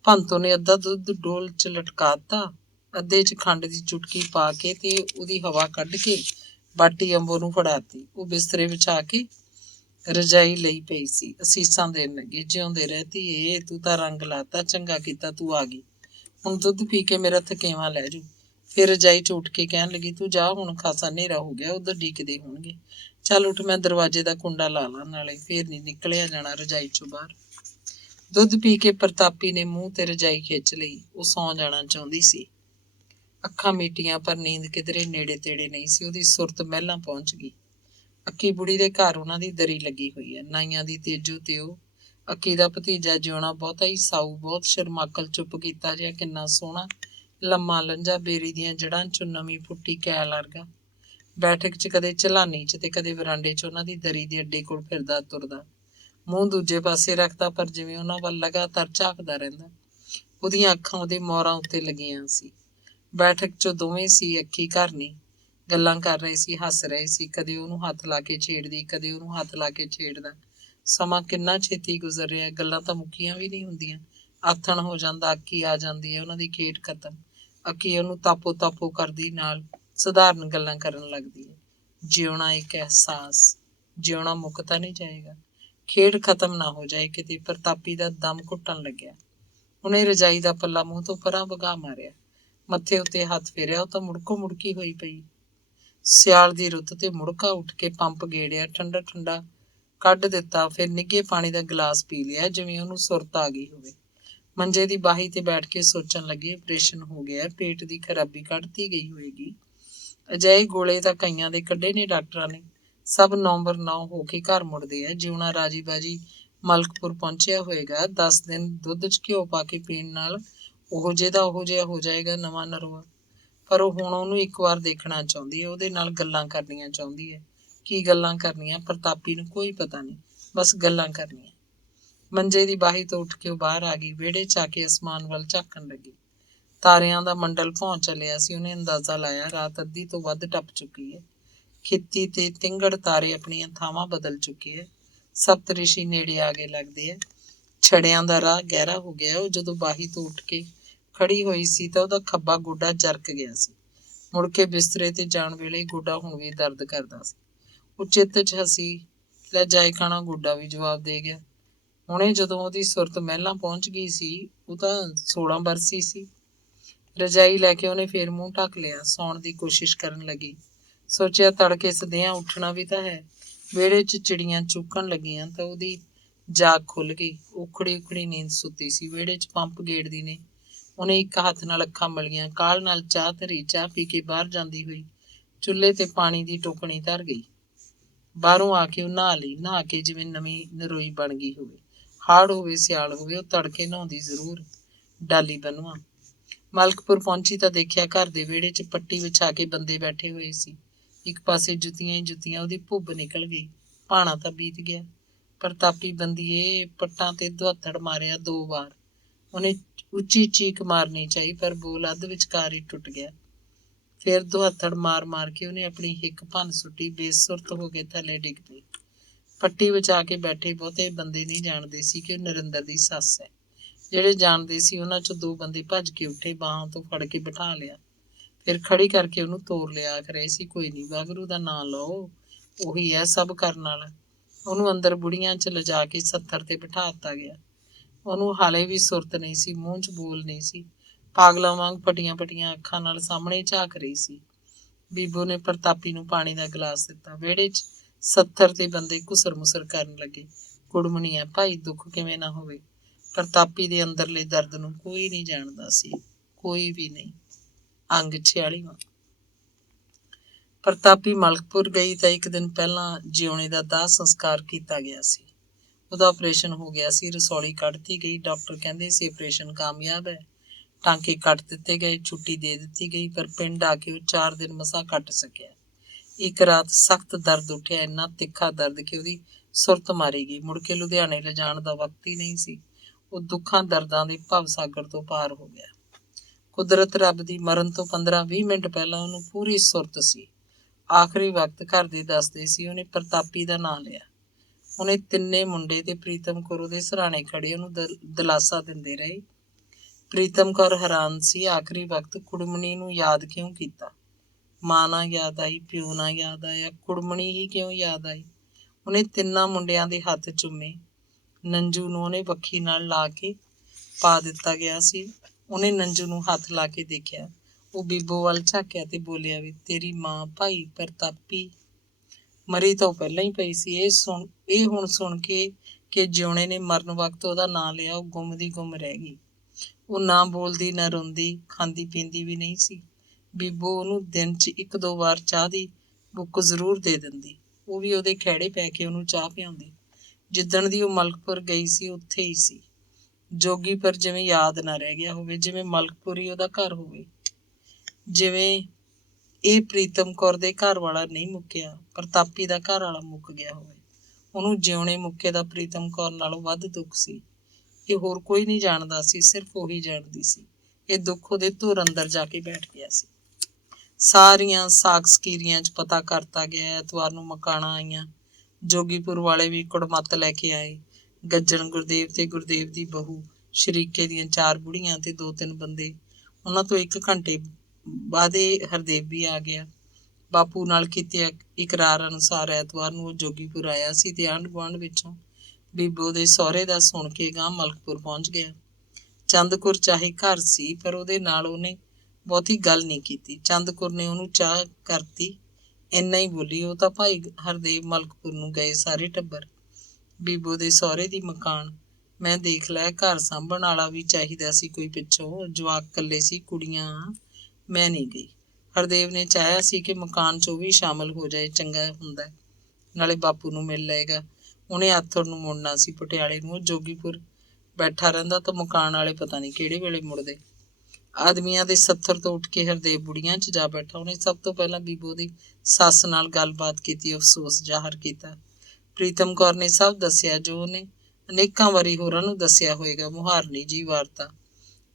ਭੰਤੋ ਨੇ ਅੱਧਾ ਦੁੱਧ ਡੋਲ 'ਚ ਲਟਕਾ ਦਿੱਤਾ, ਅੱਧੇ 'ਚ ਖੰਡ ਦੀ ਚੁਟਕੀ ਪਾ ਕੇ ਤੇ ਉਹਦੀ ਹਵਾ ਕੱਢ ਕੇ ਬਾਟੀ ਅੰਬੋ ਨੂੰ ਫੜਾਤੀ। ਉਹ ਬਿਸਤਰੇ ਵਿਛਾ ਕੇ ਰਜਾਈ ਲਈ ਪਈ ਸੀ। ਅਸੀਸਾਂ ਦੇਣ ਲੱਗੀ, ਜਿਉਂਦੇ ਰਹਿ ਧੀਏ, ਤੂੰ ਤਾਂ ਰੰਗ ਲਾਤਾ, ਚੰਗਾ ਕੀਤਾ ਤੂੰ ਆ ਗਈ। ਹੁਣ ਦੁੱਧ ਪੀ ਕੇ ਮੇਰਾ ਥਕੇਵਾਂ ਲੈ ਜੂ। ਫਿਰ ਰਜਾਈ 'ਚ ਉੱਠ ਕੇ ਕਹਿਣ ਲੱਗੀ, ਤੂੰ ਜਾ ਹੁਣ, ਖਾਸਾ ਹਨੇਰਾ ਹੋ ਗਿਆ, ਉੱਧਰ ਡੀਕਦੇ ਹੋਣਗੇ। ਚੱਲ ਉੱਠ, ਮੈਂ ਦਰਵਾਜ਼ੇ ਦਾ ਕੁੰਡਾ ਲਾ ਲਾਂ ਨਾਲੇ, ਫੇਰ ਨਹੀਂ ਨਿਕਲਿਆ ਜਾਣਾ ਰਜਾਈ 'ਚੋਂ ਬਾਹਰ। ਦੁੱਧ ਪੀ ਕੇ ਪ੍ਰਤਾਪੀ ਨੇ ਮੂੰਹ ਤੇ ਰਜਾਈ ਖਿੱਚ ਲਈ। ਉਹ ਸੌਂ ਜਾਣਾ ਚਾਹੁੰਦੀ ਸੀ। ਅੱਖਾਂ ਮੀਟੀਆਂ, ਪਰ ਨੀਂਦ ਕਿਧਰੇ ਨੇੜੇ ਤੇੜੇ ਨਹੀਂ ਸੀ। ਉਹਦੀ ਸੁਰਤ ਮਹਿਲਾਂ ਪਹੁੰਚ ਗਈ। ਅੱਕੀ ਬੁੜੀ ਦੇ ਘਰ ਉਹਨਾਂ ਦੀ ਦਰੀ ਲੱਗੀ ਹੋਈ ਹੈ। ਨਾਈਆਂ ਦੀ ਤੇਜੋ ਤੇ ਉਹ ਅੱਕੀ ਦਾ ਭਤੀਜਾ ਜਿਉਣਾ ਬਹੁਤਾ ਹੀ ਸਾਊ, ਬਹੁਤ ਸ਼ਰਮਾਕਲ, ਚੁੱਪ ਕੀਤਾ ਜਿਹਾ, ਕਿੰਨਾ ਸੋਹਣਾ, ਲੰਮਾ ਲੰਜਾ, ਬੇਰੀ ਦੀਆਂ ਜੜ੍ਹਾਂ 'ਚੋਂ ਨਵੀਂ ਪੁੱਟੀ ਕੈਲ ਵਰਗਾ। ਬੈਠਕ 'ਚ ਕਦੇ ਝਲਾਨੀ 'ਚ ਤੇ ਕਦੇ ਵਰਾਂਡੇ 'ਚ ਉਹਨਾਂ ਦੀ ਦਰੀ ਦੇ ਅੱਡੇ ਕੋਲ ਫਿਰਦਾ ਤੁਰਦਾ, ਮੂੰਹ ਦੂਜੇ ਪਾਸੇ ਰੱਖਦਾ, ਪਰ ਜਿਵੇਂ ਉਹਨਾਂ ਵੱਲ ਲਗਾਤਾਰ ਝਾਕਦਾ ਰਹਿੰਦਾ। ਉਹਦੀਆਂ ਅੱਖਾਂ ਉਹਦੇ ਮੋਹਰਾਂ ਉੱਤੇ ਲੱਗੀਆਂ ਸੀ। ਬੈਠਕ 'ਚੋਂ ਦੋਵੇਂ ਸੀ, ਅੱਕੀ ਘਰ ਨਹੀਂ, ਗੱਲਾਂ ਕਰ ਰਹੇ ਸੀ, ਹੱਸ ਰਹੇ ਸੀ। ਕਦੇ ਉਹਨੂੰ ਹੱਥ ਲਾ ਕੇ ਛੇੜਦੀ, ਕਦੇ ਉਹਨੂੰ ਹੱਥ ਲਾ ਕੇ ਛੇੜਦਾ। ਸਮਾਂ ਕਿੰਨਾ ਛੇਤੀ ਗੁਜ਼ਰ ਰਿਹਾ, ਗੱਲਾਂ ਤਾਂ ਮੁੱਕੀਆਂ ਵੀ ਨਹੀਂ ਹੁੰਦੀਆਂ। ਆਥਣ ਹੋ ਜਾਂਦਾ, ਅੱਕੀ ਆ ਜਾਂਦੀ ਹੈ, ਉਹਨਾਂ ਦੀ ਖੇਡ ਖਤਮ। ਅੱਕੀ ਉਹਨੂੰ ਤਾਪੋ ਤਾਪੋ ਕਰਦੀ, ਨਾਲ ਸਧਾਰਨ ਗੱਲਾਂ ਕਰਨ ਲੱਗਦੀ ਹੈ। ਜਿਉਣਾ ਇੱਕ ਅਹਿਸਾਸ, ਜਿਉਣਾ ਮੁੱਕ ਤਾਂ ਨਹੀਂ ਜਾਏਗਾ, ਖੇਡ ਖਤਮ ਨਾ ਹੋ ਜਾਏ ਕਿਤੇ। ਪ੍ਰਤਾਪੀ ਦਾ ਦਮ ਘੁੱਟਣ ਲੱਗਿਆ। ਉਹਨੇ ਰਜਾਈ ਦਾ ਪੱਲਾ ਮੂੰਹ ਤੋਂ ਪਰਾਂ ਵਗਾਹ ਮਾਰਿਆ, ਮੱਥੇ ਉੱਤੇ ਹੱਥ ਫੇਰਿਆ। ਉਹ ਤਾਂ ਮੁੜਕੋ ਮੁੜਕੀ ਹੋਈ ਪਈ। ਸਿਆਲ ਦੀ ਰੁੱਤ ਤੇ ਮੁੜਕਾ ਉੱਠ ਕੇ ਪੰਪ ਗੇੜਿਆ, ਠੰਡਾ ਠੰਡਾ ਕੱਢ ਦਿੱਤਾ, ਫਿਰ ਨਿੱਘੇ ਪਾਣੀ ਦਾ ਗਲਾਸ ਪੀ ਲਿਆ, ਜਿਵੇਂ ਉਹਨੂੰ ਸੁਰਤ ਆ ਗਈ ਹੋਵੇ। ਮੰਜੇ ਦੀ ਬਾਹੀ ਤੇ ਬੈਠ ਕੇ ਸੋਚਣ ਲੱਗੀ, ਆਪਰੇਸ਼ਨ ਹੋ ਗਿਆ, ਪੇਟ ਦੀ ਖਰਾਬੀ ਕੱਢਤੀ ਗਈ ਹੋਏਗੀ। ਅਜਿਹੇ ਗੋਲੇ ਤਾਂ ਕਈਆਂ ਦੇ ਕੱਢੇ ਨੇ ਡਾਕਟਰਾਂ ਨੇ। ਸਭ ਨੰਬਰ 9 ਹੋ ਕੇ ਘਰ ਮੁੜਦੇ ਆ। ਜਿਉਣਾ ਰਾਜੀ ਬਾਜੀ ਮਲਕਪੁਰ ਪਹੁੰਚਿਆ ਹੋਏਗਾ। 10 ਦਿਨ ਦੁੱਧ 'ਚ ਘਿਓ ਪਾ ਕੇ ਪੀਣ ਨਾਲ ਉਹੋ ਜਿਹੇ ਦਾ ਉਹੋ ਜਿਹਾ ਹੋ ਜਾਏਗਾ, ਨਵਾਂ ਨਰੋਆ। ਪਰ ਉਹ ਹੁਣ ਉਹਨੂੰ ਇੱਕ ਵਾਰ ਦੇਖਣਾ ਚਾਹੁੰਦੀ ਹੈ, ਉਹਦੇ ਨਾਲ ਗੱਲਾਂ ਕਰਨੀਆਂ ਚਾਹੁੰਦੀ ਹੈ। ਕੀ ਗੱਲਾਂ ਕਰਨੀਆਂ, ਪ੍ਰਤਾਪੀ ਨੂੰ ਕੋਈ ਪਤਾ ਨਹੀਂ, ਬਸ ਗੱਲਾਂ ਕਰਨੀਆਂ। ਮੰਜੇ ਦੀ ਬਾਹੀ ਤੋਂ ਉੱਠ ਕੇ ਉਹ ਬਾਹਰ ਆ ਗਈ, ਵਿਹੜੇ 'ਚ ਆ ਕੇ ਅਸਮਾਨ ਵੱਲ ਝਾਕਣ ਲੱਗੀ। ਤਾਰਿਆਂ ਦਾ ਮੰਡਲ ਭੌਂ ਚੱਲਿਆ ਸੀ। ਉਹਨੇ ਅੰਦਾਜ਼ਾ ਲਾਇਆ, ਰਾਤ ਅੱਧੀ ਤੋਂ ਵੱਧ ਟੱਪ ਚੁੱਕੀ ਹੈ। ਖਿੱਤੀ ਤੇ ਤਿੰਗੜ ਤਾਰੇ ਆਪਣੀਆਂ ਥਾਵਾਂ ਬਦਲ ਚੁੱਕੇ ਹੈ। ਸਪਤ ਰਿਸ਼ੀ ਨੇੜੇ ਆ ਗਏ ਲੱਗਦੇ ਹੈ। ਛੜਿਆਂ ਦਾ ਰਾਹ ਗਹਿਰਾ ਹੋ ਗਿਆ। ਉਹ ਜਦੋਂ ਬਾਹੀ ਤੋਂ ਉੱਠ ਕੇ ਖੜੀ ਹੋਈ ਸੀ ਤਾਂ ਉਹਦਾ ਖੱਬਾ ਗੋਡਾ ਜਰਕ ਗਿਆ ਸੀ। ਮੁੜ ਕੇ ਬਿਸਤਰੇ ਤੇ ਜਾਣ ਵੇਲੇ ਗੋਡਾ ਹੁਣ ਵੀ ਦਰਦ ਕਰਦਾ ਸੀ। ਉਹ ਚਿੱਤ 'ਚ ਹੱਸੀ, ਲੈ ਜਾਏ ਖਾਣਾ, ਗੋਡਾ ਵੀ ਜਵਾਬ ਦੇ ਗਿਆ। ਹੁਣੇ ਜਦੋਂ ਉਹਦੀ ਸੁਰਤ ਮਹਿਲਾਂ ਪਹੁੰਚ ਗਈ ਸੀ, ਉਹ ਤਾਂ 16 ਬਰਸੀ ਸੀ। ਰਜਾਈ ਲੈ ਕੇ ਉਹਨੇ ਫੇਰ ਮੂੰਹ ਢੱਕ ਲਿਆ, ਸੌਣ ਦੀ ਕੋਸ਼ਿਸ਼ ਕਰਨ ਲੱਗੀ। ਸੋਚਿਆ ਤੜਕੇ ਸਦਿਆਂ ਉੱਠਣਾ ਵੀ ਤਾਂ ਹੈ। ਵਿਹੜੇ 'ਚ ਚਿੜੀਆਂ ਚੂਕਣ ਲੱਗੀਆਂ ਤਾਂ ਉਹਦੀ ਜਾਗ ਖੁੱਲ ਗਈ। ਉਖੜੀ ਉਖੜੀ ਨੀਂਦ ਸੁੱਤੀ ਸੀ। ਵਿਹੜੇ 'ਚ ਪੰਪ ਗੇੜਦੀ ਨੇ ਉਹਨੇ ਇੱਕ ਹੱਥ ਨਾਲ ਅੱਖਾਂ ਮਲੀਆਂ, ਕਾਹਲ ਨਾਲ ਚਾਹ ਧਰੀ। ਚਾਹ ਪੀ ਕੇ ਬਾਹਰ ਜਾਂਦੀ ਹੋਈ ਚੁੱਲ੍ਹੇ ਤੇ ਪਾਣੀ ਦੀ ਟੋਕਣੀ ਧਰ ਗਈ। ਬਾਹਰੋਂ ਆ ਕੇ ਉਹ ਨਹਾ ਲਈ, ਨਹਾ ਕੇ ਜਿਵੇਂ ਨਵੀਂ ਨਰੋਈ ਬਣ ਗਈ ਹੋਵੇ। ਹਾੜ ਹੋਵੇ ਸਿਆਲ ਹੋਵੇ, ਉਹ ਤੜਕੇ ਨਹਾਉਂਦੀ ਜ਼ਰੂਰ, ਡਾਲੀ ਬੰਨ੍ਹਵਾਂ। ਮਲਕਪੁਰ ਪਹੁੰਚੀ ਤਾਂ ਦੇਖਿਆ ਘਰ ਦੇ ਵਿਹੜੇ 'ਚ ਪੱਟੀ ਵਿਛਾ ਕੇ ਬੰਦੇ ਬੈਠੇ ਹੋਏ ਸੀ। ਇੱਕ ਪਾਸੇ ਜੁੱਤੀਆਂ ਹੀ ਜੁੱਤੀਆਂ। ਉਹਦੀ ਭੁੱਬ ਨਿਕਲ ਗਈ, ਭਾਣਾ ਤਾਂ ਬੀਤ ਗਿਆ। ਪ੍ਰਤਾਪੀ ਬੰਦੀਏ, ਪੱਟਾਂ ਤੇ ਦੁਹੱਥੜ ਮਾਰਿਆ 2 ਵਾਰ। ਉਹਨੇ ਉੱਚੀ ਚੀਕ ਮਾਰਨੀ ਚਾਹੀ, ਪਰ ਬੋਲ ਅੱਧ ਵਿਚਕਾਰ ਹੀ ਟੁੱਟ ਗਿਆ। ਫਿਰ ਦੁਹੱਥੜ ਮਾਰ ਮਾਰ ਕੇ ਉਹਨੇ ਆਪਣੀ ਹਿੱਕ ਭੰਨ ਸੁੱਟੀ, ਬੇਸੁਰਤ ਹੋ ਕੇ ਥੱਲੇ ਡਿੱਗ ਪਈ। ਪੱਟੀ ਵਿਛਾ ਕੇ ਬੈਠੇ ਬਹੁਤੇ ਬੰਦੇ ਨਹੀਂ ਜਾਣਦੇ ਸੀ ਕਿ ਉਹ ਨਰਿੰਦਰ ਦੀ ਸੱਸ ਹੈ। ਜਿਹੜੇ ਜਾਣਦੇ ਸੀ ਉਹਨਾਂ 'ਚੋਂ 2 ਬੰਦੇ ਭੱਜ ਕੇ ਉੱਠੇ, ਬਾਹਾਂ ਤੋਂ ਫੜ ਕੇ ਬਿਠਾ ਲਿਆ, ਫਿਰ ਖੜੀ ਕਰਕੇ ਉਹਨੂੰ ਤੋਰ ਲਿਆ। ਆਖ ਰਹੇ ਸੀ, ਕੋਈ ਨਹੀਂ, ਵਾਹਿਗੁਰੂ ਦਾ ਨਾਂ ਲਓ, ਉਹੀ ਹੈ ਸਭ ਕਰਨ ਵਾਲਾ। ਉਹਨੂੰ ਅੰਦਰ ਬੁੜੀਆਂ 'ਚ ਲਿਜਾ ਕੇ 70 ਤੇ ਬਿਠਾ ਦਿੱਤਾ ਗਿਆ। ਉਹਨੂੰ ਹਾਲੇ ਵੀ ਸੁਰਤ ਨਹੀਂ ਸੀ, ਮੂੰਹ 'ਚ ਬੋਲ ਨਹੀਂ ਸੀ। ਪਾਗਲਾਂ ਵਾਂਗ ਪਟੀਆਂ ਪਟੀਆਂ ਅੱਖਾਂ ਨਾਲ ਸਾਹਮਣੇ ਝਾਕ ਰਹੀ ਸੀ। ਬੀਬੋ ਨੇ ਪ੍ਰਤਾਪੀ ਨੂੰ ਪਾਣੀ ਦਾ ਗਲਾਸ ਦਿੱਤਾ। ਵਿਹੜੇ 'ਚ 70 ਤੇ ਬੰਦੇ ਘੁਸਰ ਮੁਸਰ ਕਰਨ ਲੱਗੇ। ਕੁੜਮਣੀ ਹੈ ਭਾਈ, ਦੁੱਖ ਕਿਵੇਂ ਨਾ ਹੋਵੇ। ਪ੍ਰਤਾਪੀ ਦੇ ਅੰਦਰਲੇ ਦਰਦ ਨੂੰ ਕੋਈ ਨਹੀਂ ਜਾਣਦਾ ਸੀ, ਕੋਈ ਵੀ ਨਹੀਂ। ਅੰਗ 46ਵਾਂ। ਪ੍ਰਤਾਪੀ ਮਲਕਪੁਰ ਗਈ ਤਾਂ ਇੱਕ ਦਿਨ ਪਹਿਲਾਂ ਜਿਉਣੇ ਦਾ ਦਾਹ ਸੰਸਕਾਰ ਕੀਤਾ ਗਿਆ ਸੀ। ਉਹਦਾ ਆਪਰੇਸ਼ਨ ਹੋ ਗਿਆ ਸੀ। ਰਸੌਲੀ ਕੱਢਤੀ ਗਈ। ਡਾਕਟਰ ਕਹਿੰਦੇ ਸੀ ਆਪਰੇਸ਼ਨ ਕਾਮਯਾਬ ਹੈ। ਟਾਂਕੇ ਕੱਟ ਦਿੱਤੇ ਗਏ, ਛੁੱਟੀ ਦੇ ਦਿੱਤੀ ਗਈ, ਪਰ ਪਿੰਡ ਆ ਕੇ ਉਹ 4 ਦਿਨ ਮਸਾਂ ਕੱਟ ਸਕਿਆ। ਇੱਕ ਰਾਤ ਸਖਤ ਦਰਦ ਉੱਠਿਆ, ਇੰਨਾ ਤਿੱਖਾ ਦਰਦ ਕਿ ਉਹਦੀ ਸੁਰਤ ਮਾਰੀ ਗਈ। ਮੁੜ ਕੇ ਲੁਧਿਆਣੇ ਲਿਜਾਣ ਦਾ ਵਕਤ ਹੀ ਨਹੀਂ ਸੀ। ਉਹ ਦੁੱਖਾਂ ਦਰਦਾਂ ਦੇ ਭਵ ਸਾਗਰ ਤੋਂ ਪਾਰ ਹੋ ਗਿਆ। ਕੁਦਰਤ ਰੱਬ ਦੀ ਮਰਨ ਤੋਂ 15-20 ਮਿੰਟ ਪਹਿਲਾਂ ਉਹਨੂੰ ਪੂਰੀ ਸੁਰਤ ਸੀ। ਆਖਰੀ ਵਕਤ ਘਰ ਦੇ ਦੱਸਦੇ ਸੀ ਉਹਨੇ ਪ੍ਰਤਾਪੀ ਦਾ ਨਾਂ ਲਿਆ। ਉਹਨੇ ਤਿੰਨੇ ਮੁੰਡੇ ਤੇ ਪ੍ਰੀਤਮ ਕੌਰ ਉਹਦੇ ਸਰਾਣੇ ਖੜੇ ਉਹਨੂੰ ਦਿਲਾਸਾ ਦਿੰਦੇ ਰਹੇ। ਪ੍ਰੀਤਮ ਕੌਰ ਹੈਰਾਨ ਸੀ, ਆਖਰੀ ਵਕਤ ਕੁੜਮਣੀ ਨੂੰ ਯਾਦ ਕਿਉਂ ਕੀਤਾ। ਮਾਂ ਨਾ ਯਾਦ ਆਈ, ਪਿਓ ਨਾ ਯਾਦ ਆਇਆ, ਕੁੜਮਣੀ ਹੀ ਕਿਉਂ ਯਾਦ ਆਈ। ਉਹਨੇ ਤਿੰਨਾਂ ਮੁੰਡਿਆਂ ਦੇ ਹੱਥ ਚੁੰਮੇ। ਨੰਜੂ ਨੂੰ ਉਹਨੇ ਵੱਖੀ ਨਾਲ ਲਾ ਕੇ ਪਾ ਦਿੱਤਾ ਗਿਆ ਸੀ। ਉਹਨੇ ਨੰਜੂ ਨੂੰ ਹੱਥ ਲਾ ਕੇ ਦੇਖਿਆ। ਉਹ ਬੀਬੋ ਵੱਲ ਝਾਕਿਆ ਤੇ ਬੋਲਿਆ ਵੀ, ਤੇਰੀ ਮਾਂ ਭਾਈ ਪ੍ਰਤਾਪੀ ਮਰੀ ਤਾਂ ਪਹਿਲਾਂ ਹੀ ਪਈ ਸੀ। ਇਹ ਹੁਣ ਸੁਣ ਕੇ ਕਿ ਜਿਉਣੇ ਨੇ ਮਰਨ ਵਕਤ ਉਹਦਾ ਨਾਂ ਲਿਆ, ਉਹ ਗੁੰਮ ਦੀ ਗੁੰਮ ਰਹਿ ਗਈ। ਉਹ ਨਾ ਬੋਲਦੀ, ਨਾ ਰੋਂਦੀ, ਖਾਂਦੀ ਪੀਂਦੀ ਵੀ ਨਹੀਂ ਸੀ। ਬੀਬੋ ਉਹਨੂੰ ਦਿਨ 'ਚ 1-2 ਵਾਰ ਚਾਹ ਦੀ ਬੁੱਕ ਜ਼ਰੂਰ ਦੇ ਦਿੰਦੀ। ਉਹ ਵੀ ਉਹਦੇ ਖਹਿੜੇ ਪੈ ਕੇ ਉਹਨੂੰ ਚਾਹ ਪਿਆਉਂਦੀ। ਜਿੱਦਣ ਦੀ ਉਹ ਮਲਕਪੁਰ ਗਈ ਸੀ ਉੱਥੇ ਹੀ ਸੀ। ਜੋਗੀ ਪਰ ਜਿਵੇਂ ਯਾਦ ਨਾ ਰਹਿ ਗਿਆ ਹੋਵੇ, ਜਿਵੇਂ ਮਲਕਪੁਰ ਹੀ ਉਹਦਾ ਘਰ ਹੋਵੇ, ਜਿਵੇਂ ਇਹ ਪ੍ਰੀਤਮ ਕੌਰ ਦੇ ਘਰ ਵਾਲਾ ਨਹੀਂ ਮੁੱਕਿਆ, ਪ੍ਰਤਾਪੀ ਦਾ ਘਰ ਵਾਲਾ ਮੁੱਕ ਗਿਆ ਹੋਵੇ। ਉਹਨੂੰ ਜਿਉਣੇ ਮੁੱਕੇ ਦਾ ਪ੍ਰੀਤਮ ਕੌਰ ਨਾਲੋਂ ਵੱਧ ਦੁੱਖ ਸੀ। ਇਹ ਹੋਰ ਕੋਈ ਨਹੀਂ ਜਾਣਦਾ ਸੀ, ਸਿਰਫ ਉਹੀ ਜਾਣਦੀ ਸੀ। ਇਹ ਦੁੱਖ ਉਹਦੇ ਧੁਰ ਅੰਦਰ ਜਾ ਕੇ ਬੈਠ ਗਿਆ ਸੀ। ਸਾਰੀਆਂ ਸਾਕਸਕੀਰੀਆਂ 'ਚ ਪਤਾ ਕਰਤਾ ਗਿਆ। ਐਤਵਾਰ ਨੂੰ ਮਕਾਣਾ ਆਈਆਂ। ਜੋਗੀਪੁਰ ਵਾਲੇ ਵੀ ਕੁੜਮੱਤ ਲੈ ਕੇ ਆਏ। ਗੱਜਣ ਗੁਰਦੇਵ ਤੇ ਗੁਰਦੇਵ ਦੀ ਬਹੂ, ਸ਼ਰੀਕੇ ਦੀਆਂ 4 ਬੁੜੀਆਂ ਤੇ 2-3 ਬੰਦੇ। ਉਹਨਾਂ ਤੋਂ 1 ਘੰਟੇ ਬਾਅਦ ਹਰਦੇਵ ਵੀ ਆ ਗਿਆ। ਬਾਪੂ ਨਾਲ ਕੀਤੇ ਇਕਰਾਰ ਅਨੁਸਾਰ ਐਤਵਾਰ ਨੂੰ ਉਹ ਜੋਗੀਪੁਰ ਆਇਆ ਸੀ ਤੇ ਆਂਢ ਗੁਆਂਢ ਵਿੱਚੋਂ ਬੀਬੋ ਦੇ ਸਹੁਰੇ ਦਾ ਸੁਣ ਕੇ ਗਾਂ ਮਲਕਪੁਰ ਪਹੁੰਚ ਗਿਆ। ਚੰਦਕੁਰ ਚਾਹੇ ਘਰ ਸੀ, ਪਰ ਉਹਦੇ ਨਾਲ ਉਹਨੇ ਬਹੁਤੀ ਗੱਲ ਨਹੀਂ ਕੀਤੀ। ਚੰਦਕੁਰ ਨੇ ਉਹਨੂੰ ਚਾਹ ਕਰਤੀ, ਇੰਨਾ ਹੀ ਬੋਲੀ, ਉਹ ਤਾਂ ਭਾਈ ਹਰਦੇਵ ਮਲਕਪੁਰ ਨੂੰ ਗਏ ਸਾਰੇ ਟੱਬਰ। ਬੀਬੋ ਦੇ ਸਹੁਰੇ ਦੀ ਮਕਾਨ ਮੈਂ ਦੇਖ ਲਿਆ, ਘਰ ਸਾਂਭਣ ਵਾਲਾ ਵੀ ਚਾਹੀਦਾ ਸੀ ਕੋਈ ਪਿੱਛੋਂ, ਜਵਾਕ ਇਕੱਲੇ ਸੀ, ਕੁੜੀਆਂ। ਮੈਂ ਨਹੀਂ ਗਈ। ਹਰਦੇਵ ਨੇ ਚਾਹਿਆ ਸੀ ਕਿ ਮਕਾਨ 'ਚ ਉਹ ਵੀ ਸ਼ਾਮਲ ਹੋ ਜਾਏ, ਚੰਗਾ ਹੁੰਦਾ, ਨਾਲੇ ਬਾਪੂ ਨੂੰ ਮਿਲ ਲਏਗਾ। ਉਹਨੇ ਆਥਰ ਨੂੰ ਮੁੜਨਾ ਸੀ ਪਟਿਆਲੇ ਨੂੰ। ਉਹ ਜੋਗੀਪੁਰ ਬੈਠਾ ਰਹਿੰਦਾ ਤਾਂ ਮਕਾਨ ਵਾਲੇ ਪਤਾ ਨਹੀਂ ਕਿਹੜੇ ਵੇਲੇ ਮੁੜਦੇ। ਆਦਮੀਆਂ ਦੇ ਸੱਥਰ ਤੋਂ ਉੱਠ ਕੇ ਹਰਦੇਵ ਬੁੜੀਆਂ 'ਚ ਜਾ ਬੈਠਾ। ਉਹਨੇ ਸਭ ਤੋਂ ਪਹਿਲਾਂ ਬੀਬੋ ਦੀ ਸੱਸ ਨਾਲ ਗੱਲਬਾਤ ਕੀਤੀ, ਅਫਸੋਸ ਜ਼ਾਹਰ ਕੀਤਾ। ਪ੍ਰੀਤਮ ਕੌਰ ਨੇ ਸਭ ਦੱਸਿਆ ਜੋ ਉਹਨੇ ਅਨੇਕਾਂ ਵਾਰੀ ਹੋਰਾਂ ਨੂੰ ਦੱਸਿਆ ਹੋਏਗਾ, ਮੁਹਾਰਨੀ ਜੀ ਵਾਰਤਾ।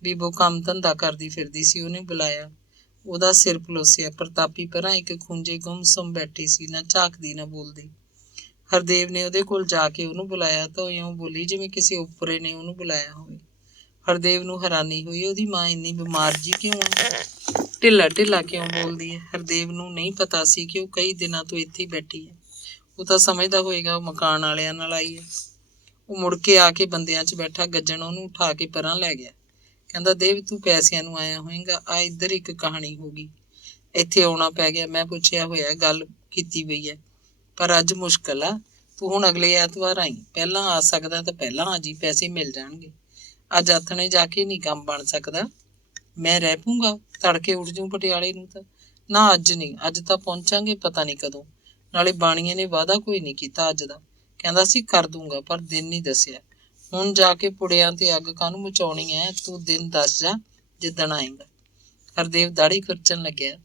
ਬੀਬੋ ਕੰਮ ਧੰਦਾ ਕਰਦੀ ਫਿਰਦੀ ਸੀ। ਉਹਨੇ ਬੁਲਾਇਆ, ਉਹਦਾ ਸਿਰ ਪਲੋਸਿਆ। ਪ੍ਰਤਾਪੀ ਪਰਾਂ ਇੱਕ ਖੂੰਜੇ ਗੁੰਮਸੁੰਮ ਬੈਠੀ ਸੀ, ਨਾ ਝਾਕਦੀ ਨਾ ਬੋਲਦੀ। ਹਰਦੇਵ ਨੇ ਉਹਦੇ ਕੋਲ ਜਾ ਕੇ ਉਹਨੂੰ ਬੁਲਾਇਆ ਤਾਂ ਉਹ ਇਉਂ ਬੋਲੀ ਜਿਵੇਂ ਕਿਸੇ ਉੱਪਰੇ ਨੇ ਉਹਨੂੰ ਬੁਲਾਇਆ ਹੋਵੇ। ਹਰਦੇਵ ਨੂੰ ਹੈਰਾਨੀ ਹੋਈ, ਉਹਦੀ ਮਾਂ ਇੰਨੀ ਬਿਮਾਰ ਜੀ ਕਿਉਂ ਆ, ਢਿੱਲਾ ਢਿੱਲਾ ਕਿਉਂ ਬੋਲਦੀ ਹੈ। ਹਰਦੇਵ ਨੂੰ ਨਹੀਂ ਪਤਾ ਸੀ ਕਿ ਉਹ ਕਈ ਦਿਨਾਂ ਤੋਂ ਇੱਥੇ ਬੈਠੀ ਹੈ। ਉਹ ਤਾਂ ਸਮਝਦਾ ਹੋਏਗਾ ਉਹ ਮਕਾਨ ਵਾਲਿਆਂ ਨਾਲ ਆਈ ਹੈ। ਉਹ ਮੁੜ ਕੇ ਆ ਕੇ ਬੰਦਿਆਂ 'ਚ ਬੈਠਾ। ਗੱਜਣ ਉਹਨੂੰ ਉਠਾ ਕੇ ਪਰਾਂ ਲੈ ਗਿਆ। ਕਹਿੰਦਾ, ਦੇਵ ਤੂੰ ਪੈਸਿਆਂ ਨੂੰ ਆਇਆ ਹੋਏਗਾ, ਆ ਇੱਧਰ ਇੱਕ ਕਹਾਣੀ ਹੋ ਗਈ, ਇੱਥੇ ਆਉਣਾ ਪੈ ਗਿਆ। ਮੈਂ ਪੁੱਛਿਆ ਹੋਇਆ, ਗੱਲ ਕੀਤੀ ਪਈ ਹੈ, ਪਰ ਅੱਜ ਮੁਸ਼ਕਿਲ ਆ। ਤੂੰ ਹੁਣ ਅਗਲੇ ਐਤਵਾਰ ਆਈ, ਪਹਿਲਾਂ ਆ ਸਕਦਾ ਤਾਂ ਪਹਿਲਾਂ ਆ ਜੀ, ਪੈਸੇ ਮਿਲ ਜਾਣਗੇ। ਅੱਜ ਆਥਣੇ ਜਾ ਕੇ ਨਹੀਂ ਕੰਮ ਬਣ ਸਕਦਾ। ਮੈਂ ਰਹਿ ਪੂੰਗਾ, ਤੜਕੇ ਉੱਠ ਜੂ ਪਟਿਆਲੇ ਨੂੰ। ਤਾਂ ਨਾ ਅੱਜ ਨਹੀਂ, ਅੱਜ ਤਾਂ ਪਹੁੰਚਾਂਗੇ, ਪਤਾ ਨਹੀਂ ਕਦੋਂ। ਨਾਲੇ ਬਾਣੀਏ ਨੇ ਵਾਅਦਾ ਕੋਈ ਨਹੀਂ ਕੀਤਾ ਅੱਜ ਦਾ, ਕਹਿੰਦਾ ਸੀ ਕਰ ਦੂੰਗਾ, ਪਰ ਦਿਨ ਨਹੀਂ ਦੱਸਿਆ। ਹੁਣ ਜਾ ਕੇ ਪੁੜਿਆਂ ਤੇ ਅੱਗ ਕਾਹਨੂੰ ਮਚਾਉਣੀ ਹੈ, ਤੂੰ ਦਿਨ ਦੱਸ ਜਾ ਜਿੱਦਣ ਆਏਗਾ। ਹਰਦੇਵ ਦਾੜੀ ਖੁਰਚਣ ਲੱਗਿਆ।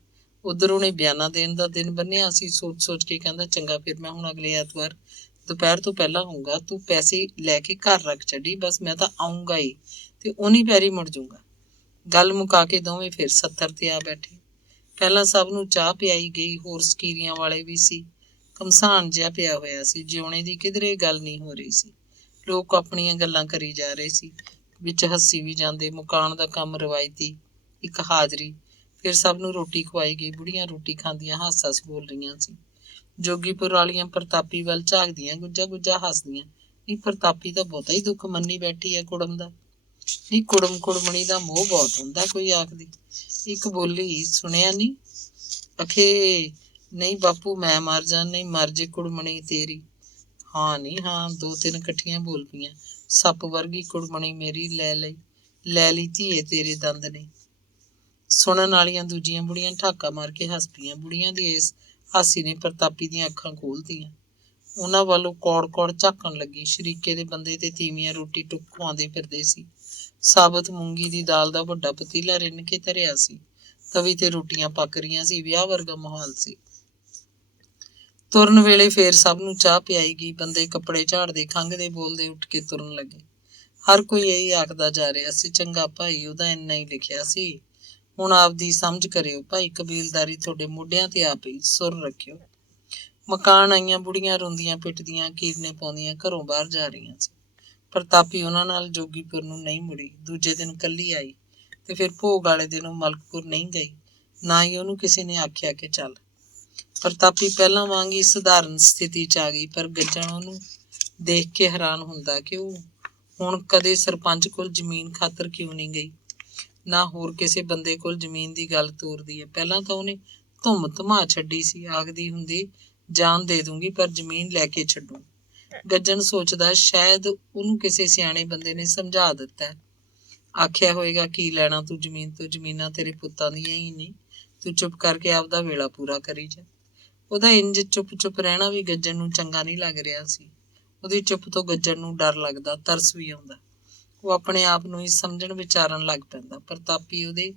ਉਧਰ ਉਹਨੇ ਬਿਆਨਾ ਦੇਣ ਦਾ ਦਿਨ ਬੰਨਿਆ ਸੀ। ਸੋਚ ਸੋਚ ਕੇ ਕਹਿੰਦਾ, ਚੰਗਾ ਫਿਰ ਮੈਂ ਹੁਣ ਅਗਲੇ ਐਤਵਾਰ ਦੁਪਹਿਰ ਤੋਂ ਪਹਿਲਾਂ ਆਊਂਗਾ। ਤੂੰ ਪੈਸੇ ਲੈ ਕੇ ਘਰ ਰੱਖ ਛੱਡੀ, ਬਸ ਮੈਂ ਤਾਂ ਆਊਂਗਾ ਹੀ ਤੇ ਉਨੀ ਪੈਰੀ ਮੁੜ ਜੂੰਗਾ। ਗੱਲ ਮੁਕਾ ਕੇ ਦੋਵੇਂ ਫਿਰ ਸੱਥਰ ਤੇ ਆ ਬੈਠੇ। ਪਹਿਲਾਂ ਸਭ ਨੂੰ ਚਾਹ ਪਿਆਈ ਗਈ। ਹੋਰ ਸਕੀਰੀਆਂ ਵਾਲੇ ਵੀ ਸੀ। ਘਮਸਾਨ ਜਿਹਾ ਪਿਆ ਹੋਇਆ ਸੀ। ਜਿਉਣੇ ਦੀ ਕਿਧਰੇ ਗੱਲ ਨਹੀਂ ਹੋ ਰਹੀ ਸੀ। ਲੋਕ ਆਪਣੀਆਂ ਗੱਲਾਂ ਕਰੀ ਜਾ ਰਹੇ ਸੀ, ਵਿੱਚ ਹੱਸੀ ਵੀ ਜਾਂਦੇ। ਮਕਾਨ ਦਾ ਕੰਮ ਰਵਾਇਤੀ, ਇੱਕ ਹਾਜ਼ਰੀ। ਫਿਰ ਸਭ ਨੂੰ ਰੋਟੀ ਖਵਾਈ ਗਈ। ਬੁੜੀਆਂ ਰੋਟੀ ਖਾਂਦੀਆਂ ਹੱਸ-ਹੱਸ ਬੋਲ ਰਹੀਆਂ ਸੀ। ਜੋਗੀਪੁਰ ਵਾਲੀਆਂ ਪ੍ਰਤਾਪੀ ਵੱਲ ਝਾਕਦੀਆਂ, ਗੁੱਜਾ ਗੁੱਜਾ ਹੱਸਦੀਆਂ। ਨਹੀਂ, ਪ੍ਰਤਾਪੀ ਤਾਂ ਬਹੁਤਾ ਹੀ ਦੁੱਖ ਮੰਨੀ ਬੈਠੀ ਹੈ ਕੁੜਮ ਦਾ। ਨਹੀਂ, ਕੁੜਮ ਕੁੜਮਣੀ ਦਾ ਮੋਹ ਬਹੁਤ ਹੁੰਦਾ, ਕੋਈ ਆਖਦੀ। ਇੱਕ ਬੋਲੀ, ਸੁਣਿਆ ਨਹੀਂ ਅਖੇ, ਨਹੀਂ ਬਾਪੂ ਮੈਂ ਮਰ ਜਾ, ਨਹੀਂ ਮਰ ਜੇ ਕੁੜਮਣੀ ਤੇਰੀ। ਹਾਂ ਨਹੀਂ ਹਾਂ, 2-3 ਇਕੱਠੀਆਂ ਬੋਲ ਪਈਆਂ। ਸੱਪ ਵਰਗੀ ਕੁੜਮਣੀ ਮੇਰੀ ਲੈ ਲਈ ਧੀਏ ਤੇਰੇ ਦੰਦ ਨੇ। ਸੁਣਨ ਵਾਲੀਆਂ ਦੂਜੀਆਂ ਬੁੜੀਆਂ ਠਾਕਾ ਮਾਰ ਕੇ ਹੱਸ ਪਈਆਂ। ਬੁੜੀਆਂ ਦੀ ਇਸ ਹਾਸੀ ਨੇ ਪ੍ਰਤਾਪੀ ਦੀਆਂ ਅੱਖਾਂ ਖੋਲ੍ਹਤੀਆਂ। ਉਹਨਾਂ ਵੱਲੋਂ ਕੌੜ-ਕੌੜ ਝਾਕਣ ਲੱਗੀ। ਸ਼ਰੀਕੇ ਦੇ ਬੰਦੇ ਤੇ ਤੀਵੀਆਂ ਰੋਟੀ ਟੁੱਕ ਖਵਾਉਂਦੇ ਫਿਰਦੇ ਸੀ। ਸਾਬਤ ਮੂੰਗੀ ਦੀ ਦਾਲ ਦਾ ਵੱਡਾ ਪਤੀਲਾ ਰਿੰਨ ਕੇ ਧਰਿਆ ਸੀ। ਤਵੀ ਤੇ ਰੋਟੀਆਂ ਪੱਕ ਰਹੀਆਂ ਸੀ। ਵਿਆਹ ਵਰਗਾ ਮਾਹੌਲ ਸੀ। ਤੁਰਨ ਵੇਲੇ ਫੇਰ ਸਭ ਨੂੰ ਚਾਹ ਪਿਆਈ ਗਈ। ਬੰਦੇ ਕੱਪੜੇ ਝਾੜਦੇ, ਖੰਘਦੇ, ਬੋਲਦੇ ਉੱਠ ਕੇ ਤੁਰਨ ਲੱਗੇ। ਹਰ ਕੋਈ ਇਹੀ ਆਖਦਾ ਜਾ ਰਿਹਾ ਸੀ, ਚੰਗਾ ਭਾਈ, ਉਹਦਾ ਇੰਨਾ ਹੀ ਲਿਖਿਆ ਸੀ, ਹੁਣ ਆਪਦੀ ਸਮਝ ਕਰਿਓ ਭਾਈ, ਕਬੀਲਦਾਰੀ ਤੁਹਾਡੇ ਮੋਢਿਆਂ ਤੇ ਆ ਪਈ, ਸੁਰ ਰੱਖਿਓ। ਮਕਾਨ ਆਈਆਂ ਬੁੜੀਆਂ ਰੋਂਦੀਆਂ ਪਿੱਟਦੀਆਂ, ਕੀਰਨੇ ਪਾਉਂਦੀਆਂ ਘਰੋਂ ਬਾਹਰ ਜਾ ਰਹੀਆਂ ਸੀ। ਪ੍ਰਤਾਪੀ ਉਹਨਾਂ ਨਾਲ ਜੋਗੀਪੁਰ ਨੂੰ ਨਹੀਂ ਮੁੜੀ। ਦੂਜੇ ਦਿਨ ਕੱਲੀ ਆਈ ਤੇ ਫਿਰ ਭੋਗ ਵਾਲੇ ਦਿਨ ਉਹ ਮਲਕਪੁਰ ਨਹੀਂ ਗਈ। ਨਾ ਹੀ ਉਹਨੂੰ ਕਿਸੇ ਨੇ ਆਖਿਆ ਕਿ ਚੱਲ। ਪ੍ਰਤਾਪੀ ਪਹਿਲਾਂ ਵਾਂਗ ਹੀ ਸਧਾਰਨ ਸਥਿਤੀ 'ਚ ਆ ਗਈ, ਪਰ ਗੱਜਣ ਉਹਨੂੰ ਦੇਖ ਕੇ ਹੈਰਾਨ ਹੁੰਦਾ ਕਿ ਉਹ ਹੁਣ ਕਦੇ ਸਰਪੰਚ ਕੋਲ ਜ਼ਮੀਨ ਖਾਤਰ ਕਿਉਂ ਨਹੀਂ ਗਈ, ਨਾ ਹੋਰ ਕਿਸੇ ਬੰਦੇ ਕੋਲ ਜ਼ਮੀਨ ਦੀ ਗੱਲ ਤੋਰਦੀ ਹੈ। ਪਹਿਲਾਂ ਤਾਂ ਉਹਨੇ ਧੁੰਮ ਧਮਾ ਛੱਡੀ ਸੀ, ਆਖਦੀ ਹੁੰਦੀ ਜਾਨ ਦੇ ਦੂੰਗੀ ਪਰ ਜ਼ਮੀਨ ਲੈ ਕੇ ਛੱਡੂ। ਗੱਜਣ ਸੋਚਦਾ ਸ਼ਾਇਦ ਉਹਨੂੰ ਕਿਸੇ ਸਿਆਣੇ ਬੰਦੇ ਨੇ ਸਮਝਾ ਦਿੱਤਾ, ਆਖਿਆ ਹੋਏਗਾ ਕੀ ਲੈਣਾ ਤੂੰ ਜ਼ਮੀਨ ਤੋਂ, ਜ਼ਮੀਨਾਂ ਤੇਰੇ ਪੁੱਤਾਂ ਦੀਆਂ ਹੀ ਨਹੀਂ, ਤੂੰ ਚੁੱਪ ਕਰਕੇ ਆਪਦਾ ਵੇਲਾ ਪੂਰਾ ਕਰੀ ਜਾ। ਉਹਦਾ ਇੰਜ ਚੁੱਪ ਚੁੱਪ ਰਹਿਣਾ ਵੀ ਗੱਜਣ ਨੂੰ ਚੰਗਾ ਨਹੀਂ ਲੱਗ ਰਿਹਾ ਸੀ। ਉਹਦੀ ਚੁੱਪ ਤੋਂ ਗੱਜਣ ਨੂੰ ਡਰ ਲੱਗਦਾ, ਤਰਸ ਵੀ ਆਉਂਦਾ। ਉਹ ਆਪਣੇ ਆਪ ਨੂੰ ਹੀ ਸਮਝਣ ਵਿਚਾਰਨ ਲੱਗ ਪੈਂਦਾ। ਪ੍ਰਤਾਪੀ ਉਹਦੇ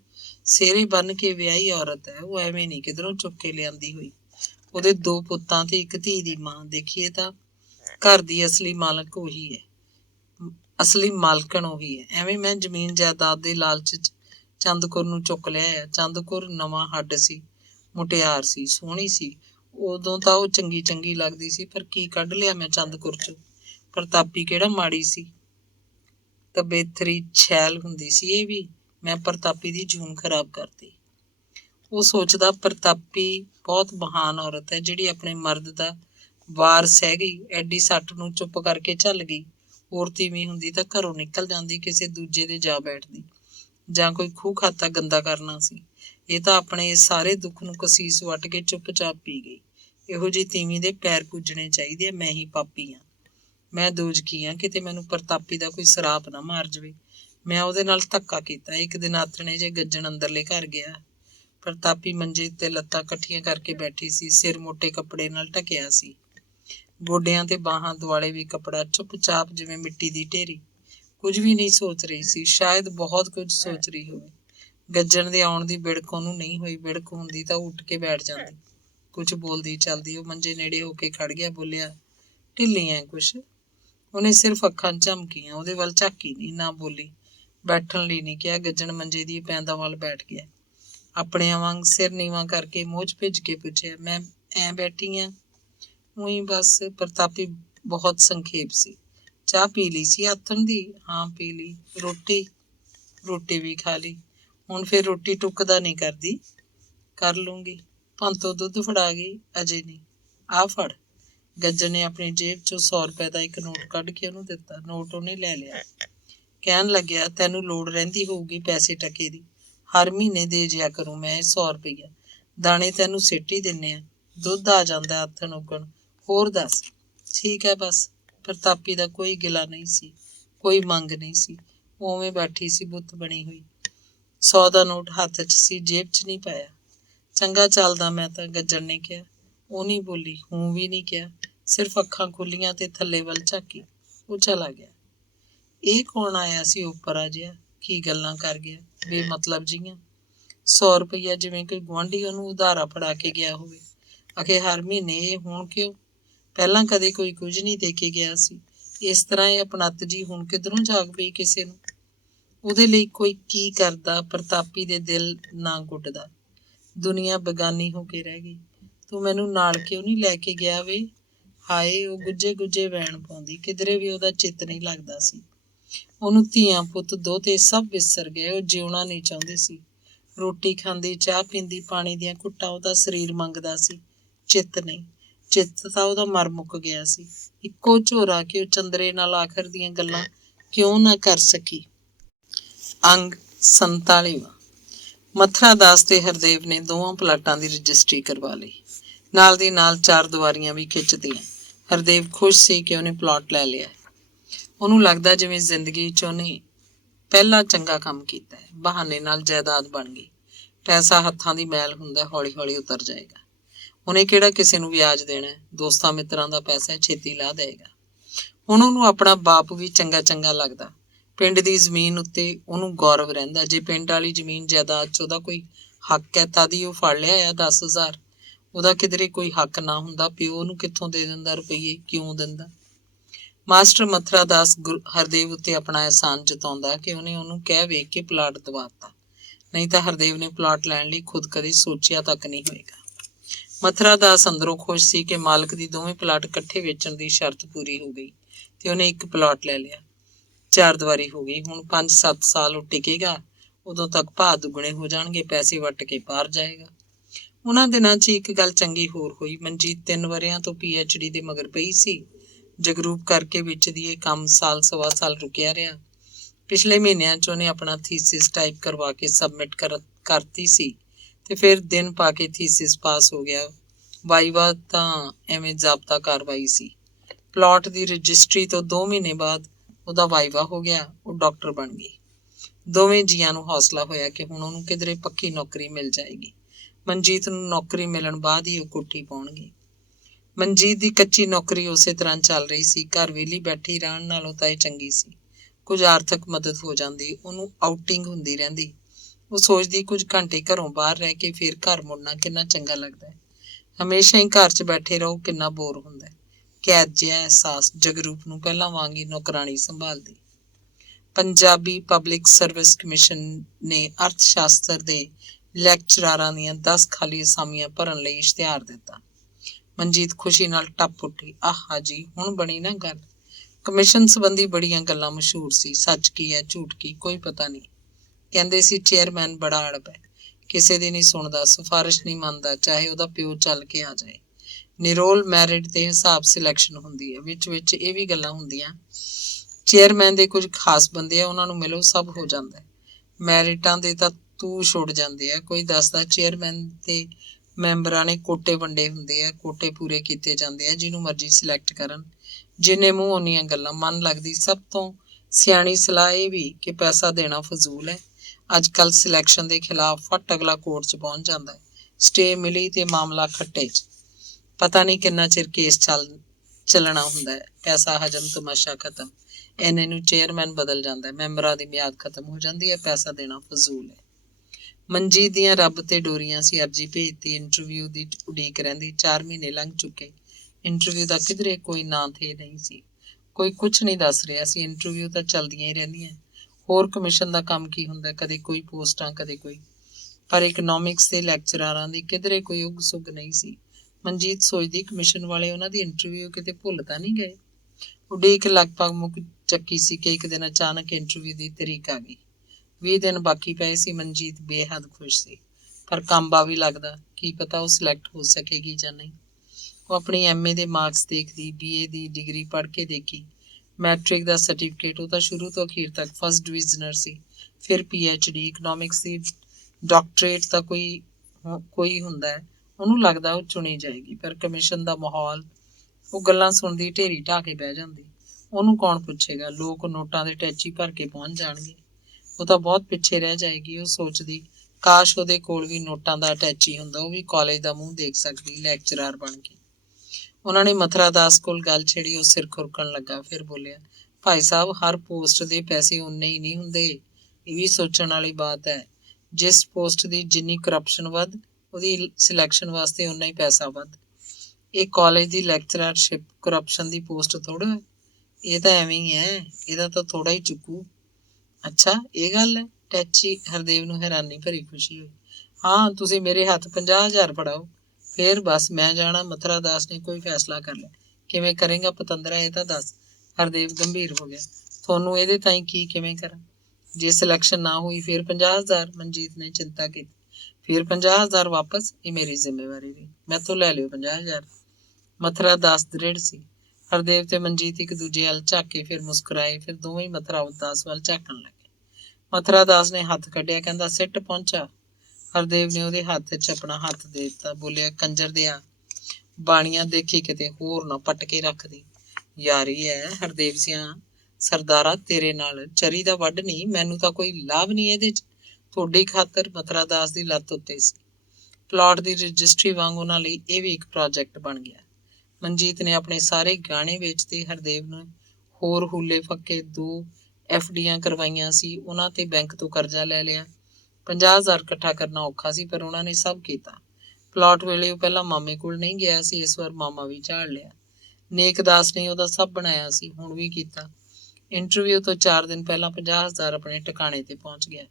ਸਿਹਰੇ ਬੰਨ੍ਹ ਕੇ ਵਿਆਹੀ ਔਰਤ ਹੈ, ਉਹ ਐਵੇਂ ਨਹੀਂ ਕਿਧਰੋਂ ਚੁੱਕ ਕੇ ਲਿਆਂਦੀ ਹੋਈ। ਉਹਦੇ 2 ਪੁੱਤਾਂ ਤੇ 1 ਧੀ ਦੀ ਮਾਂ। ਦੇਖੀਏ ਤਾਂ ਘਰ ਦੀ ਅਸਲੀ ਮਾਲਕ ਉਹੀ ਹੈ, ਅਸਲੀ ਮਾਲਕਣ ਉਹੀ ਹੈ। ਐਵੇਂ ਮੈਂ ਜ਼ਮੀਨ ਜਾਇਦਾਦ ਦੇ ਲਾਲਚ 'ਚ ਚੰਦ ਕੌਰ ਨੂੰ ਚੁੱਕ ਲਿਆਇਆ। ਚੰਦ ਕੌਰ ਨਵਾਂ ਹੱਡ ਸੀ, ਮੁਟਿਆਰ ਸੀ, ਸੋਹਣੀ ਸੀ। ਉਦੋਂ ਤਾਂ ਉਹ ਚੰਗੀ ਚੰਗੀ ਲੱਗਦੀ ਸੀ, ਪਰ ਕੀ ਕੱਢ ਲਿਆ ਮੈਂ ਚੰਦ ਕੌਰ 'ਚੋਂ। ਪ੍ਰਤਾਪੀ ਕਿਹੜਾ ਮਾੜੀ ਸੀ, ਤਬੇਤਰੀ ਛੈਲ ਹੁੰਦੀ ਸੀ ਇਹ ਵੀ। ਮੈਂ ਪ੍ਰਤਾਪੀ ਦੀ ਜੂਨ ਖਰਾਬ ਕਰਤੀ। ਉਹ ਸੋਚਦਾ ਪ੍ਰਤਾਪੀ ਬਹੁਤ ਮਹਾਨ ਔਰਤ ਹੈ, ਜਿਹੜੀ ਆਪਣੇ ਮਰਦ ਦਾ ਵਾਰ ਸਹਿ ਗਈ, ਐਡੀ ਸੱਟ ਨੂੰ ਚੁੱਪ ਕਰਕੇ ਝੱਲ ਗਈ। ਹੋਰ ਤੀਵੀਂ ਹੁੰਦੀ ਤਾਂ ਘਰੋਂ ਨਿਕਲ ਜਾਂਦੀ, ਕਿਸੇ ਦੂਜੇ ਦੇ ਜਾ ਬੈਠਦੀ, ਜਾਂ ਕੋਈ ਖੂਹ ਖਾਤਾ ਗੰਦਾ ਕਰਨਾ ਸੀ। ਇਹ ਤਾਂ ਆਪਣੇ ਇਸ ਸਾਰੇ ਦੁੱਖ ਨੂੰ ਕਸੀਸ ਵੱਟ ਕੇ ਚੁੱਪਚਾਪ ਪੀ ਗਈ। ਇਹੋ ਜਿਹੀ ਤੀਵੀਂ ਦੇ ਪੈਰ ਪੂਜਣੇ ਚਾਹੀਦੇ ਆ। ਮੈਂ ਹੀ ਪਾਪੀ ਹਾਂ, ਮੈਂ ਦੋਜਕੀ ਹਾਂ, ਕਿਤੇ ਮੈਨੂੰ ਪ੍ਰਤਾਪੀ ਦਾ ਕੋਈ ਸਰਾਪ ਨਾ ਮਾਰ ਜਾਵੇ। ਮੈਂ ਉਹਦੇ ਨਾਲ ਧੱਕਾ ਕੀਤਾ। ਇੱਕ ਦਿਨ ਆਥਣੇ ਜੇ ਗੱਜਣ ਅੰਦਰਲੇ ਘਰ ਗਿਆ। ਪ੍ਰਤਾਪੀ ਮੰਜੇ ਤੇ ਲੱਤਾਂ ਇਕੱਠੀਆਂ ਕਰਕੇ ਬੈਠੀ ਸੀ, ਸਿਰ ਮੋਟੇ ਕੱਪੜੇ ਨਾਲ ਢਕਿਆ ਸੀ, ਗੋਡਿਆਂ ਤੇ ਬਾਹਾਂ ਦੁਆਲੇ ਵੀ ਕੱਪੜਾ, ਚੁੱਪਚਾਪ ਜਿਵੇਂ ਮਿੱਟੀ ਦੀ ਢੇਰੀ। ਕੁਝ ਵੀ ਨਹੀਂ ਸੋਚ ਰਹੀ ਸੀ, ਸ਼ਾਇਦ ਬਹੁਤ ਕੁਝ ਸੋਚ ਰਹੀ ਹੋਵੇ। ਗੱਜਣ ਦੇ ਆਉਣ ਦੀ ਬਿੜਕ ਉਹਨੂੰ ਨਹੀਂ ਹੋਈ। ਬਿੜਕ ਹੁੰਦੀ ਤਾਂ ਉੱਠ ਕੇ ਬੈਠ ਜਾਂਦੀ, ਕੁਝ ਬੋਲਦੀ ਚੱਲਦੀ। ਉਹ ਮੰਜੇ ਨੇੜੇ ਹੋ ਕੇ ਖੜ ਗਿਆ, ਬੋਲਿਆ, ਢਿੱਲੀ ਐ ਕੁਛ? ਉਹਨੇ ਸਿਰਫ ਅੱਖਾਂ ਝਮਕੀਆਂ, ਉਹਦੇ ਵੱਲ ਝਾਕੀ ਨਹੀਂ, ਨਾ ਬੋਲੀ। ਬੈਠਣ ਲਈ ਨਹੀਂ ਕਿਹਾ। ਗੱਜਣ ਮੰਜੇ ਦੀ ਪੈਂਦਾ ਵੱਲ ਬੈਠ ਗਿਆ, ਆਪਣਿਆਂ ਵਾਂਗ ਸਿਰ ਨੀਵਾਂ ਕਰਕੇ ਮੋਝ ਭਿੱਜ ਕੇ ਪੁੱਛਿਆ, ਮੈਂ ਐਂ ਬੈਠੀ ਆ? ਉਹੀ ਬਸ। ਪ੍ਰਤਾਪੀ ਬਹੁਤ ਸੰਖੇਪ ਸੀ। ਚਾਹ ਪੀ ਲਈ ਸੀ ਆਥਣ ਦੀ? ਹਾਂ ਪੀ ਲਈ। ਰੋਟੀ ਵੀ ਖਾ ਲਈ। ਹੁਣ ਫਿਰ ਰੋਟੀ ਟੁੱਕਦਾ ਨਹੀਂ ਕਰਦੀ? ਕਰ ਲੂੰਗੀ। ਭੰਤੋ ਦੁੱਧ ਫੜਾ ਗਈ? ਅਜੇ ਨਹੀਂ। ਆਹ ਫੜ। ਗੱਜਣ ਨੇ ਆਪਣੀ ਜੇਬ 'ਚੋਂ 100 ਰੁਪਏ ਦਾ ਇੱਕ ਨੋਟ ਕੱਢ ਕੇ ਉਹਨੂੰ ਦਿੱਤਾ। ਨੋਟ ਉਹਨੇ ਲੈ ਲਿਆ। ਕਹਿਣ ਲੱਗਿਆ, ਤੈਨੂੰ ਲੋੜ ਰਹਿੰਦੀ ਹੋਊਗੀ ਪੈਸੇ ਟਕੇ ਦੀ, ਹਰ ਮਹੀਨੇ ਦੇ ਜਿਆ ਕਰੂੰ ਮੈਂ 100 ਰੁਪਈਆ। ਦਾਣੇ ਤੈਨੂੰ ਸਿੱਟ ਹੀ ਦਿੰਨੇ ਆ, ਦੁੱਧ ਆ ਜਾਂਦਾ ਆਥਣ ਉੱਗਣ। ਹੋਰ ਦੱਸ। ਠੀਕ ਹੈ ਬਸ। ਪ੍ਰਤਾਪੀ ਦਾ ਕੋਈ ਗਿਲਾ ਨਹੀਂ ਸੀ, ਕੋਈ ਮੰਗ ਨਹੀਂ ਸੀ। ਉਵੇਂ ਬੈਠੀ ਸੀ, ਬੁੱਤ ਬਣੀ ਹੋਈ। 100 ਦਾ ਨੋਟ ਹੱਥ 'ਚ ਸੀ, ਜੇਬ 'ਚ ਨਹੀਂ ਪਾਇਆ। ਚੰਗਾ ਚੱਲਦਾ ਮੈਂ ਤਾਂ, ਗੱਜਣ ਨੇ ਕਿਹਾ। ਉਹ ਨਹੀਂ ਬੋਲੀ, ਹੂੰ ਵੀ ਨਹੀਂ ਕਿਹਾ, ਸਿਰਫ ਅੱਖਾਂ ਖੁੱਲੀਆਂ ਤੇ ਥੱਲੇ ਵੱਲ ਝਾਕੀ। ਉਹ ਚਲਾ ਗਿਆ। ਇਹ ਕੌਣ ਆਇਆ ਸੀ ਓਪਰਾ ਜਿਹਾ? ਕੀ ਗੱਲਾਂ ਕਰ ਗਿਆ, ਬੇਮਤਲਬ ਜਿਹੀਆਂ। 100 ਰੁਪਈਆ, ਜਿਵੇਂ ਕੋਈ ਗੁਆਂਢੀ ਉਹਨੂੰ ਉਧਾਰਾ ਫੜਾ ਕੇ ਗਿਆ ਹੋਵੇ। ਅਖੇ ਹਰ ਮਹੀਨੇ ਇਹ ਹੁਣ ਕਿਉਂ? ਪਹਿਲਾਂ ਕਦੇ ਕੋਈ ਕੁਝ ਨਹੀਂ ਦੇ ਕੇ ਗਿਆ ਸੀ। ਇਸ ਤਰ੍ਹਾਂ ਇਹ ਅਪਣੱਤ ਜੀ ਹੁਣ ਕਿੱਧਰੋਂ ਜਾਗ ਪਈ ਕਿਸੇ ਨੂੰ? ਉਹਦੇ ਲਈ ਕੋਈ ਕੀ ਕਰਦਾ? ਪ੍ਰਤਾਪੀ ਦੇ ਦਿਲ ਨਾ ਗੁੱਟਦਾ। ਦੁਨੀਆ ਬੇਗਾਨੀ ਹੋ ਕੇ ਰਹਿ ਗਈ। ਤੂੰ ਮੈਨੂੰ ਨਾਲ ਕਿਉਂ ਨਹੀਂ ਲੈ ਕੇ ਗਿਆ ਵੇ? ਹਾਏ, ਉਹ ਗੁੱਜੇ ਗੁੱਜੇ ਵੈਣ ਪਾਉਂਦੀ। ਕਿਧਰੇ ਵੀ ਉਹਦਾ ਚਿੱਤ ਨਹੀਂ ਲੱਗਦਾ ਸੀ। ਉਹਨੂੰ ਧੀਆਂ ਪੁੱਤ ਦੋਹਤੇ ਸਭ ਵਿਸਰ ਗਏ। ਉਹ ਜਿਉਣਾ ਨਹੀਂ ਚਾਹੁੰਦੀ ਸੀ। ਰੋਟੀ ਖਾਂਦੀ, ਚਾਹ ਪੀਂਦੀ, ਪਾਣੀ ਦੀਆਂ ਘੁੱਟਾਂ ਉਹਦਾ ਸਰੀਰ ਮੰਗਦਾ ਸੀ, ਚਿੱਤ ਨਹੀਂ। ਚਿੱਤ ਤਾਂ ਉਹਦਾ ਮਰ ਮੁੱਕ ਗਿਆ ਸੀ। ਇੱਕੋ ਝੋਰਾ ਕਿ ਉਹ ਚੰਦਰੇ ਨਾਲ ਆਖਰ ਦੀਆਂ ਗੱਲਾਂ ਕਿਉਂ ਨਾ ਕਰ ਸਕੀ। ਅੰਗ 47ਵਾਂ। ਮਥਰਾ ਦਾਸ ਤੇ ਹਰਦੇਵ ਨੇ ਦੋਵਾਂ ਪਲਾਟਾਂ ਦੀ ਰਜਿਸਟਰੀ ਕਰਵਾ ਲਈ। ਨਾਲ ਦੀ ਨਾਲ 4 ਦੀਵਾਰੀਆਂ ਵੀ ਖਿੱਚਦੀਆਂ। ਹਰਦੇਵ ਖੁਸ਼ ਸੀ ਕਿ ਉਹਨੇ ਪਲਾਟ ਲੈ ਲਿਆ। ਉਹਨੂੰ ਲੱਗਦਾ ਜਿਵੇਂ ਜ਼ਿੰਦਗੀ 'ਚ ਉਹਨੇ ਪਹਿਲਾ ਚੰਗਾ ਕੰਮ ਕੀਤਾ ਹੈ। ਬਹਾਨੇ ਨਾਲ ਜਾਇਦਾਦ ਬਣ ਗਈ। ਪੈਸਾ ਹੱਥਾਂ ਦੀ ਮੈਲ ਹੁੰਦਾ, ਹੌਲੀ ਹੌਲੀ ਉਤਰ ਜਾਏਗਾ। ਉਹਨੇ ਕਿਹੜਾ ਕਿਸੇ ਨੂੰ ਵਿਆਜ ਦੇਣਾ? ਦੋਸਤਾਂ ਮਿੱਤਰਾਂ ਦਾ ਪੈਸਾ ਛੇਤੀ ਲਾਹ ਦੇਏਗਾ। ਹੁਣ ਉਹਨੂੰ ਆਪਣਾ ਬਾਪ ਵੀ ਚੰਗਾ ਚੰਗਾ ਲੱਗਦਾ। ਪਿੰਡ ਦੀ ਜ਼ਮੀਨ ਉੱਤੇ ਉਹਨੂੰ ਗੌਰਵ ਰਹਿੰਦਾ। ਜੇ ਪਿੰਡ ਵਾਲੀ ਜ਼ਮੀਨ ਜਾਇਦਾਦ 'ਚ ਉਹਦਾ ਕੋਈ ਹੱਕ ਹੈ, ਤਦ ਹੀ ਉਹ ਫੜ ਲਿਆ 10,000। ਉਹਦਾ ਕਿਧਰੇ ਕੋਈ ਹੱਕ ਨਾ ਹੁੰਦਾ, ਪਿਓ ਉਹਨੂੰ ਕਿੱਥੋਂ ਦੇ ਦਿੰਦਾ ਰੁਪਈਏ? ਕਿਉਂ ਦਿੰਦਾ? ਮਾਸਟਰ ਮਥਰਾ ਦਾਸ ਹਰਦੇਵ ਉੱਤੇ ਆਪਣਾ ਅਹਿਸਾਨ ਜਤਾਉਂਦਾ ਕਿ ਉਹਨੇ ਉਹਨੂੰ ਕਹਿ ਵੇਖ ਕੇ ਪਲਾਟ ਦਵਾਤਾ, ਨਹੀਂ ਤਾਂ ਹਰਦੇਵ ਨੇ ਪਲਾਟ ਲੈਣ ਲਈ ਖੁਦ ਕਦੇ ਸੋਚਿਆ ਤੱਕ ਨਹੀਂ ਹੋਏਗਾ। ਮਥਰਾ ਦਾਸ ਅੰਦਰੋਂ ਖੁਸ਼ ਸੀ ਕਿ ਮਾਲਕ ਦੀ ਦੋਵੇਂ ਪਲਾਟ ਇਕੱਠੇ ਵੇਚਣ ਦੀ ਸ਼ਰਤ ਪੂਰੀ ਹੋ ਗਈ ਤੇ ਉਹਨੇ ਇੱਕ ਪਲਾਟ ਲੈ ਲਿਆ। 4 ਦੀਵਾਰੀ ਹੋ ਗਈ। ਹੁਣ 5-7 ਸਾਲ ਉਹ ਟਿਕੇਗਾ। ਉਦੋਂ ਤੱਕ ਭਾਅ ਦੁੱਗਣੇ ਹੋ ਜਾਣਗੇ, ਪੈਸੇ ਵੱਟ ਕੇ ਬਾਹਰ ਜਾਏਗਾ। ਉਹਨਾਂ ਦਿਨਾਂ 'ਚ ਇੱਕ ਗੱਲ ਚੰਗੀ ਹੋਰ ਹੋਈ। ਮਨਜੀਤ 3 ਵਰ੍ਹਿਆਂ ਤੋਂ PhD ਦੇ ਮਗਰ ਪਈ ਸੀ। ਜਗਰੂਪ ਕਰਕੇ ਵਿੱਚ ਦੀ ਇਹ ਕੰਮ ਸਾਲ ਸਵਾ ਸਾਲ ਰੁਕਿਆ ਰਿਹਾ। ਪਿਛਲੇ ਮਹੀਨਿਆਂ 'ਚ ਉਹਨੇ ਆਪਣਾ ਥੀਸਿਸ ਟਾਈਪ ਕਰਵਾ ਕੇ ਸਬਮਿਟ ਕਰਤੀ ਸੀ ਤੇ ਫਿਰ ਦਿਨ ਪਾ ਕੇ ਥੀਸਿਸ ਪਾਸ ਹੋ ਗਿਆ। ਵਾਈਵਾ ਤਾਂ ਐਵੇਂ ਜ਼ਾਬਤਾ ਕਾਰਵਾਈ ਸੀ। ਪਲਾਟ ਦੀ ਰਜਿਸਟਰੀ ਤੋਂ 2 ਮਹੀਨੇ ਬਾਅਦ ਉਹਦਾ ਵਾਈਵਾ ਹੋ ਗਿਆ। ਉਹ ਡਾਕਟਰ ਬਣ ਗਈ। ਦੋਵੇਂ ਜੀਆਂ ਨੂੰ ਹੌਸਲਾ ਹੋਇਆ ਕਿ ਹੁਣ ਉਹਨੂੰ ਕਿਧਰੇ ਪੱਕੀ ਨੌਕਰੀ ਮਿਲ ਜਾਏਗੀ। ਮਨਜੀਤ ਨੂੰ ਨੌਕਰੀ ਮਿਲਣ ਬਾਅਦ ਹੀ ਉਹ ਕੋਠੀ ਪਾਉਣਗੇ। ਮਨਜੀਤ ਦੀ ਕੱਚੀ ਨੌਕਰੀ ਉਸੇ ਤਰ੍ਹਾਂ ਚੱਲ ਰਹੀ ਸੀ। ਘਰ ਵਿਹਲੀ ਬੈਠੀ ਰਹਿਣ ਨਾਲੋਂ ਤਾਂ ਇਹ ਚੰਗੀ ਸੀ। ਕੁਝ ਆਰਥਿਕ ਮਦਦ ਹੋ ਜਾਂਦੀ, ਉਹਨੂੰ ਆਊਟਿੰਗ ਹੁੰਦੀ ਰਹਿੰਦੀ। ਉਹ ਸੋਚਦੀ ਕੁਝ ਘੰਟੇ ਘਰੋਂ ਬਾਹਰ ਰਹਿ ਕੇ ਫਿਰ ਘਰ ਮੁੜਨਾ ਕਿੰਨਾ ਚੰਗਾ ਲੱਗਦਾ ਹੈ। ਹਮੇਸ਼ਾ ਹੀ ਘਰ 'ਚ ਬੈਠੇ ਰਹੋ ਕਿੰਨਾ ਬੋਰ ਹੁੰਦਾ ਹੈ। ਕੈਦ ਜਿਹਾ ਅਹਿਸਾਸ ਜਗਰੂਪ ਨੂੰ ਪਹਿਲਾਂ ਵਾਂਗ ਹੀ ਨੌਕਰਾਣੀ ਸੰਭਾਲਦੀ। ਪੰਜਾਬੀ ਪਬਲਿਕ ਸਰਵਿਸ ਕਮਿਸ਼ਨ ਨੇ ਅਰਥ ਸ਼ਾਸਤਰ ਦੇ ਲੈਕਚਰਾਰਾਂ ਦੀਆਂ 10 ਖਾਲੀ ਅਸਾਮੀਆਂ ਭਰਨ ਲਈ ਇਸ਼ਤਿਹਾਰ ਦਿੱਤਾ। ਮਨਜੀਤ ਖੁਸ਼ੀ ਨਾਲ ਟੱਪ ਉੱਠੀ। ਆਹਾ ਜੀ, ਹੁਣ ਬਣੀ ਨਾ ਗੱਲ। ਕਮਿਸ਼ਨ ਸੰਬੰਧੀ ਬੜੀਆਂ ਗੱਲਾਂ ਮਸ਼ਹੂਰ ਸੀ। ਸੱਚ ਕੀ ਹੈ, ਝੂਠ ਕੀ, ਕੋਈ ਪਤਾ ਨਹੀਂ। ਕਹਿੰਦੇ ਸੀ ਚੇਅਰਮੈਨ ਬੜਾ ਅੜਬ ਹੈ, ਕਿਸੇ ਦੀ ਨਹੀਂ ਸੁਣਦਾ, ਸਿਫਾਰਿਸ਼ ਨਹੀਂ ਮੰਨਦਾ, ਚਾਹੇ ਉਹਦਾ ਪਿਓ ਚੱਲ ਕੇ ਆ ਜਾਏ। ਨਿਰੋਲ ਮੈਰਿਟ ਦੇ ਹਿਸਾਬ ਸਿਲੈਕਸ਼ਨ ਹੁੰਦੀ ਹੈ। ਵਿੱਚ ਇਹ ਵੀ ਗੱਲਾਂ ਹੁੰਦੀਆਂ, ਚੇਅਰਮੈਨ ਦੇ ਕੁਝ ਖਾਸ ਬੰਦੇ ਆ, ਉਹਨਾਂ ਨੂੰ ਮਿਲੋ ਸਭ ਹੋ ਜਾਂਦਾ। ਮੈਰਿਟਾਂ ਦੇ ਤਾਂ ਤੂੰ ਛੁੱਟ ਜਾਂਦੇ ਆ। ਕੋਈ ਦੱਸਦਾ ਚੇਅਰਮੈਨ ਤੇ ਮੈਂਬਰਾਂ ਨੇ ਕੋਟੇ ਵੰਡੇ ਹੁੰਦੇ ਆ, ਕੋਟੇ ਪੂਰੇ ਕੀਤੇ ਜਾਂਦੇ ਆ, ਜਿਹਨੂੰ ਮਰਜ਼ੀ ਸਿਲੈਕਟ ਕਰਨ। ਜਿੰਨੇ ਮੂੰਹ ਓਨੀਆਂ ਗੱਲਾਂ। ਮਨ ਲੱਗਦੀ ਸਭ ਤੋਂ ਸਿਆਣੀ ਸਲਾਹ ਇਹ ਵੀ ਕਿ ਪੈਸਾ ਦੇਣਾ ਫਜ਼ੂਲ ਹੈ। ਅੱਜ ਕੱਲ੍ਹ ਸਿਲੈਕਸ਼ਨ ਦੇ ਖਿਲਾਫ ਫੱਟ ਅਗਲਾ ਕੋਰਟ 'ਚ ਪਹੁੰਚ ਜਾਂਦਾ ਹੈ। ਸਟੇ ਮਿਲੀ ਤੇ ਮਾਮਲਾ ਖੱਟੇ 'ਚ। ਪਤਾ ਨਹੀਂ ਕਿੰਨਾ ਚਿਰ ਕੇਸ ਚੱਲਣਾ ਹੁੰਦਾ ਹੈ। ਪੈਸਾ ਹਜਮ, ਤਮਾਸ਼ਾ ਖਤਮ। ਇੰਨੇ ਨੂੰ ਚੇਅਰਮੈਨ ਬਦਲ ਜਾਂਦਾ ਹੈ, ਮੈਂਬਰਾਂ ਦੀ ਮਿਆਦ ਖਤਮ ਹੋ ਜਾਂਦੀ ਹੈ, ਪੈਸਾ ਦੇਣਾ ਫਜ਼ੂਲ ਹੈ। ਮਨਜੀਤ ਦੀਆਂ ਰੱਬ ਤੇ ਡੋਰੀਆਂ ਸੀ। ਅਰਜੀ ਭੇਜਤੀ, ਇੰਟਰਵਿਊ ਦੀ ਉਡੀਕ ਰਹਿੰਦੀ। 4 ਮਹੀਨੇ ਲੰਘ ਚੁੱਕੇ, ਇੰਟਰਵਿਊ ਦਾ ਕਿਧਰੇ ਕੋਈ ਨਾਂ ਥੇ ਨਹੀਂ ਸੀ। ਕੋਈ ਕੁਛ ਨਹੀਂ ਦੱਸ ਰਿਹਾ ਸੀ। ਇੰਟਰਵਿਊ ਤਾਂ ਚੱਲਦੀਆਂ ਹੀ ਰਹਿੰਦੀਆਂ। ਹੋਰ ਕਮਿਸ਼ਨ ਦਾ ਕੰਮ ਕੀ ਹੁੰਦਾ, ਕਦੇ ਕੋਈ ਪੋਸਟਾਂ, ਕਦੇ ਕੋਈ। ਪਰ ਇਕਨੋਮਿਕਸ ਦੇ ਲੈਕਚਰਾਰਾਂ ਦੀ ਕਿਧਰੇ ਕੋਈ ਉੱਗ ਸੁੱਗ ਨਹੀਂ ਸੀ। ਮਨਜੀਤ ਸੋਚਦੀ ਕਮਿਸ਼ਨ ਵਾਲੇ ਉਹਨਾਂ ਦੀ ਇੰਟਰਵਿਊ ਕਿਤੇ ਭੁੱਲ ਤਾਂ ਨਹੀਂ ਗਏ। ਉਡੀਕ ਲਗਭਗ ਮੁੱਕ ਚੱਕੀ ਸੀ ਕਿ ਇੱਕ ਦਿਨ ਅਚਾਨਕ ਇੰਟਰਵਿਊ ਦੀ ਤਰੀਕ ਆ ਗਈ। 20 ਦਿਨ ਬਾਕੀ ਪਏ ਸੀ। ਮਨਜੀਤ ਬੇਹੱਦ ਖੁਸ਼ ਸੀ, ਪਰ ਕਾਂਬਾ ਵੀ ਲੱਗਦਾ। ਕੀ ਪਤਾ ਉਹ ਸਿਲੈਕਟ ਹੋ ਸਕੇਗੀ ਜਾਂ ਨਹੀਂ। ਉਹ ਆਪਣੀ MA ਦੇ ਮਾਰਕਸ ਦੇਖਦੀ, BA ਦੀ ਡਿਗਰੀ ਪੜ੍ਹ ਕੇ ਦੇਖੀ, ਮੈਟ੍ਰਿਕ ਦਾ ਸਰਟੀਫਿਕੇਟ। ਉਹ ਤਾਂ ਸ਼ੁਰੂ ਤੋਂ ਅਖੀਰ ਤੱਕ ਫਸਟ ਡਿਵੀਜ਼ਨਰ ਸੀ। ਫਿਰ PhD, ਇਕਨੋਮਿਕਸ ਦੀ ਡਾਕਟਰੇਟ ਤਾਂ ਕੋਈ ਹੁੰਦਾ ਹੈ। ਉਹਨੂੰ ਲੱਗਦਾ ਉਹ ਚੁਣੀ ਜਾਏਗੀ। ਪਰ ਕਮਿਸ਼ਨ ਦਾ ਮਾਹੌਲ, ਉਹ ਗੱਲਾਂ ਸੁਣਦੀ ਢੇਰੀ ਢਾਹ ਕੇ ਬਹਿ ਜਾਂਦੀ। ਉਹਨੂੰ ਕੌਣ ਪੁੱਛੇਗਾ, ਲੋਕ ਨੋਟਾਂ ਦੇ ਟੈਚੀ ਭਰ ਕੇ ਪਹੁੰਚ ਜਾਣਗੇ। ਉਹ ਤਾਂ ਬਹੁਤ ਪਿੱਛੇ ਰਹਿ ਜਾਏਗੀ। ਉਹ ਸੋਚਦੀ ਕਾਸ਼ ਉਹਦੇ ਕੋਲ ਵੀ ਨੋਟਾਂ ਦਾ ਅਟੈਚੀ ਹੁੰਦਾ, ਉਹ ਵੀ ਕਾਲਜ ਦਾ ਮੂੰਹ ਦੇਖ ਸਕਦੀ ਲੈਕਚਰਾਰ ਬਣ ਕੇ। ਉਹਨਾਂ ਨੇ ਮਥੁਰਾ ਦਾਸ ਕੋਲ ਗੱਲ ਛੇੜੀ। ਉਹ ਸਿਰ ਖੁਰਕਣ ਲੱਗਾ, ਫਿਰ ਬੋਲਿਆ, ਭਾਈ ਸਾਹਿਬ, ਹਰ ਪੋਸਟ ਦੇ ਪੈਸੇ ਉਨੇ ਹੀ ਨਹੀਂ ਹੁੰਦੇ। ਇਹ ਵੀ ਸੋਚਣ ਵਾਲੀ ਬਾਤ ਹੈ। ਜਿਸ ਪੋਸਟ ਦੀ ਜਿੰਨੀ ਕਰਪਸ਼ਨ ਵੱਧ, ਉਹਦੀ ਸਿਲੈਕਸ਼ਨ ਵਾਸਤੇ ਉਨਾ ਹੀ ਪੈਸਾ ਵੱਧ। ਇਹ ਕਾਲਜ ਦੀ ਲੈਕਚਰਰਸ਼ਿਪ ਕਰਪਸ਼ਨ ਦੀ ਪੋਸਟ ਥੋੜ੍ਹਾ ਹੈ। ਇਹ ਤਾਂ ਐਵੇਂ ਹੀ ਹੈ, ਇਹਦਾ ਤਾਂ ਥੋੜ੍ਹਾ ਹੀ ਚੁੱਕੂ। ਅੱਛਾ, ਇਹ ਗੱਲ ਹੈ। ਟੈਚੀ ਹਰਦੇਵ ਨੂੰ ਹੈਰਾਨੀ ਭਰੀ ਖੁਸ਼ੀ ਹੋਈ। ਹਾਂ, ਤੁਸੀਂ ਮੇਰੇ ਹੱਥ 50,000 ਫੜਾਓ, ਫਿਰ ਬਸ ਮੈਂ ਜਾਣਾ। ਮਥੁਰਾ ਦਾਸ ਨੇ ਕੋਈ ਫੈਸਲਾ ਕਰ ਲਿਆ। ਕਿਵੇਂ ਕਰੇਗਾ ਪਤੰਦਰਾ, ਇਹ ਤਾਂ ਦੱਸ। ਹਰਦੇਵ ਗੰਭੀਰ ਹੋ ਗਿਆ। ਤੁਹਾਨੂੰ ਇਹਦੇ ਤਾਈਂ ਕੀ ਕਿਵੇਂ ਕਰਾਂ? ਜੇ ਸਿਲੈਕਸ਼ਨ ਨਾ ਹੋਈ ਫਿਰ 50,000। ਮਨਜੀਤ ਨੇ ਚਿੰਤਾ ਕੀਤੀ। ਫਿਰ 50,000 ਵਾਪਸ? ਇਹ ਮੇਰੀ ਜ਼ਿੰਮੇਵਾਰੀ ਨਹੀਂ, ਮੈਥੋਂ ਲੈ ਲਿਓ 50,000। ਮਥੁਰਾ ਦਾਸ ਦ੍ਰਿੜ ਸੀ। ਹਰਦੇਵ ਤੇ ਮਨਜੀਤ ਇੱਕ ਦੂਜੇ ਵੱਲ ਝਾਕੇ, ਫਿਰ ਮੁਸਕਰਾਏ, ਫਿਰ ਦੋਵੇਂ ਹੀ ਮਥੁਰਾ ਦਾਸ ਵੱਲ ਝਾਕਣ ਲੱਗੇ। ਮਥੁਰਾ ਦਾਸ ਨੇ ਹੱਥ ਕੱਢਿਆ, ਕਹਿੰਦਾ, ਸਿੱਟ ਪਹੁੰਚਾ। ਹਰਦੇਵ ਨੇ ਉਹਦੇ ਹੱਥ 'ਚ ਆਪਣਾ ਹੱਥ ਦੇ ਦਿੱਤਾ। ਬੋਲਿਆ, ਕੰਜਰ ਦਿਆ, ਬਾਣੀਆਂ ਦੇਖੀ ਕਿਤੇ ਹੋਰ ਨਾ ਪੱਟ ਕੇ ਰੱਖਦੀ। ਯਾਰੀ ਹੈ ਹਰਦੇਵ ਸਿਆਂ, ਸਰਦਾਰਾ ਤੇਰੇ ਨਾਲ ਚਰੀ ਦਾ ਵੱਢ ਨਹੀਂ, ਮੈਨੂੰ ਤਾਂ ਕੋਈ ਲਾਭ ਨਹੀਂ ਇਹਦੇ 'ਚ। ਤੁਹਾਡੀ ਖਾਤਰ। ਮਥੁਰਾ ਦਾਸ ਦੀ ਲੱਤ ਉੱਤੇ ਸੀ। ਪਲਾਟ ਦੀ ਰਜਿਸਟਰੀ ਵਾਂਗ ਉਹਨਾਂ ਲਈ ਇਹ ਵੀ ਇੱਕ ਪ੍ਰੋਜੈਕਟ ਬਣ ਗਿਆ। ਮਨਜੀਤ ਨੇ ਆਪਣੇ ਸਾਰੇ ਗਾਣੇ ਵੇਚਦੇ। ਹਰਦੇਵ ਨੇ ਹੋਰ ਹੁੱਲੇ ਫੱਕੇ 2 FDਆਂ ਕਰਵਾਈਆਂ ਸੀ। ਉਹਨਾਂ ਤੇ ਬੈਂਕ ਤੋਂ ਕਰਜ਼ਾ ਲੈ ਲਿਆ। 50,000 ਇਕੱਠਾ ਕਰਨਾ ਔਖਾ ਸੀ, ਪਰ ਉਹਨਾਂ ਨੇ ਸਭ ਕੀਤਾ। ਪਲਾਟ ਵੇਲੇ ਉਹ ਪਹਿਲਾਂ ਮਾਮੇ ਕੋਲ ਨਹੀਂ ਗਿਆ ਸੀ, ਇਸ ਵਾਰ ਮਾਮਾ ਵੀ ਝਾੜ ਲਿਆ। ਨੇਕਦਾਸ ਨੇ ਉਹਦਾ ਸਭ ਬਣਾਇਆ ਸੀ, ਹੁਣ ਵੀ ਕੀਤਾ। ਇੰਟਰਵਿਊ ਤੋਂ 4 ਦਿਨ ਪਹਿਲਾਂ 50,000 ਆਪਣੇ ਟਿਕਾਣੇ ਤੇ ਪਹੁੰਚ ਗਿਆ।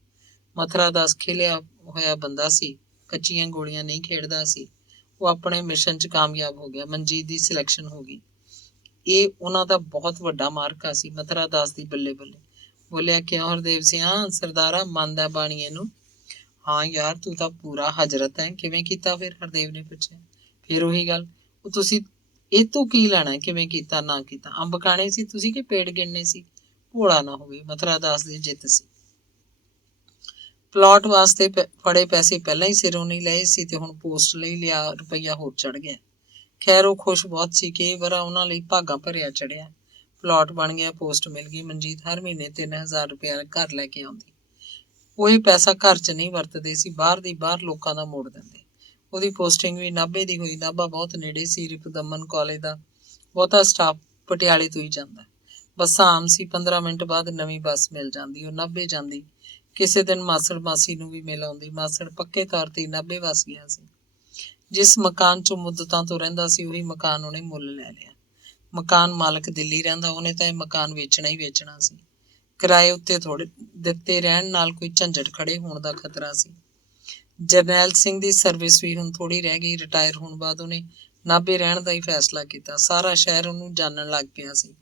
ਮਥੁਰਾ ਦਾਸ ਖਿਲਿਆ ਹੋਇਆ ਬੰਦਾ ਸੀ, ਕੱਚੀਆਂ ਗੋਲੀਆਂ ਨਹੀਂ ਖੇਡਦਾ ਸੀ। ਉਹ ਆਪਣੇ ਮਿਸ਼ਨ 'ਚ ਕਾਮਯਾਬ ਹੋ ਗਿਆ। ਮਨਜੀਤ ਦੀ ਸਿਲੈਕਸ਼ਨ ਹੋ ਗਈ। ਇਹ ਉਹਨਾਂ ਦਾ ਬਹੁਤ ਵੱਡਾ ਮਾਰਕਾ ਸੀ। ਮਥੁਰਾ ਦਾਸ ਦੀ ਬੱਲੇ ਬੱਲੇ। ਬੋਲਿਆ, ਕਿਉਂ ਹਰਦੇਵ ਸਿਆਂ, ਸਰਦਾਰਾ ਮੰਨਦਾ ਬਾਣੀਏ ਨੂੰ? ਹਾਂ ਯਾਰ, ਤੂੰ ਤਾਂ ਪੂਰਾ ਹਜ਼ਰਤ ਹੈ। ਕਿਵੇਂ ਕੀਤਾ ਫਿਰ? ਹਰਦੇਵ ਨੇ ਪੁੱਛਿਆ। ਫਿਰ ਉਹੀ ਗੱਲ, ਉਹ ਤੁਸੀਂ ਇਹ ਤੋਂ ਕੀ ਲੈਣਾ ਕਿਵੇਂ ਕੀਤਾ ਨਾ ਕੀਤਾ? ਅੰਬ ਖਾਣੇ ਸੀ ਤੁਸੀਂ ਕਿ ਪੇੜ ਗਿਣਨੇ ਸੀ? ਭੋਲਾ ਨਾ ਹੋਵੇ। ਮਥੁਰਾ ਦਾਸ ਦੀ ਜਿੱਤ ਸੀ। ਪਲਾਟ ਵਾਸਤੇ ਫੜੇ ਪੈਸੇ ਪਹਿਲਾਂ ਹੀ ਸਿਰੋਂ ਨਹੀਂ ਲਏ ਸੀ ਤੇ ਹੁਣ ਪੋਸਟ ਲਈ ਲਿਆ ਰੁਪਈਆ ਹੋਰ ਚੜ ਗਿਆ। ਖੈਰ, ਉਹ ਖੁਸ਼ ਬਹੁਤ ਸੀ ਕਿ ਇਹ ਵਰਾ ਉਹਨਾਂ ਲਈ ਭਾਗਾ ਭਰਿਆ ਚੜਿਆ। ਪਲਾਟ ਬਣ ਗਿਆ, ਪੋਸਟ ਮਿਲ ਗਈ। ਮਨਜੀਤ ਹਰ ਮਹੀਨੇ 3,000 ਰੁਪਇਆ ਘਰ ਲੈ ਕੇ ਆਉਂਦੀ। ਉਹ ਇਹ ਪੈਸਾ ਘਰ 'ਚ ਨਹੀਂ ਵਰਤਦੇ ਸੀ, ਬਾਹਰ ਲੋਕਾਂ ਦਾ ਮੋੜ ਦਿੰਦੇ। ਉਹਦੀ ਪੋਸਟਿੰਗ ਵੀ ਨਾਭੇ ਦੀ ਹੋਈ। ਨਾਭਾ ਬਹੁਤ ਨੇੜੇ ਸੀ। ਰਿਪੁਦਮਨ ਕਾਲਜ ਦਾ ਬਹੁਤਾ ਸਟਾਫ ਪਟਿਆਲੇ ਤੋਂ ਹੀ ਜਾਂਦਾ। ਬੱਸਾਂ ਆਮ ਸੀ। 15 ਮਿੰਟ ਬਾਅਦ ਨਵੀਂ ਬੱਸ ਮਿਲ ਜਾਂਦੀ। ਉਹ ਨਾਭੇ ਜਾਂਦੀ। ਕਿਸੇ ਦਿਨ ਮਾਸੜ ਮਾਸੀ ਨੂੰ ਵੀ ਮਿਲ ਆਉਂਦੀ। ਮਾਸੜ ਪੱਕੇ ਤੌਰ ਤੇ ਨਾਭੇ ਵਸ ਗਿਆ ਸੀ। ਜਿਸ ਮਕਾਨ 'ਚ ਮੁੱਦਤਾਂ ਤੋਂ ਰਹਿੰਦਾ ਸੀ ਉਹੀ ਮਕਾਨ ਉਹਨੇ ਮੁੱਲ ਲੈ ਲਿਆ। ਮਕਾਨ ਮਾਲਕ ਦਿੱਲੀ ਰਹਿੰਦਾ, ਉਹਨੇ ਤਾਂ ਇਹ ਮਕਾਨ ਵੇਚਣਾ ਹੀ ਵੇਚਣਾ ਸੀ। ਕਿਰਾਏ ਉੱਤੇ ਥੋੜੇ ਦਿੱਤੇ ਰਹਿਣ ਨਾਲ ਕੋਈ ਝੰਜਟ ਖੜੇ ਹੋਣ ਦਾ ਖਤਰਾ ਸੀ। ਜਰਨੈਲ ਸਿੰਘ ਦੀ ਸਰਵਿਸ ਵੀ ਹੁਣ ਥੋੜੀ ਰਹਿ ਗਈ। ਰਿਟਾਇਰ ਹੋਣ ਬਾਅਦ ਉਹਨੇ ਨਾਭੇ ਰਹਿਣ ਦਾ ਹੀ ਫੈਸਲਾ ਕੀਤਾ। ਸਾਰਾ ਸ਼ਹਿਰ ਉਹਨੂੰ ਜਾਣਨ ਲੱਗ ਪਿਆ ਸੀ।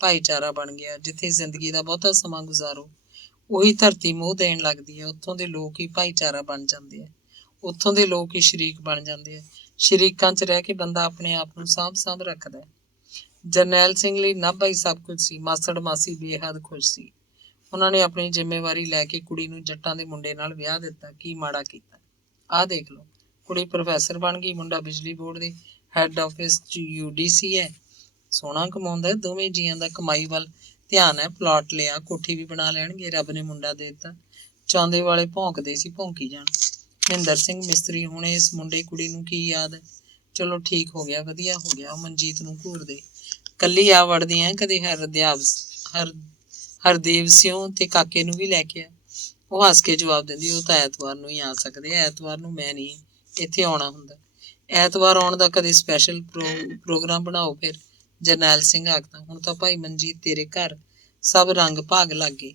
ਭਾਈਚਾਰਾ ਬਣ ਗਿਆ। ਜਿੱਥੇ ਜ਼ਿੰਦਗੀ ਦਾ ਬਹੁਤਾ ਸਮਾਂ ਗੁਜ਼ਾਰੋ ਉਹੀ ਧਰਤੀ ਮੋਹ ਦੇਣ ਲੱਗਦੀ ਹੈ। ਉੱਥੋਂ ਦੇ ਲੋਕ ਹੀ ਭਾਈਚਾਰਾ ਬਣ ਜਾਂਦੇ ਆ। ਉੱਥੋਂ ਦੇ ਲੋਕ ਹੀ ਸ਼ਰੀਕ ਬਣ ਜਾਂਦੇ ਆ। ਸ਼ਰੀਕਾਂ 'ਚ ਰਹਿ ਕੇ ਬੰਦਾ ਆਪਣੇ ਆਪ ਨੂੰ ਸਾਂਭ ਰੱਖਦਾ ਹੈ। ਜਰਨੈਲ ਸਿੰਘ ਲਈ ਨਾਭਾ ਹੀ ਸਭ ਕੁਝ ਸੀ। ਮਾਸੜ ਮਾਸੀ ਬੇਹੱਦ ਖੁਸ਼ ਸੀ। ਉਹਨਾਂ ਨੇ ਆਪਣੀ ਜ਼ਿੰਮੇਵਾਰੀ ਲੈ ਕੇ ਕੁੜੀ ਨੂੰ ਜੱਟਾਂ ਦੇ ਮੁੰਡੇ ਨਾਲ ਵਿਆਹ ਦਿੱਤਾ। ਕੀ ਮਾੜਾ ਕੀਤਾ? ਆਹ ਦੇਖ ਲਓ, ਕੁੜੀ ਪ੍ਰੋਫੈਸਰ ਬਣ ਗਈ, ਮੁੰਡਾ ਬਿਜਲੀ ਬੋਰਡ ਦੇ ਹੈੱਡ ਆਫਿਸ 'ਚ UDC ਹੈ। ਸੋਹਣਾ ਕਮਾਉਂਦਾ। ਦੋਵੇਂ ਜੀਆਂ ਦਾ ਕਮਾਈ ਵੱਲ ਧਿਆਨ ਹੈ। ਪਲਾਟ ਲਿਆ, ਕੋਠੀ ਵੀ ਬਣਾ ਲੈਣਗੇ। ਰੱਬ ਨੇ ਮੁੰਡਾ ਦੇ ਦਿੱਤਾ। ਚਾਹੁੰਦੇ ਵਾਲੇ ਭੌਂਕਦੇ ਸੀ, ਭੌਂਕੀ ਜਾਣ। ਮਹਿੰਦਰ ਸਿੰਘ ਮਿਸਤਰੀ। ਹੁਣ ਇਸ ਮੁੰਡੇ ਕੁੜੀ ਨੂੰ ਕੀ ਯਾਦ ਹੈ? ਚਲੋ ਠੀਕ ਹੋ ਗਿਆ, ਵਧੀਆ ਹੋ ਗਿਆ। ਉਹ ਮਨਜੀਤ ਨੂੰ ਘੂਰਦੇ, ਕੱਲੀ ਆ ਵੜਦੀ ਐ, ਕਦੇ ਹਰਦੇਵ ਸਿਉਂ ਤੇ ਕਾਕੇ ਨੂੰ ਵੀ ਲੈ ਕੇ ਆ। ਉਹ ਹੱਸ ਕੇ ਜਵਾਬ ਦਿੰਦੀ, ਉਹ ਤਾਂ ਐਤਵਾਰ ਨੂੰ ਹੀ ਆ ਸਕਦੇ। ਐਤਵਾਰ ਨੂੰ ਮੈਂ ਨਹੀਂ ਇੱਥੇ ਆਉਣਾ ਹੁੰਦਾ। ਐਤਵਾਰ ਆਉਣ ਦਾ ਕਦੇ ਸਪੈਸ਼ਲ ਪ੍ਰੋਗਰਾਮ ਬਣਾਓ ਫਿਰ। ਜਰਨੈਲ ਸਿੰਘ ਆਖਦਾ, ਹੁਣ ਤਾਂ ਭਾਈ ਮਨਜੀਤ ਤੇਰੇ ਘਰ ਸਭ ਰੰਗ ਭਾਗ ਲੱਗ ਗਏ।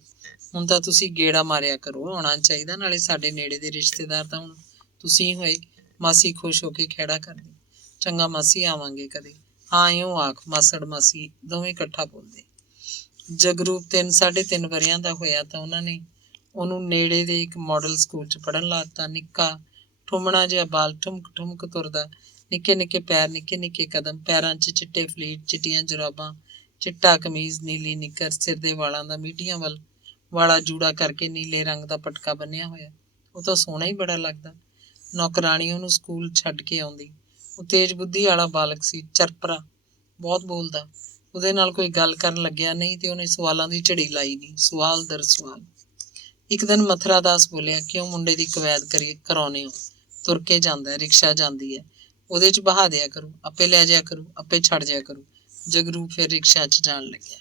ਹੁਣ ਤਾਂ ਤੁਸੀਂ ਗੇੜਾ ਮਾਰਿਆ ਕਰੋ, ਆਉਣਾ ਚਾਹੀਦਾ। ਨਾਲੇ ਸਾਡੇ ਨੇੜੇ ਦੇ ਰਿਸ਼ਤੇਦਾਰ ਤਾਂ ਹੁਣ ਤੁਸੀਂ ਹੋਏ। ਮਾਸੀ ਖੁਸ਼ ਹੋ ਕੇ ਖਹਿੜਾ ਕਰਦੀ। ਚੰਗਾ ਮਾਸੀ, ਆਵਾਂਗੇ ਕਦੇ। ਹਾਂ ਇਉਂ ਆਖ। ਮਾਸੜ ਮਾਸੀ ਦੋਵੇਂ ਇਕੱਠਾ ਬੋਲਦੇ। ਜਗਰੂਪ 3-3.5 ਵਰ੍ਹਿਆਂ ਦਾ ਹੋਇਆ ਤਾਂ ਉਹਨਾਂ ਨੇ ਉਹਨੂੰ ਨੇੜੇ ਦੇ ਇੱਕ ਮਾਡਲ ਸਕੂਲ 'ਚ ਪੜ੍ਹਨ ਲਾ ਦਿੱਤਾ। ਨਿੱਕਾ ਠੁੰਮਣਾ ਜਿਹਾ ਬਾਲ, ਠੁਮਕ ਤੁਰਦਾ, ਨਿੱਕੇ ਨਿੱਕੇ ਪੈਰ, ਨਿੱਕੇ ਨਿੱਕੇ ਕਦਮ, ਪੈਰਾਂ 'ਚ ਚਿੱਟੇ ਫਲੀਟ, ਚਿੱਟੀਆਂ ਜੁਰਾਬਾਂ, ਚਿੱਟਾ ਕਮੀਜ਼, ਨੀਲੀ ਨਿੱਕਰ, ਸਿਰ ਦੇ ਵਾਲਾਂ ਦਾ ਮੀਡੀਆਂ ਵੱਲ ਵਾਲਾ ਜੂੜਾ ਕਰਕੇ ਨੀਲੇ ਰੰਗ ਦਾ ਪਟਕਾ ਬੰਨਿਆ ਹੋਇਆ। ਉਹ ਤਾਂ ਸੋਹਣਾ ਹੀ ਬੜਾ ਲੱਗਦਾ। ਨੌਕਰਾਣੀ ਉਹਨੂੰ ਸਕੂਲ ਛੱਡ ਕੇ ਆਉਂਦੀ। ਉਹ ਤੇਜ਼ ਬੁੱਧੀ ਵਾਲਾ ਬਾਲਕ ਸੀ, ਚਰਪਰਾ, ਬਹੁਤ ਬੋਲਦਾ। ਉਹਦੇ ਨਾਲ ਕੋਈ ਗੱਲ ਕਰਨ ਲੱਗਿਆ ਨਹੀਂ ਤੇ ਉਹਨੇ ਸਵਾਲਾਂ ਦੀ ਝੜੀ ਲਾਈ ਨਹੀਂ, ਸਵਾਲ ਦਰ ਸਵਾਲ। ਇੱਕ ਦਿਨ ਮਥੁਰਾ ਦਾਸ ਬੋਲਿਆ, ਕਿਉਂ ਮੁੰਡੇ ਦੀ ਕਵੈਤ ਕਰਾਉਨੇ ਹੋ? ਤੁਰ ਕੇ ਜਾਂਦਾ, ਰਿਕਸ਼ਾ ਜਾਂਦੀ ਹੈ, ਉਹਦੇ 'ਚ ਬਹਾ ਦਿਆ ਕਰੂ, ਆਪੇ ਲੈ ਜਾਇਆ ਕਰੂ, ਆਪੇ ਛੱਡ ਜਾਇਆ ਕਰੂ। ਜਗਰੂਪ ਫਿਰ ਰਿਕਸ਼ਾ 'ਚ ਜਾਣ ਲੱਗਿਆ।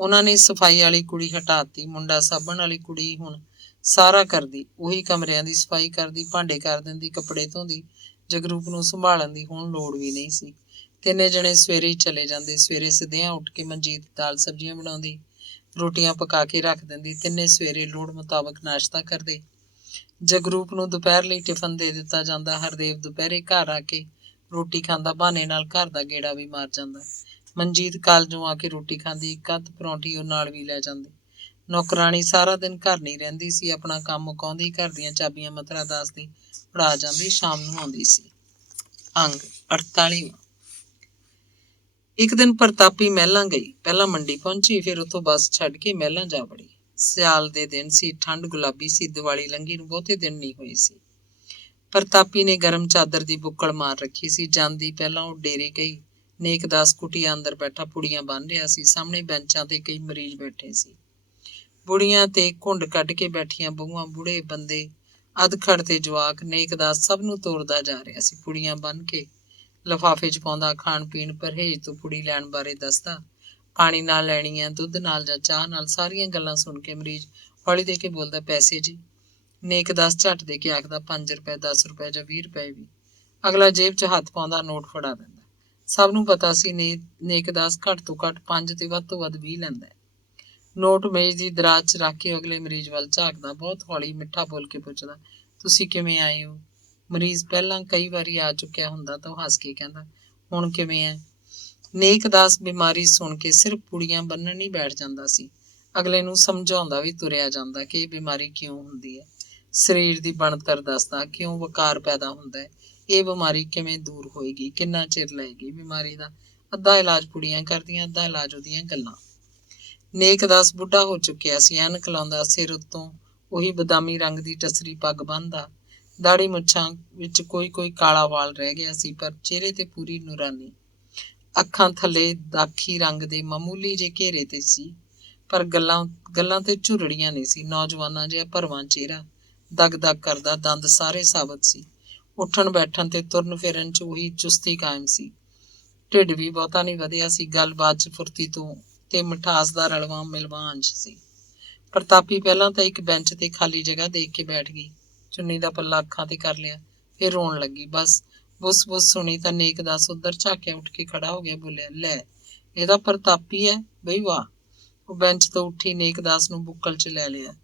ਉਹਨਾਂ ਨੇ ਸਫਾਈ ਵਾਲੀ ਕੁੜੀ ਹਟਾਤੀ। ਮੁੰਡਾ ਸਾਬਣ ਵਾਲੀ ਕੁੜੀ ਹੁਣ ਸਾਰਾ ਕਰਦੀ। ਉਹੀ ਕਮਰਿਆਂ ਦੀ ਸਫਾਈ ਕਰਦੀ, ਭਾਂਡੇ ਕਰ ਦਿੰਦੀ, ਕੱਪੜੇ ਧੋਂਦੀ। ਜਗਰੂਪ ਨੂੰ ਸੰਭਾਲਣ ਦੀ ਹੁਣ ਲੋੜ ਵੀ ਨਹੀਂ ਸੀ। ਤਿੰਨੇ ਜਣੇ ਸਵੇਰੇ ਹੀ ਚਲੇ ਜਾਂਦੇ। ਸਵੇਰੇ ਸਿੱਧਿਆਂ ਉੱਠ ਕੇ ਮਨਜੀਤ ਦਾਲ ਸਬਜ਼ੀਆਂ ਬਣਾਉਂਦੀ, ਰੋਟੀਆਂ ਪਕਾ ਕੇ ਰੱਖ ਦਿੰਦੀ। ਤਿੰਨੇ ਸਵੇਰੇ ਲੋੜ ਮੁਤਾਬਕ ਨਾਸ਼ਤਾ ਕਰਦੇ। ਜਗਰੂਪ ਨੂੰ ਦੁਪਹਿਰ ਲਈ ਟਿਫਨ ਦੇ ਦਿੱਤਾ ਜਾਂਦਾ। ਹਰਦੇਵ ਦੁਪਹਿਰੇ ਘਰ ਆ ਕੇ ਰੋਟੀ ਖਾਂਦਾ, ਬਹਾਨੇ ਨਾਲ ਘਰ ਦਾ ਗੇੜਾ ਵੀ ਮਾਰ ਜਾਂਦਾ। ਮਨਜੀਤ ਕਾਲਜੋਂ ਆ ਕੇ ਰੋਟੀ ਖਾਂਦੀ, ਇੱਕ ਅੱਧ ਪਰੌਂਠੀ ਉਹ ਨਾਲ ਵੀ ਲੈ ਜਾਂਦੀ। ਨੌਕਰਾਣੀ ਸਾਰਾ ਦਿਨ ਘਰ ਨਹੀਂ ਰਹਿੰਦੀ ਸੀ। ਆਪਣਾ ਕੰਮ ਮੁਕਾਉਂਦੀ, ਘਰ ਦੀਆਂ ਚਾਬੀਆਂ ਮਥੁਰਾ ਦਾਸ ਦੀ ਫੜਾ ਜਾਂਦੀ, ਸ਼ਾਮ ਨੂੰ ਆਉਂਦੀ ਸੀ। ਅੰਗ 48। ਇੱਕ ਦਿਨ ਪ੍ਰਤਾਪੀ ਮਹਿਲਾਂ ਗਈ। ਪਹਿਲਾਂ ਮੰਡੀ ਪਹੁੰਚੀ, ਫਿਰ ਉੱਥੋਂ ਬੱਸ ਛੱਡ ਕੇ ਮਹਿਲਾਂ ਜਾ ਵੜੀ। ਸਿਆਲ ਦੇ ਦਿਨ ਸੀ, ਠੰਡ ਗੁਲਾਬੀ ਸੀ। ਦੀਵਾਲੀ ਲੰਘੀ ਨੂੰ ਬਹੁਤੇ ਦਿਨ ਨਹੀਂ ਹੋਏ ਸੀ। ਪ੍ਰਤਾਪੀ ਨੇ ਗਰਮ ਚਾਦਰ ਦੀ ਬੁੱਕਲ ਮਾਰ ਰੱਖੀ ਸੀ। ਜਾਂਦੀ ਪਹਿਲਾਂ ਉਹ ਡੇਰੇ ਗਈ। ਨੇਕਦਾਸ ਕੁਟੀਆ ਅੰਦਰ ਬੈਠਾ ਪੁੜੀਆਂ ਬੰਨ੍ਹ ਰਿਹਾ ਸੀ। ਸਾਹਮਣੇ ਬੈਂਚਾਂ ਤੇ ਕਈ ਮਰੀਜ਼ ਬੈਠੇ ਸੀ। ਬੁੜੀਆਂ ਤੇ ਘੁੰਡ ਕੱਢ ਕੇ ਬੈਠੀਆਂ ਬਹੂਆਂ, ਬੁੜੇ ਬੰਦੇ, ਅਧਖੜ ਤੇ ਜਵਾਕ। ਨੇਕਦਾਸ ਸਭ ਨੂੰ ਤੋਰਦਾ ਜਾ ਰਿਹਾ ਸੀ। ਪੁੜੀਆਂ ਬੰਨ੍ਹ ਕੇ ਲਿਫਾਫੇ 'ਚ ਪਾਉਂਦਾ, ਖਾਣ ਪੀਣ ਪਰਹੇਜ਼ ਤੋਂ ਪੁੜੀ ਲੈਣ ਬਾਰੇ ਦੱਸਦਾ। ਪਾਣੀ ਨਾਲ ਲੈਣੀ ਹੈ, ਦੁੱਧ ਨਾਲ ਜਾਂ ਚਾਹ ਨਾਲ। ਸਾਰੀਆਂ ਗੱਲਾਂ ਸੁਣ ਕੇ ਮਰੀਜ਼ ਹੌਲੀ ਦੇ ਕੇ ਬੋਲਦਾ, ਪੈਸੇ ਜੀ? ਨੇਕਦਾਸ ਝੱਟ ਦੇ ਕੇ ਆਖਦਾ, 5 ਰੁਪਏ, 10 ਰੁਪਏ ਜਾਂ 20 ਰੁਪਏ ਵੀ। ਅਗਲਾ ਜੇਬ 'ਚ ਹੱਥ ਪਾਉਂਦਾ, ਨੋਟ ਫੜਾ ਦਿੰਦਾ। ਸਭ ਨੂੰ ਪਤਾ ਸੀ ਨੇਕਦਾਸ ਘੱਟ ਤੋਂ ਘੱਟ 5 ਤੇ ਵੱਧ ਤੋਂ ਵੱਧ 20 ਲੈਂਦਾ। ਨੋਟ ਮੇਜ਼ ਦੀ ਦਰਾਜ਼ 'ਚ ਰੱਖ ਕੇ ਅਗਲੇ ਮਰੀਜ਼ ਵੱਲ ਝਾਕਦਾ। ਬਹੁਤ ਹੌਲੀ ਮਿੱਠਾ ਬੋਲ ਕੇ ਪੁੱਛਦਾ, ਤੁਸੀਂ ਕਿਵੇਂ ਆਏ ਹੋ? ਮਰੀਜ਼ ਪਹਿਲਾਂ ਕਈ ਵਾਰੀ ਆ ਚੁੱਕਿਆ ਹੁੰਦਾ ਤਾਂ ਉਹ ਹੱਸ ਕੇ ਕਹਿੰਦਾ, ਹੁਣ ਕਿਵੇਂ ਹੈ? ਨੇਕਦਾਸ ਬਿਮਾਰੀ ਸੁਣ ਕੇ ਸਿਰਫ ਪੁੜੀਆਂ ਬੰਨਣ ਨਹੀਂ ਬੈਠ ਜਾਂਦਾ ਸੀ, ਅਗਲੇ ਨੂੰ ਸਮਝਾਉਂਦਾ ਵੀ ਤੁਰਿਆ ਜਾਂਦਾ ਕਿ ਇਹ ਬਿਮਾਰੀ ਕਿਉਂ ਹੁੰਦੀ ਹੈ। ਸਰੀਰ ਦੀ ਬਣਤਰ ਦੱਸਦਾ, ਕਿਉਂ ਵਕਾਰ ਪੈਦਾ ਹੁੰਦਾ ਹੈ, ਇਹ ਬਿਮਾਰੀ ਕਿਵੇਂ ਦੂਰ ਹੋਏਗੀ, ਕਿੰਨਾ ਚਿਰ ਲਏਗੀ। ਬਿਮਾਰੀ ਦਾ ਅੱਧਾ ਇਲਾਜ ਪੁੜੀਆਂ ਕਰਦੀਆਂ, ਅੱਧਾ ਇਲਾਜ ਉਹਦੀਆਂ ਗੱਲਾਂ। ਨੇਕਦਾਸ ਬੁੱਢਾ ਹੋ ਚੁੱਕਿਆ ਸੀ। ਐਨਕ ਲਾਉਂਦਾ, ਸਿਰ ਉੱਤੋਂ ਉਹੀ ਬਦਾਮੀ ਰੰਗ ਦੀ ਟਸਰੀ ਪੱਗ ਬੰਨ੍ਹਦਾ। ਦਾੜੀ ਮੁੱਛਾਂ ਵਿੱਚ ਕੋਈ ਕਾਲਾ ਵਾਲ ਰਹਿ ਗਿਆ ਸੀ, ਪਰ ਚਿਹਰੇ ਤੇ ਪੂਰੀ ਨੂਰਾਨੀ। ਅੱਖਾਂ ਥੱਲੇ ਦਾਖੀ ਰੰਗ ਦੇ ਮਾਮੂਲੀ ਜਿਹੇ ਘੇਰੇ ਤੇ ਸੀ, ਪਰ ਗੱਲਾਂ ਤੇ ਝੁਰੜੀਆਂ ਨਹੀਂ ਸੀ। ਨੌਜਵਾਨਾਂ ਜਿਹਾ ਭਰਵਾਂ ਚਿਹਰਾ, ਦਗ ਦਗ ਕਰਦਾ, ਦੰਦ ਸਾਰੇ ਸਾਬਤ ਸੀ। ਉੱਠਣ ਬੈਠਣ ਤੇ ਤੁਰਨ ਫਿਰਨ 'ਚ ਉਹੀ ਚੁਸਤੀ ਕਾਇਮ ਸੀ। ਢਿੱਡ ਵੀ ਬਹੁਤਾ ਨਹੀਂ ਵਧਿਆ ਸੀ। ਗੱਲਬਾਤ 'ਚ ਫੁਰਤੀ ਤੋਂ ਤੇ ਮਿਠਾਸ ਦਾ ਰਲਵਾਂ ਮਿਲਵਾਂ ਅੰਸ਼ ਸੀ। ਪ੍ਰਤਾਪੀ ਪਹਿਲਾਂ ਤਾਂ ਇੱਕ ਬੈਂਚ ਤੇ ਖਾਲੀ ਜਗ੍ਹਾ ਦੇਖ ਕੇ ਬੈਠ ਗਈ। ਚੁੰਨੀ ਦਾ ਪੱਲਾ ਅੱਖਾਂ ਤੇ ਕਰ ਲਿਆ, ਫਿਰ ਰੋਣ ਲੱਗੀ। ਬਸ ਬੁੱਸ ਸੁਣੀ ਤਾਂ ਨੇਕ ਦਾਸ ਉੱਧਰ ਝਾਕਿਆ, ਉੱਠ ਕੇ ਖੜਾ ਹੋ ਗਿਆ, ਬੋਲਿਆ, ਲੈ ਇਹ ਤਾਂ ਪ੍ਰਤਾਪੀ ਹੈ ਬਈ, ਵਾਹ। ਉਹ ਬੈਂਚ ਤੋਂ ਉੱਠੀ ਨੇਕ ਦਾਸ ਨੂੰ ਬੁੱਕਲ 'ਚ ਲੈ ਲਿਆ।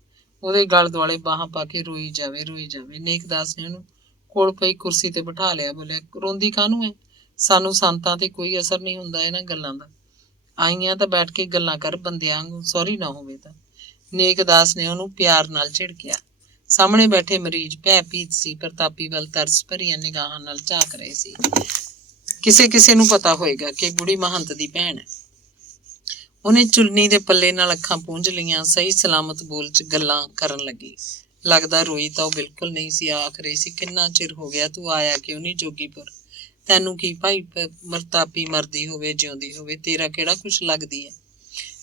ਉਹਦੇ ਗਲ ਦੁਆਲੇ ਬਾਹਾਂ ਪਾ ਕੇ ਰੋਈ ਜਾਵੇ। ਨੇਕ ਦਾਸ ਨੇ ਉਹਨੂੰ ਕੋਲ ਪਈ ਕੁਰਸੀ ਤੇ ਬਿਠਾ ਲਿਆ, ਬੋਲਿਆ, ਰੋਂਦੀ ਕਾਹਨੂੰ ਹੈ? ਸਾਨੂੰ ਸੰਤਾਂ ਤੇ ਕੋਈ ਅਸਰ ਨਹੀਂ ਹੁੰਦਾ ਇਹਨਾਂ ਗੱਲਾਂ ਦਾ। ਆਈਆਂ ਤਾਂ ਬੈਠ ਕੇ ਗੱਲਾਂ ਕਰ ਬੰਦਿਆਂ ਵਾਂਗੂ, ਸੌਰੀ ਨਾ ਹੋਵੇ ਤਾਂ। ਨੇਕ ਦਾਸ ਨੇ ਉਹਨੂੰ ਪਿਆਰ ਨਾਲ ਝਿੜਕਿਆ। ਸਾਹਮਣੇ ਬੈਠੇ ਮਰੀਜ਼ ਭੈ-ਭੀਤ ਸੀ, ਪ੍ਰਤਾਪੀ ਵੱਲ ਤਰਸ ਭਰੀਆਂ ਨਿਗਾਹਾਂ ਨਾਲ ਝਾਕ ਰਹੇ ਸੀ। ਕਿਸੇ ਨੂੰ ਪਤਾ ਹੋਏਗਾ ਕਿ ਬੁੜੀ ਮਹੰਤ ਦੀ ਭੈਣ ਹੈ। ਉਹਨੇ ਚੁੰਨੀ ਦੇ ਪੱਲੇ ਨਾਲ ਅੱਖਾਂ ਪੂੰਝ ਲਈਆਂ, ਸਹੀ ਸਲਾਮਤ ਬੋਲ 'ਚ ਗੱਲਾਂ ਕਰਨ ਲੱਗੀ। ਲੱਗਦਾ ਰੋਈ ਤਾਂ ਉਹ ਬਿਲਕੁਲ ਨਹੀਂ ਸੀ। ਆਖ ਰਹੀ ਸੀ, ਕਿੰਨਾ ਚਿਰ ਹੋ ਗਿਆ ਤੂੰ ਆਇਆ ਕਿਉਂ ਨਹੀਂ ਜੋਗੀਪੁਰ? ਤੈਨੂੰ ਕੀ ਭਾਈ, ਪ੍ਰਤਾਪੀ ਮਰਦੀ ਹੋਵੇ ਜਿਉਂਦੀ ਹੋਵੇ, ਤੇਰਾ ਕਿਹੜਾ ਕੁਛ ਲੱਗਦੀ ਹੈ?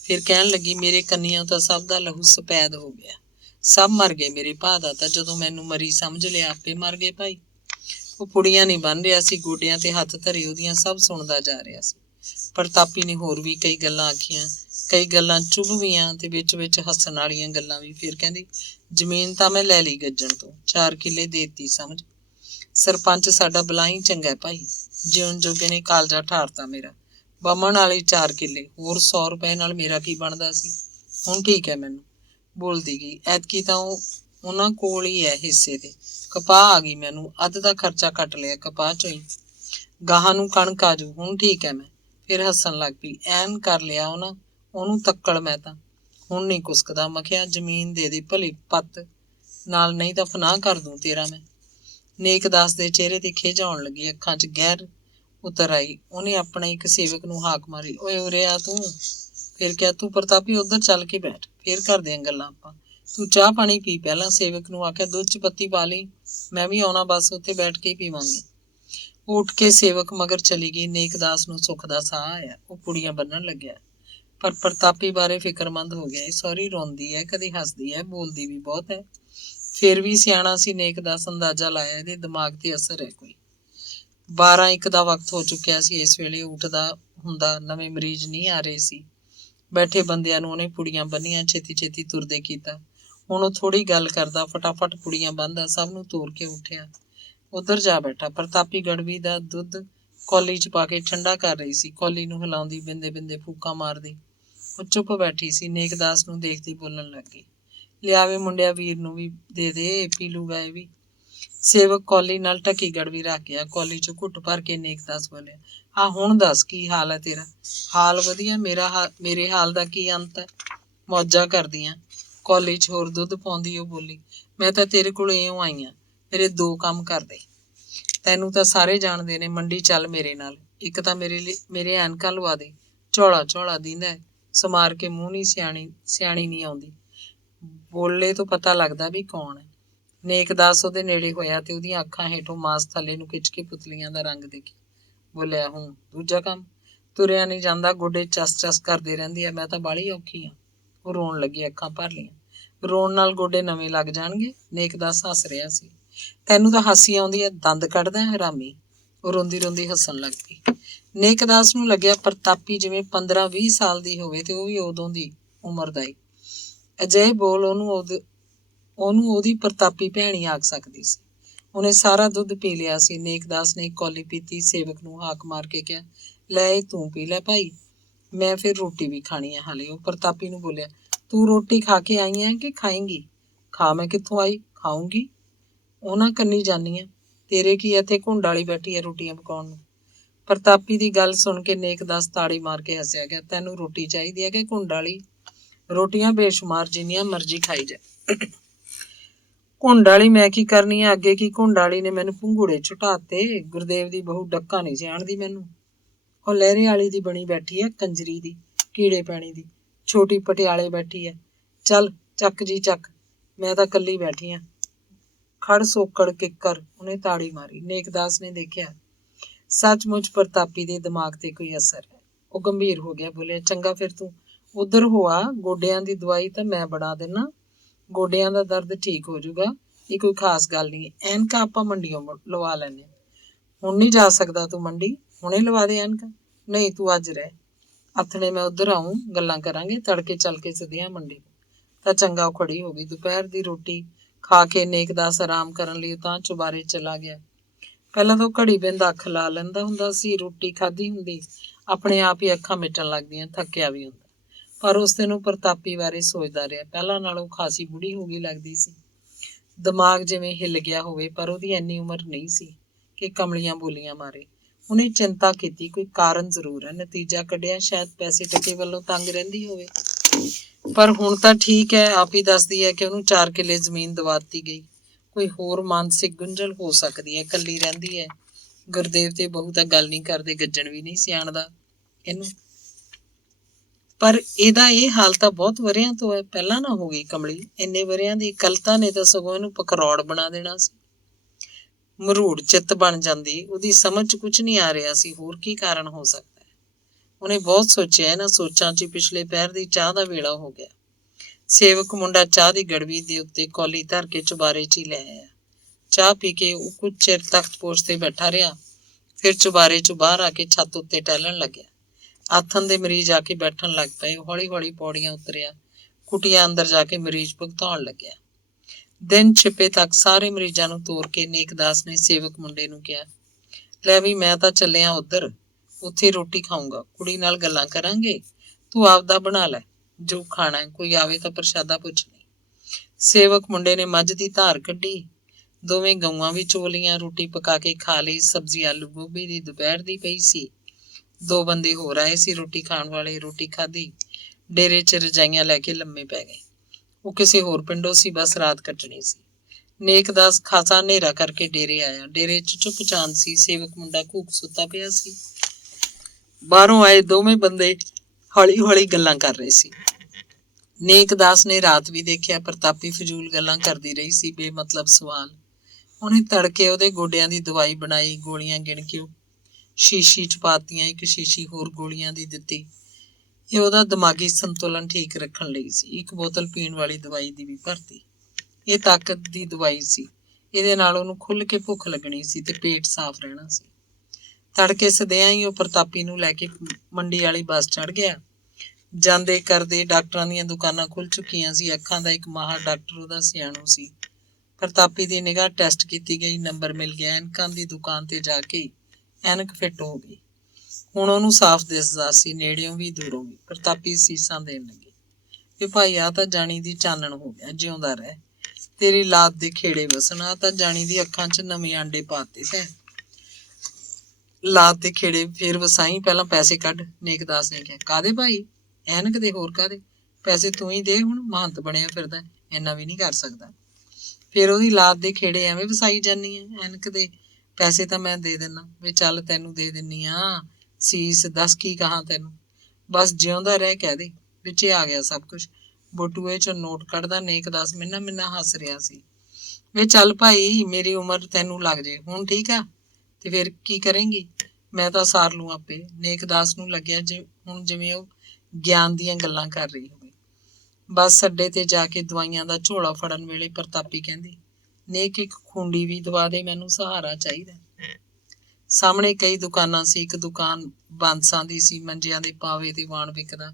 ਫਿਰ ਕਹਿਣ ਲੱਗੀ, ਮੇਰੇ ਕੰਨੀਆਂ ਤਾਂ ਸਭ ਦਾ ਲਹੂ ਸਫੈਦ ਹੋ ਗਿਆ। ਸਭ ਮਰ ਗਏ। ਮੇਰੇ ਭਾ ਦਾ ਤਾਂ ਜਦੋਂ ਮੈਨੂੰ ਮਰੀ ਸਮਝ ਲਿਆ, ਆਪੇ ਮਰ ਗਏ ਭਾਈ। ਉਹ ਪੁੜੀਆਂ ਨਹੀਂ ਬੰਨ ਰਿਹਾ ਸੀ, ਗੋਡਿਆਂ ਤੇ ਹੱਥ ਧਰੇ ਉਹਦੀਆਂ ਸਭ ਸੁਣਦਾ ਜਾ ਰਿਹਾ ਸੀ। ਪ੍ਰਤਾਪੀ ਨੇ ਹੋਰ ਵੀ ਕਈ ਗੱਲਾਂ ਆਖੀਆਂ, ਕਈ ਗੱਲਾਂ ਚੁਭਵੀਆਂ ਤੇ ਵਿੱਚ ਹੱਸਣ ਵਾਲੀਆਂ ਗੱਲਾਂ ਵੀ। ਫਿਰ ਕਹਿੰਦੀ, ਜ਼ਮੀਨ ਤਾਂ ਮੈਂ ਲੈ ਲਈ ਗੱਜਣ ਤੋਂ, 4 ਕਿੱਲੇ ਦੇਤੀ ਸਮਝ। ਸਰਪੰਚ ਸਾਡਾ ਬਲਾਈ ਚੰਗਾ ਭਾਈ, ਜਿਉਣ ਜੋਗੇ ਨੇ ਕਾਲਜਾ ਠਾਰਤਾ ਮੇਰਾ। ਬਮਣ ਵਾਲੇ 4 ਕਿੱਲੇ, ਹੋਰ 100 ਰੁਪਏ ਨਾਲ ਮੇਰਾ ਕੀ ਬਣਦਾ ਸੀ? ਹੁਣ ਠੀਕ ਹੈ ਮੈਨੂੰ। ਬੋਲਦੀ ਗਈ, ਐਤਕੀ ਤਾਂ ਉਹਨਾਂ ਕੋਲ ਹੀ ਹੈ ਹਿੱਸੇ ਤੇ। ਕਪਾਹ ਆ ਗਈ, ਮੈਨੂੰ ਅੱਧ ਦਾ ਖਰਚਾ ਕੱਟ ਲਿਆ ਕਪਾਹ ਚੋਂ ਹੀ। ਗਾਹਾਂ ਨੂੰ ਕਣਕ ਆ ਜੂ, ਹੁਣ ਠੀਕ ਹੈ ਮੈਂ। ਫਿਰ ਹੱਸਣ ਲੱਗ ਪਈ, ਐਨ ਕਰ ਲਿਆ ਉਹਨੂੰ ਤੱਕੜ ਮੈਂ ਤਾਂ। ਹੁਣ ਨਹੀਂ ਕੁਸਕਦਾ। ਮੈਂ ਕਿਹਾ, ਜ਼ਮੀਨ ਦੇ ਦੇ ਭਲੀ ਪੱਤ ਨਾਲ, ਨਹੀਂ ਤਾਂ ਫਨਾਹ ਕਰ ਦੂੰ ਤੇਰਾ ਮੈਂ। ਨੇਕ ਦਾਸ ਦੇ ਚਿਹਰੇ ਤੇ ਖਿਝ ਆਉਣ ਲੱਗੀ, ਅੱਖਾਂ 'ਚ ਗਹਿਰ ਉਤਰ ਆਈ। ਉਹਨੇ ਆਪਣੇ ਇੱਕ ਸੇਵਕ ਨੂੰ ਹਾਕ ਮਾਰੀ, ਓਏ ਉਰੇ ਆ ਤੂੰ। ਫਿਰ ਕਿਹਾ, ਤੂੰ ਪ੍ਰਤਾਪੀ ਉੱਧਰ ਚੱਲ ਕੇ ਬੈਠ, ਫਿਰ ਕਰਦੇ ਆਂ ਗੱਲਾਂ ਆਪਾਂ। ਤੂੰ ਚਾਹ ਪਾਣੀ ਪੀ ਪਹਿਲਾਂ। ਸੇਵਕ ਨੂੰ ਆਖਿਆ, ਦੁੱਧ 'ਚ ਪੱਤੀ ਪਾ ਲਈ, ਮੈਂ ਵੀ ਆਉਣਾ, ਬਸ ਉੱਥੇ ਬੈਠ ਕੇ ਹੀ ਪੀਵਾਂਗੇ। ਉਹ ਉੱਠ ਕੇ ਸੇਵਕ ਮਗਰ ਚਲੀ ਗਈ। ਨੇਕ ਦਾਸ ਨੂੰ ਸੁੱਖ ਦਾ ਸਾਹ ਆਇਆ। ਉਹ ਪੁੜੀਆਂ ਬੰਨਣ ਲੱਗਿਆ। ਪਰ ਪ੍ਰਤਾਪੀ ਬਾਰੇ ਫਿਕਰਮੰਦ ਹੋ ਗਿਆ। ਇਹ ਸਹੁਰੀ ਰੋਂਦੀ ਹੈ, ਕਦੇ ਹੱਸਦੀ ਹੈ, ਬੋਲਦੀ ਵੀ ਬਹੁਤ ਹੈ। ਫਿਰ ਵੀ ਸਿਆਣਾ ਸੀ ਨੇਕ ਦਾਸ, ਅੰਦਾਜ਼ਾ ਲਾਇਆ ਇਹਦੇ ਦਿਮਾਗ ਤੇ ਅਸਰ ਹੈ ਕੋਈ। 12-1 ਦਾ ਵਕਤ ਹੋ ਚੁੱਕਿਆ ਸੀ। ਇਸ ਵੇਲੇ ਉੱਠਦਾ ਹੁੰਦਾ, ਨਵੇਂ ਮਰੀਜ਼ ਨਹੀਂ ਆ ਰਹੇ ਸੀ। ਬੈਠੇ ਬੰਦਿਆਂ ਨੂੰ ਉਹਨੇ ਪੁੜੀਆਂ ਬੰਨੀਆਂ, ਛੇਤੀ ਤੁਰਦੇ ਕੀਤਾ। ਹੁਣ ਉਹ ਥੋੜੀ ਗੱਲ ਕਰਦਾ, ਫਟਾਫਟ ਪੁੜੀਆਂ ਬੰਨਦਾ, ਸਭ ਨੂੰ ਤੋਰ ਕੇ ਉੱਠਿਆ, ਉੱਧਰ ਜਾ ਬੈਠਾ। ਪ੍ਰਤਾਪੀ ਗੜਵੀ ਦਾ ਦੁੱਧ ਕੌਲੀ 'ਚ ਪਾ ਕੇ ਠੰਡਾ ਕਰ ਰਹੀ ਸੀ, ਕੌਲੀ ਨੂੰ ਹਿਲਾਉਂਦੀ, ਬਿੰਦੇ ਫੂਕਾਂ ਮਾਰਦੀ। ਉਹ ਚੁੱਪ ਬੈਠੀ ਸੀ। ਨੇਕ ਦਾਸ ਨੂੰ ਦੇਖਦੀ ਬੋਲਣ ਲੱਗੀ, ਲਿਆਵੇ ਮੁੰਡਿਆ, ਵੀਰ ਨੂੰ ਵੀ ਦੇ, ਪੀ ਲੂਗਾ ਇਹ ਵੀ। ਸੇਵਕ ਕੌਲੀ ਨਾਲ ਢਕੀ ਗੜਵੀ ਰੱਖ ਗਿਆ। ਕੌਲੀ 'ਚ ਘੁੱਟ ਭਰ ਕੇ ਨੇਕ ਦਾਸ ਬੋਲਿਆ, ਹਾਂ ਹੁਣ ਦੱਸ ਕੀ ਹਾਲ ਹੈ ਤੇਰਾ? ਹਾਲ ਵਧੀਆ, ਮੇਰੇ ਹਾਲ ਦਾ ਕੀ ਅੰਤ ਹੈ? ਮੌਜਾਂ ਕਰਦੀਆਂ। ਕੌਲੀ 'ਚ ਹੋਰ ਦੁੱਧ ਪਾਉਂਦੀ ਉਹ ਬੋਲੀ, ਮੈਂ ਤਾਂ ਤੇਰੇ ਕੋਲ ਇਉਂ ਆਈ ਆਂ, ਮੇਰੇ 2 ਕੰਮ ਕਰਦੇ। ਤੈਨੂੰ ਤਾਂ ਸਾਰੇ ਜਾਣਦੇ ਨੇ, ਮੰਡੀ ਚੱਲ ਮੇਰੇ ਨਾਲ। ਇੱਕ ਤਾਂ ਮੇਰੇ ਐਨਕਾਂ ਲਵਾ ਦੇ, ਝੋਲਾ ਦੀਂਦਾ, ਸਮਾਰ ਕੇ ਮੂੰਹ ਨਹੀਂ ਸਿਆਣੀ ਨਹੀਂ ਆਉਂਦੀ। ਬੋਲੇ ਤੋਂ ਪਤਾ ਲੱਗਦਾ ਵੀ ਕੌਣ ਹੈ। ਨੇਕ ਦਾਸ ਉਹਦੇ ਨੇੜੇ ਹੋਇਆ ਤੇ ਉਹਦੀਆਂ ਅੱਖਾਂ ਹੇਠੋਂ ਮਾਸ ਥੱਲੇ ਨੂੰ ਖਿੱਚ ਕੇ ਪੁਤਲੀਆਂ ਦਾ ਰੰਗ ਦੇਖੀ। ਬੋਲਿਆ, ਹੁਣ ਦੂਜਾ ਕੰਮ? ਤੁਰਿਆ ਨਹੀਂ ਜਾਂਦਾ, ਗੋਡੇ ਚਸ ਕਰਦੇ ਰਹਿੰਦੀ ਆ, ਮੈਂ ਤਾਂ ਬਾਹਲੀ ਔਖੀ ਆ। ਉਹ ਰੋਣ ਲੱਗੀ, ਅੱਖਾਂ ਭਰ ਲਈਆਂ। ਰੋਣ ਨਾਲ ਗੋਡੇ ਨਵੇਂ ਲੱਗ ਜਾਣਗੇ? ਨੇਕ ਦਾਸ ਹੱਸ ਰਿਹਾ ਸੀ। ਤੈਨੂੰ ਤਾਂ ਹਾਸੀ ਆਉਂਦੀ ਹੈ, ਦੰਦ ਕੱਢਦਾ ਹਰਾਮੀ। ਉਹ ਰੋਂਦੀ ਹੱਸਣ ਲੱਗ ਪਈ। ਨੇਕ ਦਾਸ ਨੂੰ ਲੱਗਿਆ ਪ੍ਰਤਾਪੀ ਜਿਵੇਂ 15-20 ਸਾਲ ਦੀ ਹੋਵੇ ਤੇ ਉਹ ਵੀ ਉਦੋਂ ਦੀ ਉਮਰ ਦਾ ਹੀ। ਅਜਿਹੇ ਬੋਲ ਉਹਨੂੰ ਉਹਦੀ ਪ੍ਰਤਾਪੀ ਭੈਣ ਹੀ ਆਖ ਸਕਦੀ ਸੀ। ਉਹਨੇ ਸਾਰਾ ਦੁੱਧ ਪੀ ਲਿਆ ਸੀ। ਨੇਕ ਦਾਸ ਨੇ 1 ਕੌਲੀ ਪੀਤੀ। ਸੇਵਕ ਨੂੰ ਹਾਕ ਮਾਰ ਕੇ ਕਿਹਾ, ਲੈ ਇਹ ਤੂੰ ਪੀ ਲੈ ਭਾਈ, ਮੈਂ ਫਿਰ ਰੋਟੀ ਵੀ ਖਾਣੀ ਹੈ ਹਾਲੇ। ਉਹ ਪ੍ਰਤਾਪੀ ਨੂੰ ਬੋਲਿਆ, ਤੂੰ ਰੋਟੀ ਖਾ ਕੇ ਆਈ ਹੈ ਕਿ ਖਾਏਂਗੀ? ਖਾ ਮੈਂ ਕਿੱਥੋਂ ਆਈ, ਖਾਊਂਗੀ। ਉਹਨਾਂ ਕੰਨੀ ਜਾਨੀ ਆ, ਤੇਰੇ ਕੀ ਇੱਥੇ ਘੁੰਡ ਵਾਲੀ ਬੈਠੀ ਹੈ ਰੋਟੀਆਂ ਪਕਾਉਣ ਨੂੰ? ਪ੍ਰਤਾਪੀ ਦੀ ਗੱਲ ਸੁਣ ਕੇ ਨੇਕ ਦਾਸ ਤਾੜੀ ਮਾਰ ਕੇ ਹੱਸਿਆ ਗਿਆ, ਤੈਨੂੰ ਰੋਟੀ ਚਾਹੀਦੀ ਹੈ ਕਿ ਘੁੰਡ ਵਾਲੀ? ਰੋਟੀਆਂ ਬੇਸ਼ੁਮਾਰ, ਜਿੰਨੀਆਂ ਮਰਜ਼ੀ ਖਾਈ ਜਾ। ਘੁੰਡ ਵਾਲੀ ਮੈਂ ਕੀ ਕਰਨੀ ਆ? ਅੱਗੇ ਕੀ ਘੁੰਡ ਵਾਲੀ ਨੇ ਮੈਨੂੰ ਭੰਗੂੜੇ ਝੁਟਾਤੇ। ਗੁਰਦੇਵ ਦੀ ਬਹੂ ਡੱਕਾ ਨਹੀਂ ਜਾਣਦੀ ਮੈਨੂੰ। ਉਹ ਲਹਿਰੇ ਵਾਲੀ ਦੀ ਬਣੀ ਬੈਠੀ ਹੈ, ਕੰਜਰੀ ਦੀ, ਕੀੜੇ ਪੈਣੀ ਦੀ। ਛੋਟੀ ਪਟਿਆਲੇ ਬੈਠੀ ਹੈ। ਚੱਲ ਚੱਕ ਜੀ ਚੱਕ, ਮੈਂ ਤਾਂ ਕੱਲੀ ਬੈਠੀ ਹਾਂ। ਖੜ ਸੋਕੜ ਕਿੱਕਰ, ਉਹਨੇ ਤਾੜੀ ਮਾਰੀ। ਨੇਕ ਦਾਸ ਨੇ ਦੇਖਿਆ ਸੱਚਮੁੱਚ ਪ੍ਰਤਾਪੀ ਦੇ ਦਿਮਾਗ ਤੇ ਕੋਈ ਅਸਰ ਹੈ। ਉਹ ਗੰਭੀਰ ਹੋ ਗਿਆ, ਬੋਲਿਆ, ਚੰਗਾ ਫਿਰ ਤੂੰ ਉੱਧਰ ਹੋਆ, ਗੋਡਿਆਂ ਦੀ ਦਵਾਈ ਤਾਂ ਮੈਂ ਬਣਾ ਦਿੰਦਾ, ਗੋਡਿਆਂ ਦਾ ਦਰਦ ਠੀਕ ਹੋ ਜਾਊਗਾ। ਇਹ ਕੋਈ ਖਾਸ ਗੱਲ ਨਹੀਂ। ਐਨਕਾਂ ਆਪਾਂ ਮੰਡੀੋਂ ਲਵਾ ਲੈਂਦੇ ਹਾਂ। ਹੁਣ ਨਹੀਂ ਜਾ ਸਕਦਾ ਤੂੰ ਮੰਡੀ, ਹੁਣੇ ਲਵਾ ਦੇ ਐਨਕਾਂ। ਨਹੀਂ, ਤੂੰ ਅੱਜ ਰਹਿ, ਆਥਣੇ ਮੈਂ ਉੱਧਰ ਆਊਂ, ਗੱਲਾਂ ਕਰਾਂਗੇ, ਤੜਕੇ ਚੱਲ ਕੇ ਸਿੱਧੀਆਂ ਮੰਡੀ। ਤਾਂ ਚੰਗਾ ਉਹ ਖੜੀ ਹੋ ਗਈ। ਦੁਪਹਿਰ ਦੀ ਰੋਟੀ ਖਾ ਕੇ ਨੇਕਦਾਸ ਆਰਾਮ ਕਰਨ ਲਈ ਤਾਂ ਚੁਬਾਰੇ ਚਲਾ ਗਿਆ। ਪਹਿਲਾਂ ਤਾਂ ਉਹ ਘੜੀ ਬਿੰਦ ਅੱਖ ਲਾ ਲੈਂਦਾ ਹੁੰਦਾ ਸੀ। ਰੋਟੀ ਖਾਧੀ ਹੁੰਦੀ, ਆਪਣੇ ਆਪ ਹੀ ਅੱਖਾਂ ਮਿਟਣ ਲੱਗਦੀਆਂ, ਥੱਕਿਆ ਵੀ ਹੁੰਦਾ। ਪਰ ਉਸ ਦਿਨ ਉਹ ਪ੍ਰਤਾਪੀ ਬਾਰੇ ਸੋਚਦਾ ਰਿਹਾ। ਪਹਿਲਾਂ ਨਾਲੋਂ ਖਾਸੀ ਬੁੜੀ ਹੋ ਗਈ ਲੱਗਦੀ ਸੀ। ਦਿਮਾਗ ਜਿਵੇਂ ਹਿੱਲ ਗਿਆ ਹੋਵੇ, ਪਰ ਉਹਦੀ ਇੰਨੀ ਉਮਰ ਨਹੀਂ ਸੀ ਕਿ ਕਮਲੀਆਂ ਬੋਲੀਆਂ ਮਾਰੇ। ਉਹਨੇ ਚਿੰਤਾ ਕੀਤੀ, ਕੋਈ ਕਾਰਨ ਜ਼ਰੂਰ ਹੈ। ਨਤੀਜਾ ਕੱਢਿਆ ਸ਼ਾਇਦ ਪੈਸੇ ਟਕੇ ਵੱਲੋਂ ਤੰਗ ਰਹਿੰਦੀ ਹੋਵੇ। ਪਰ ਹੁਣ ਤਾਂ ਠੀਕ ਹੈ, ਆਪ ਹੀ ਦੱਸਦੀ ਹੈ ਕਿ ਉਹਨੂੰ 4 ਕਿੱਲੇ ਜ਼ਮੀਨ ਦਵਾ ਦਿੱਤੀ ਗਈ। ਕੋਈ ਹੋਰ ਮਾਨਸਿਕ ਗੁੰਝਲ ਹੋ ਸਕਦੀ ਹੈ, ਇਕੱਲੀ ਰਹਿੰਦੀ ਹੈ। ਗੁਰਦੇਵ ਤੇ ਬਹੂ ਤਾਂ ਗੱਲ ਨਹੀਂ ਕਰਦੇ, ਗੱਜਣ ਵੀ ਨਹੀਂ ਸਿਆਣਦਾ ਇਹਨੂੰ। ਪਰ ਇਹਦਾ ਇਹ ਹਾਲ ਤਾਂ ਬਹੁਤ ਵਰਿਆਂ ਤੋਂ ਹੈ, ਪਹਿਲਾਂ ਨਾ ਹੋ ਗਈ ਕਮਲੀ। ਇੰਨੇ ਵਰਿਆਂ ਦੀ ਇਕੱਲਤਾ ਨੇ ਤਾਂ ਸਗੋਂ ਇਹਨੂੰ ਪਕਰੌੜ ਬਣਾ ਦੇਣਾ ਸੀ। ਮਰੂੜ ਚਿੱਤ ਬਣ ਜਾਂਦੀ। ਉਹਦੀ ਸਮਝ 'ਚ ਕੁਝ ਨਹੀਂ ਆ ਰਿਹਾ ਸੀ, ਹੋਰ ਕੀ ਕਾਰਨ ਹੋ ਸਕਦਾ ਹੈ। ਉਹਨੇ ਬਹੁਤ ਸੋਚਿਆ। ਇਹਨਾਂ ਸੋਚਾਂ 'ਚ ਪਿਛਲੇ ਪਹਿਰ ਦੀ ਚਾਹ ਦਾ ਵੇਲਾ ਹੋ ਗਿਆ। ਸੇਵਕ ਮੁੰਡਾ ਚਾਹ ਦੀ ਗੜਵੀ ਦੇ ਉੱਤੇ ਕੌਲੀ ਧਰ ਕੇ ਚੁਬਾਰੇ 'ਚ ਹੀ ਲੈ ਆਇਆ। ਚਾਹ ਪੀ ਕੇ ਉਹ ਕੁਝ ਚਿਰ ਤਖਤ ਪੋਸ਼ ਤੇ ਬੈਠਾ ਰਿਹਾ। ਫਿਰ ਚੁਬਾਰੇ 'ਚੋਂ ਬਾਹਰ ਆ ਕੇ ਛੱਤ ਉੱਤੇ ਟਹਿਲਣ ਲੱਗਿਆ। ਆਥਣ ਦੇ ਮਰੀਜ਼ ਆ ਕੇ ਬੈਠਣ ਲੱਗ ਪਏ। ਹੌਲੀ ਹੌਲੀ ਪੌੜੀਆਂ ਉਤਰਿਆ, ਕੁਟੀਆਂ ਅੰਦਰ ਜਾ ਕੇ ਮਰੀਜ਼ ਭੁਗਤਾਉਣ ਲੱਗਿਆ। ਦਿਨ ਛਿਪੇ ਤੱਕ ਸਾਰੇ ਮਰੀਜ਼ਾਂ ਨੂੰ ਤੋਰ ਕੇ ਨੇਕਦਾਸ ਨੇ ਸੇਵਕ ਮੁੰਡੇ ਨੂੰ ਕਿਹਾ, ਲੈ ਵੀ ਮੈਂ ਤਾਂ ਚੱਲਿਆ ਉੱਧਰ, ਉੱਥੇ ਰੋਟੀ ਖਾਊਂਗਾ, ਕੁੜੀ ਨਾਲ ਗੱਲਾਂ ਕਰਾਂਗੇ, ਤੂੰ ਆਪਦਾ ਬਣਾ ਲੈ ਜੋ ਖਾਣਾ, ਕੋਈ ਆਵੇ ਤਾਂ ਪ੍ਰਸ਼ਾਦਾ ਪੁੱਛ ਲਈ। ਸੇਵਕ ਮੁੰਡੇ ਨੇ ਮੱਝ ਦੀ ਧਾਰ ਕੱਢੀ, ਦੋਵੇਂ ਗਊਆਂ ਵੀ ਚੋ ਲਈਆਂ, ਰੋਟੀ ਪਕਾ ਕੇ ਖਾ ਲਈ। ਸਬਜ਼ੀ ਆਲੂ ਗੋਭੀ ਦੀ ਦੁਪਹਿਰ ਦੀ ਪਈ ਸੀ। 2 ਬੰਦੇ ਹੋਰ ਆਏ ਸੀ ਰੋਟੀ ਖਾਣ ਵਾਲੇ। ਰੋਟੀ ਖਾਧੀ, ਡੇਰੇ 'ਚ ਰਜਾਈਆਂ ਲੈ ਕੇ ਲੰਮੇ ਪੈ ਗਏ। ਉਹ ਕਿਸੇ ਹੋਰ ਪਿੰਡੋਂ ਸੀ, ਬਸ ਰਾਤ ਕੱਟਣੀ ਸੀ। ਨੇਕਦਾਸ ਖਾਸਾ ਹਨੇਰਾ ਕਰਕੇ ਡੇਰੇ ਆਇਆ। ਡੇਰੇ 'ਚ ਚੁੱਪ ਚਾਂਦ ਸੀ। ਸੇਵਕ ਮੁੰਡਾ ਘੂਕ ਸੁੱਤਾ ਪਿਆ ਸੀ। ਬਾਹਰੋਂ ਆਏ ਦੋਵੇਂ ਬੰਦੇ ਹੌਲੀ ਹੌਲੀ ਗੱਲਾਂ ਕਰ ਰਹੇ ਸੀ। ਨੇਕਦਾਸ ਨੇ ਰਾਤ ਵੀ ਦੇਖਿਆ, ਪ੍ਰਤਾਪੀ ਫਜ਼ੂਲ ਗੱਲਾਂ ਕਰਦੀ ਰਹੀ ਸੀ, ਬੇਮਤਲਬ ਸਵਾਲ। ਉਹਨੇ ਤੜਕੇ ਉਹਦੇ ਗੋਡਿਆਂ ਦੀ ਦਵਾਈ ਬਣਾਈ, ਗੋਲੀਆਂ ਗਿਣ ਕੇ ਸ਼ੀਸ਼ੀ 'ਚ ਪਾਤੀਆਂ, ਇੱਕ ਸ਼ੀਸ਼ੀ ਹੋਰ ਗੋਲੀਆਂ ਦੀ ਦਿੱਤੀ। ਇਹ ਉਹਦਾ ਦਿਮਾਗੀ ਸੰਤੁਲਨ ਠੀਕ ਰੱਖਣ ਲਈ ਸੀ। ਇੱਕ ਬੋਤਲ ਪੀਣ ਵਾਲੀ ਦਵਾਈ ਦੀ ਵੀ ਭਰਤੀ। ਇਹ ਤਾਕਤ ਦੀ ਦਵਾਈ ਸੀ। ਇਹਦੇ ਨਾਲ ਉਹਨੂੰ ਖੁੱਲ੍ਹ ਕੇ ਭੁੱਖ ਲੱਗਣੀ ਸੀ ਤੇ ਪੇਟ ਸਾਫ਼ ਰਹਿਣਾ ਸੀ। ਤੜਕੇ ਸਦਿਆਂ ਹੀ ਉਹ ਪ੍ਰਤਾਪੀ ਨੂੰ ਲੈ ਕੇ ਮੰਡੀ ਵਾਲੀ ਬੱਸ ਚੜ੍ਹ ਗਿਆ। ਜਾਂਦੇ ਕਰਦੇ ਡਾਕਟਰਾਂ ਦੀਆਂ ਦੁਕਾਨਾਂ ਖੁੱਲ੍ਹ ਚੁੱਕੀਆਂ ਸੀ। ਅੱਖਾਂ ਦਾ ਇੱਕ ਮਾਹਰ ਡਾਕਟਰ ਉਹਦਾ ਸਿਆਣੂ ਸੀ। ਪ੍ਰਤਾਪੀ ਦੀ ਨਿਗਾਹ ਟੈਸਟ ਕੀਤੀ ਗਈ, ਨੰਬਰ ਮਿਲ ਗਿਆ। ਐਨਕਾਂ ਦੀ ਦੁਕਾਨ ਤੇ ਜਾ ਕੇ ਐਨਕ ਫਿੱਟ ਹੋ ਗਈ। ਹੁਣ ਉਹਨੂੰ ਸਾਫ਼ ਦਿਸਦਾ ਸੀ, ਨੇੜਿਓਂ ਵੀ ਦੂਰੋਂ ਵੀ। ਪ੍ਰਤਾਪੀ ਸੀਸਾਂ ਦੇਣ ਲੱਗੇ, ਵੀ ਭਾਈ ਆ ਤਾਂ ਜਾਣੀ ਦੀ ਚਾਨਣ ਹੋ ਗਿਆ, ਜਿਉਂਦਾ ਰਹਿ, ਤੇਰੀ ਲਾਤ ਦੇ ਖੇੜੇ ਵਸਣ। ਆ ਤਾਂ ਜਾਣੀ ਦੀ ਅੱਖਾਂ 'ਚ ਨਵੇਂ ਆਂਡੇ ਪਾਤੇ ਸੈ, ਲਾਤ ਦੇ ਖੇੜੇ ਫੇਰ ਵਸਾਈ, ਪਹਿਲਾਂ ਪੈਸੇ ਕੱਢ। ਨੇਕਦਾਸ ਨੇ ਕਿਹਾ, ਕਾਹਦੇ ਭਾਈ? ਐਨਕ ਦੇ, ਹੋਰ ਕਾਹਦੇ? ਪੈਸੇ ਤੂੰ ਹੀ ਦੇ, ਹੁਣ ਮਹੰਤ ਬਣਿਆ ਫਿਰਦਾ, ਇੰਨਾ ਵੀ ਨਹੀਂ ਕਰ ਸਕਦਾ। ਫਿਰ ਉਹਦੀ ਲਾਤ ਦੇ ਖੇੜੇ ਐਵੇਂ ਵਸਾਈ ਜਾਨੀ ਹੈ। ਐਨਕ ਦੇ ਪੈਸੇ ਤਾਂ ਮੈਂ ਦੇ ਦਿੰਦਾ, ਵੀ ਚੱਲ ਤੈਨੂੰ ਦੇ ਦਿੰਨੀ ਆ ਸੀਸ, ਦੱਸ ਕੀ ਕਹਾਂ ਤੈਨੂੰ, ਬਸ ਜਿਉਂਦਾ ਰਹਿ ਕਹਿ ਦੇ। ਵਿੱਚੇ ਆ ਗਿਆ ਸਭ ਕੁਝ। ਬਟੂਏ 'ਚੋਂ ਨੋਟ ਕੱਢਦਾ। ਨੇਕਦਾਸ ਮਿੰਨਾ ਮਿੰਨਾ ਹੱਸ ਰਿਹਾ ਸੀ। ਵੇ ਚੱਲ ਭਾਈ, ਮੇਰੀ ਉਮਰ ਤੈਨੂੰ ਲੱਗ ਜੇ, ਹੁਣ ਠੀਕ ਆ, ਤੇ ਫਿਰ ਕੀ ਕਰੇਂਗੀ? ਮੈਂ ਤਾਂ ਸਾਰ ਲੂੰ ਆਪੇ। ਨੇਕਦਾਸ ਨੂੰ ਲੱਗਿਆ ਹੁਣ ਜਿਵੇਂ ਉਹ ਗਿਆਨ ਦੀਆਂ ਗੱਲਾਂ ਕਰ ਰਹੀ ਹੋਵੇ। ਬੱਸ ਅੱਡੇ ਤੇ ਜਾ ਕੇ ਦਵਾਈਆਂ ਦਾ ਝੋਲਾ ਫੜਨ ਵੇਲੇ ਪ੍ਰਤਾਪੀ ਕਹਿੰਦੀ, ਨੇਕ ਇੱਕ ਖੂੰਡੀ ਵੀ ਦਵਾ ਦੇ, ਮੈਨੂੰ ਸਹਾਰਾ ਚਾਹੀਦਾ। ਸਾਹਮਣੇ ਕਈ ਦੁਕਾਨਾਂ ਸੀ। ਇੱਕ ਦੁਕਾਨ ਬਾਂਸਾਂ ਦੀ ਸੀ, ਮੰਜਿਆਂ ਦੇ ਪਾਵੇ ਤੇ ਵਾਣ ਵਿਕਦਾ,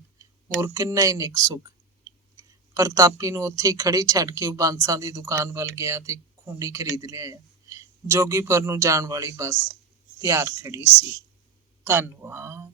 ਹੋਰ ਕਿੰਨਾ ਹੀ ਨਿੱਕ ਸੁੱਖ। ਪ੍ਰਤਾਪੀ ਨੂੰ ਉੱਥੇ ਹੀ ਖੜੀ ਛੱਡ ਕੇ ਉਹ ਬਾਂਸਾਂ ਦੀ ਦੁਕਾਨ ਵੱਲ ਗਿਆ ਤੇ ਖੂੰਡੀ ਖਰੀਦ ਲਿਆਇਆ। ਜੋਗੀਪੁਰ ਨੂੰ ਜਾਣ ਵਾਲੀ ਬੱਸ ਤਿਆਰ ਖੜੀ ਸੀ। ਧੰਨਵਾਦ।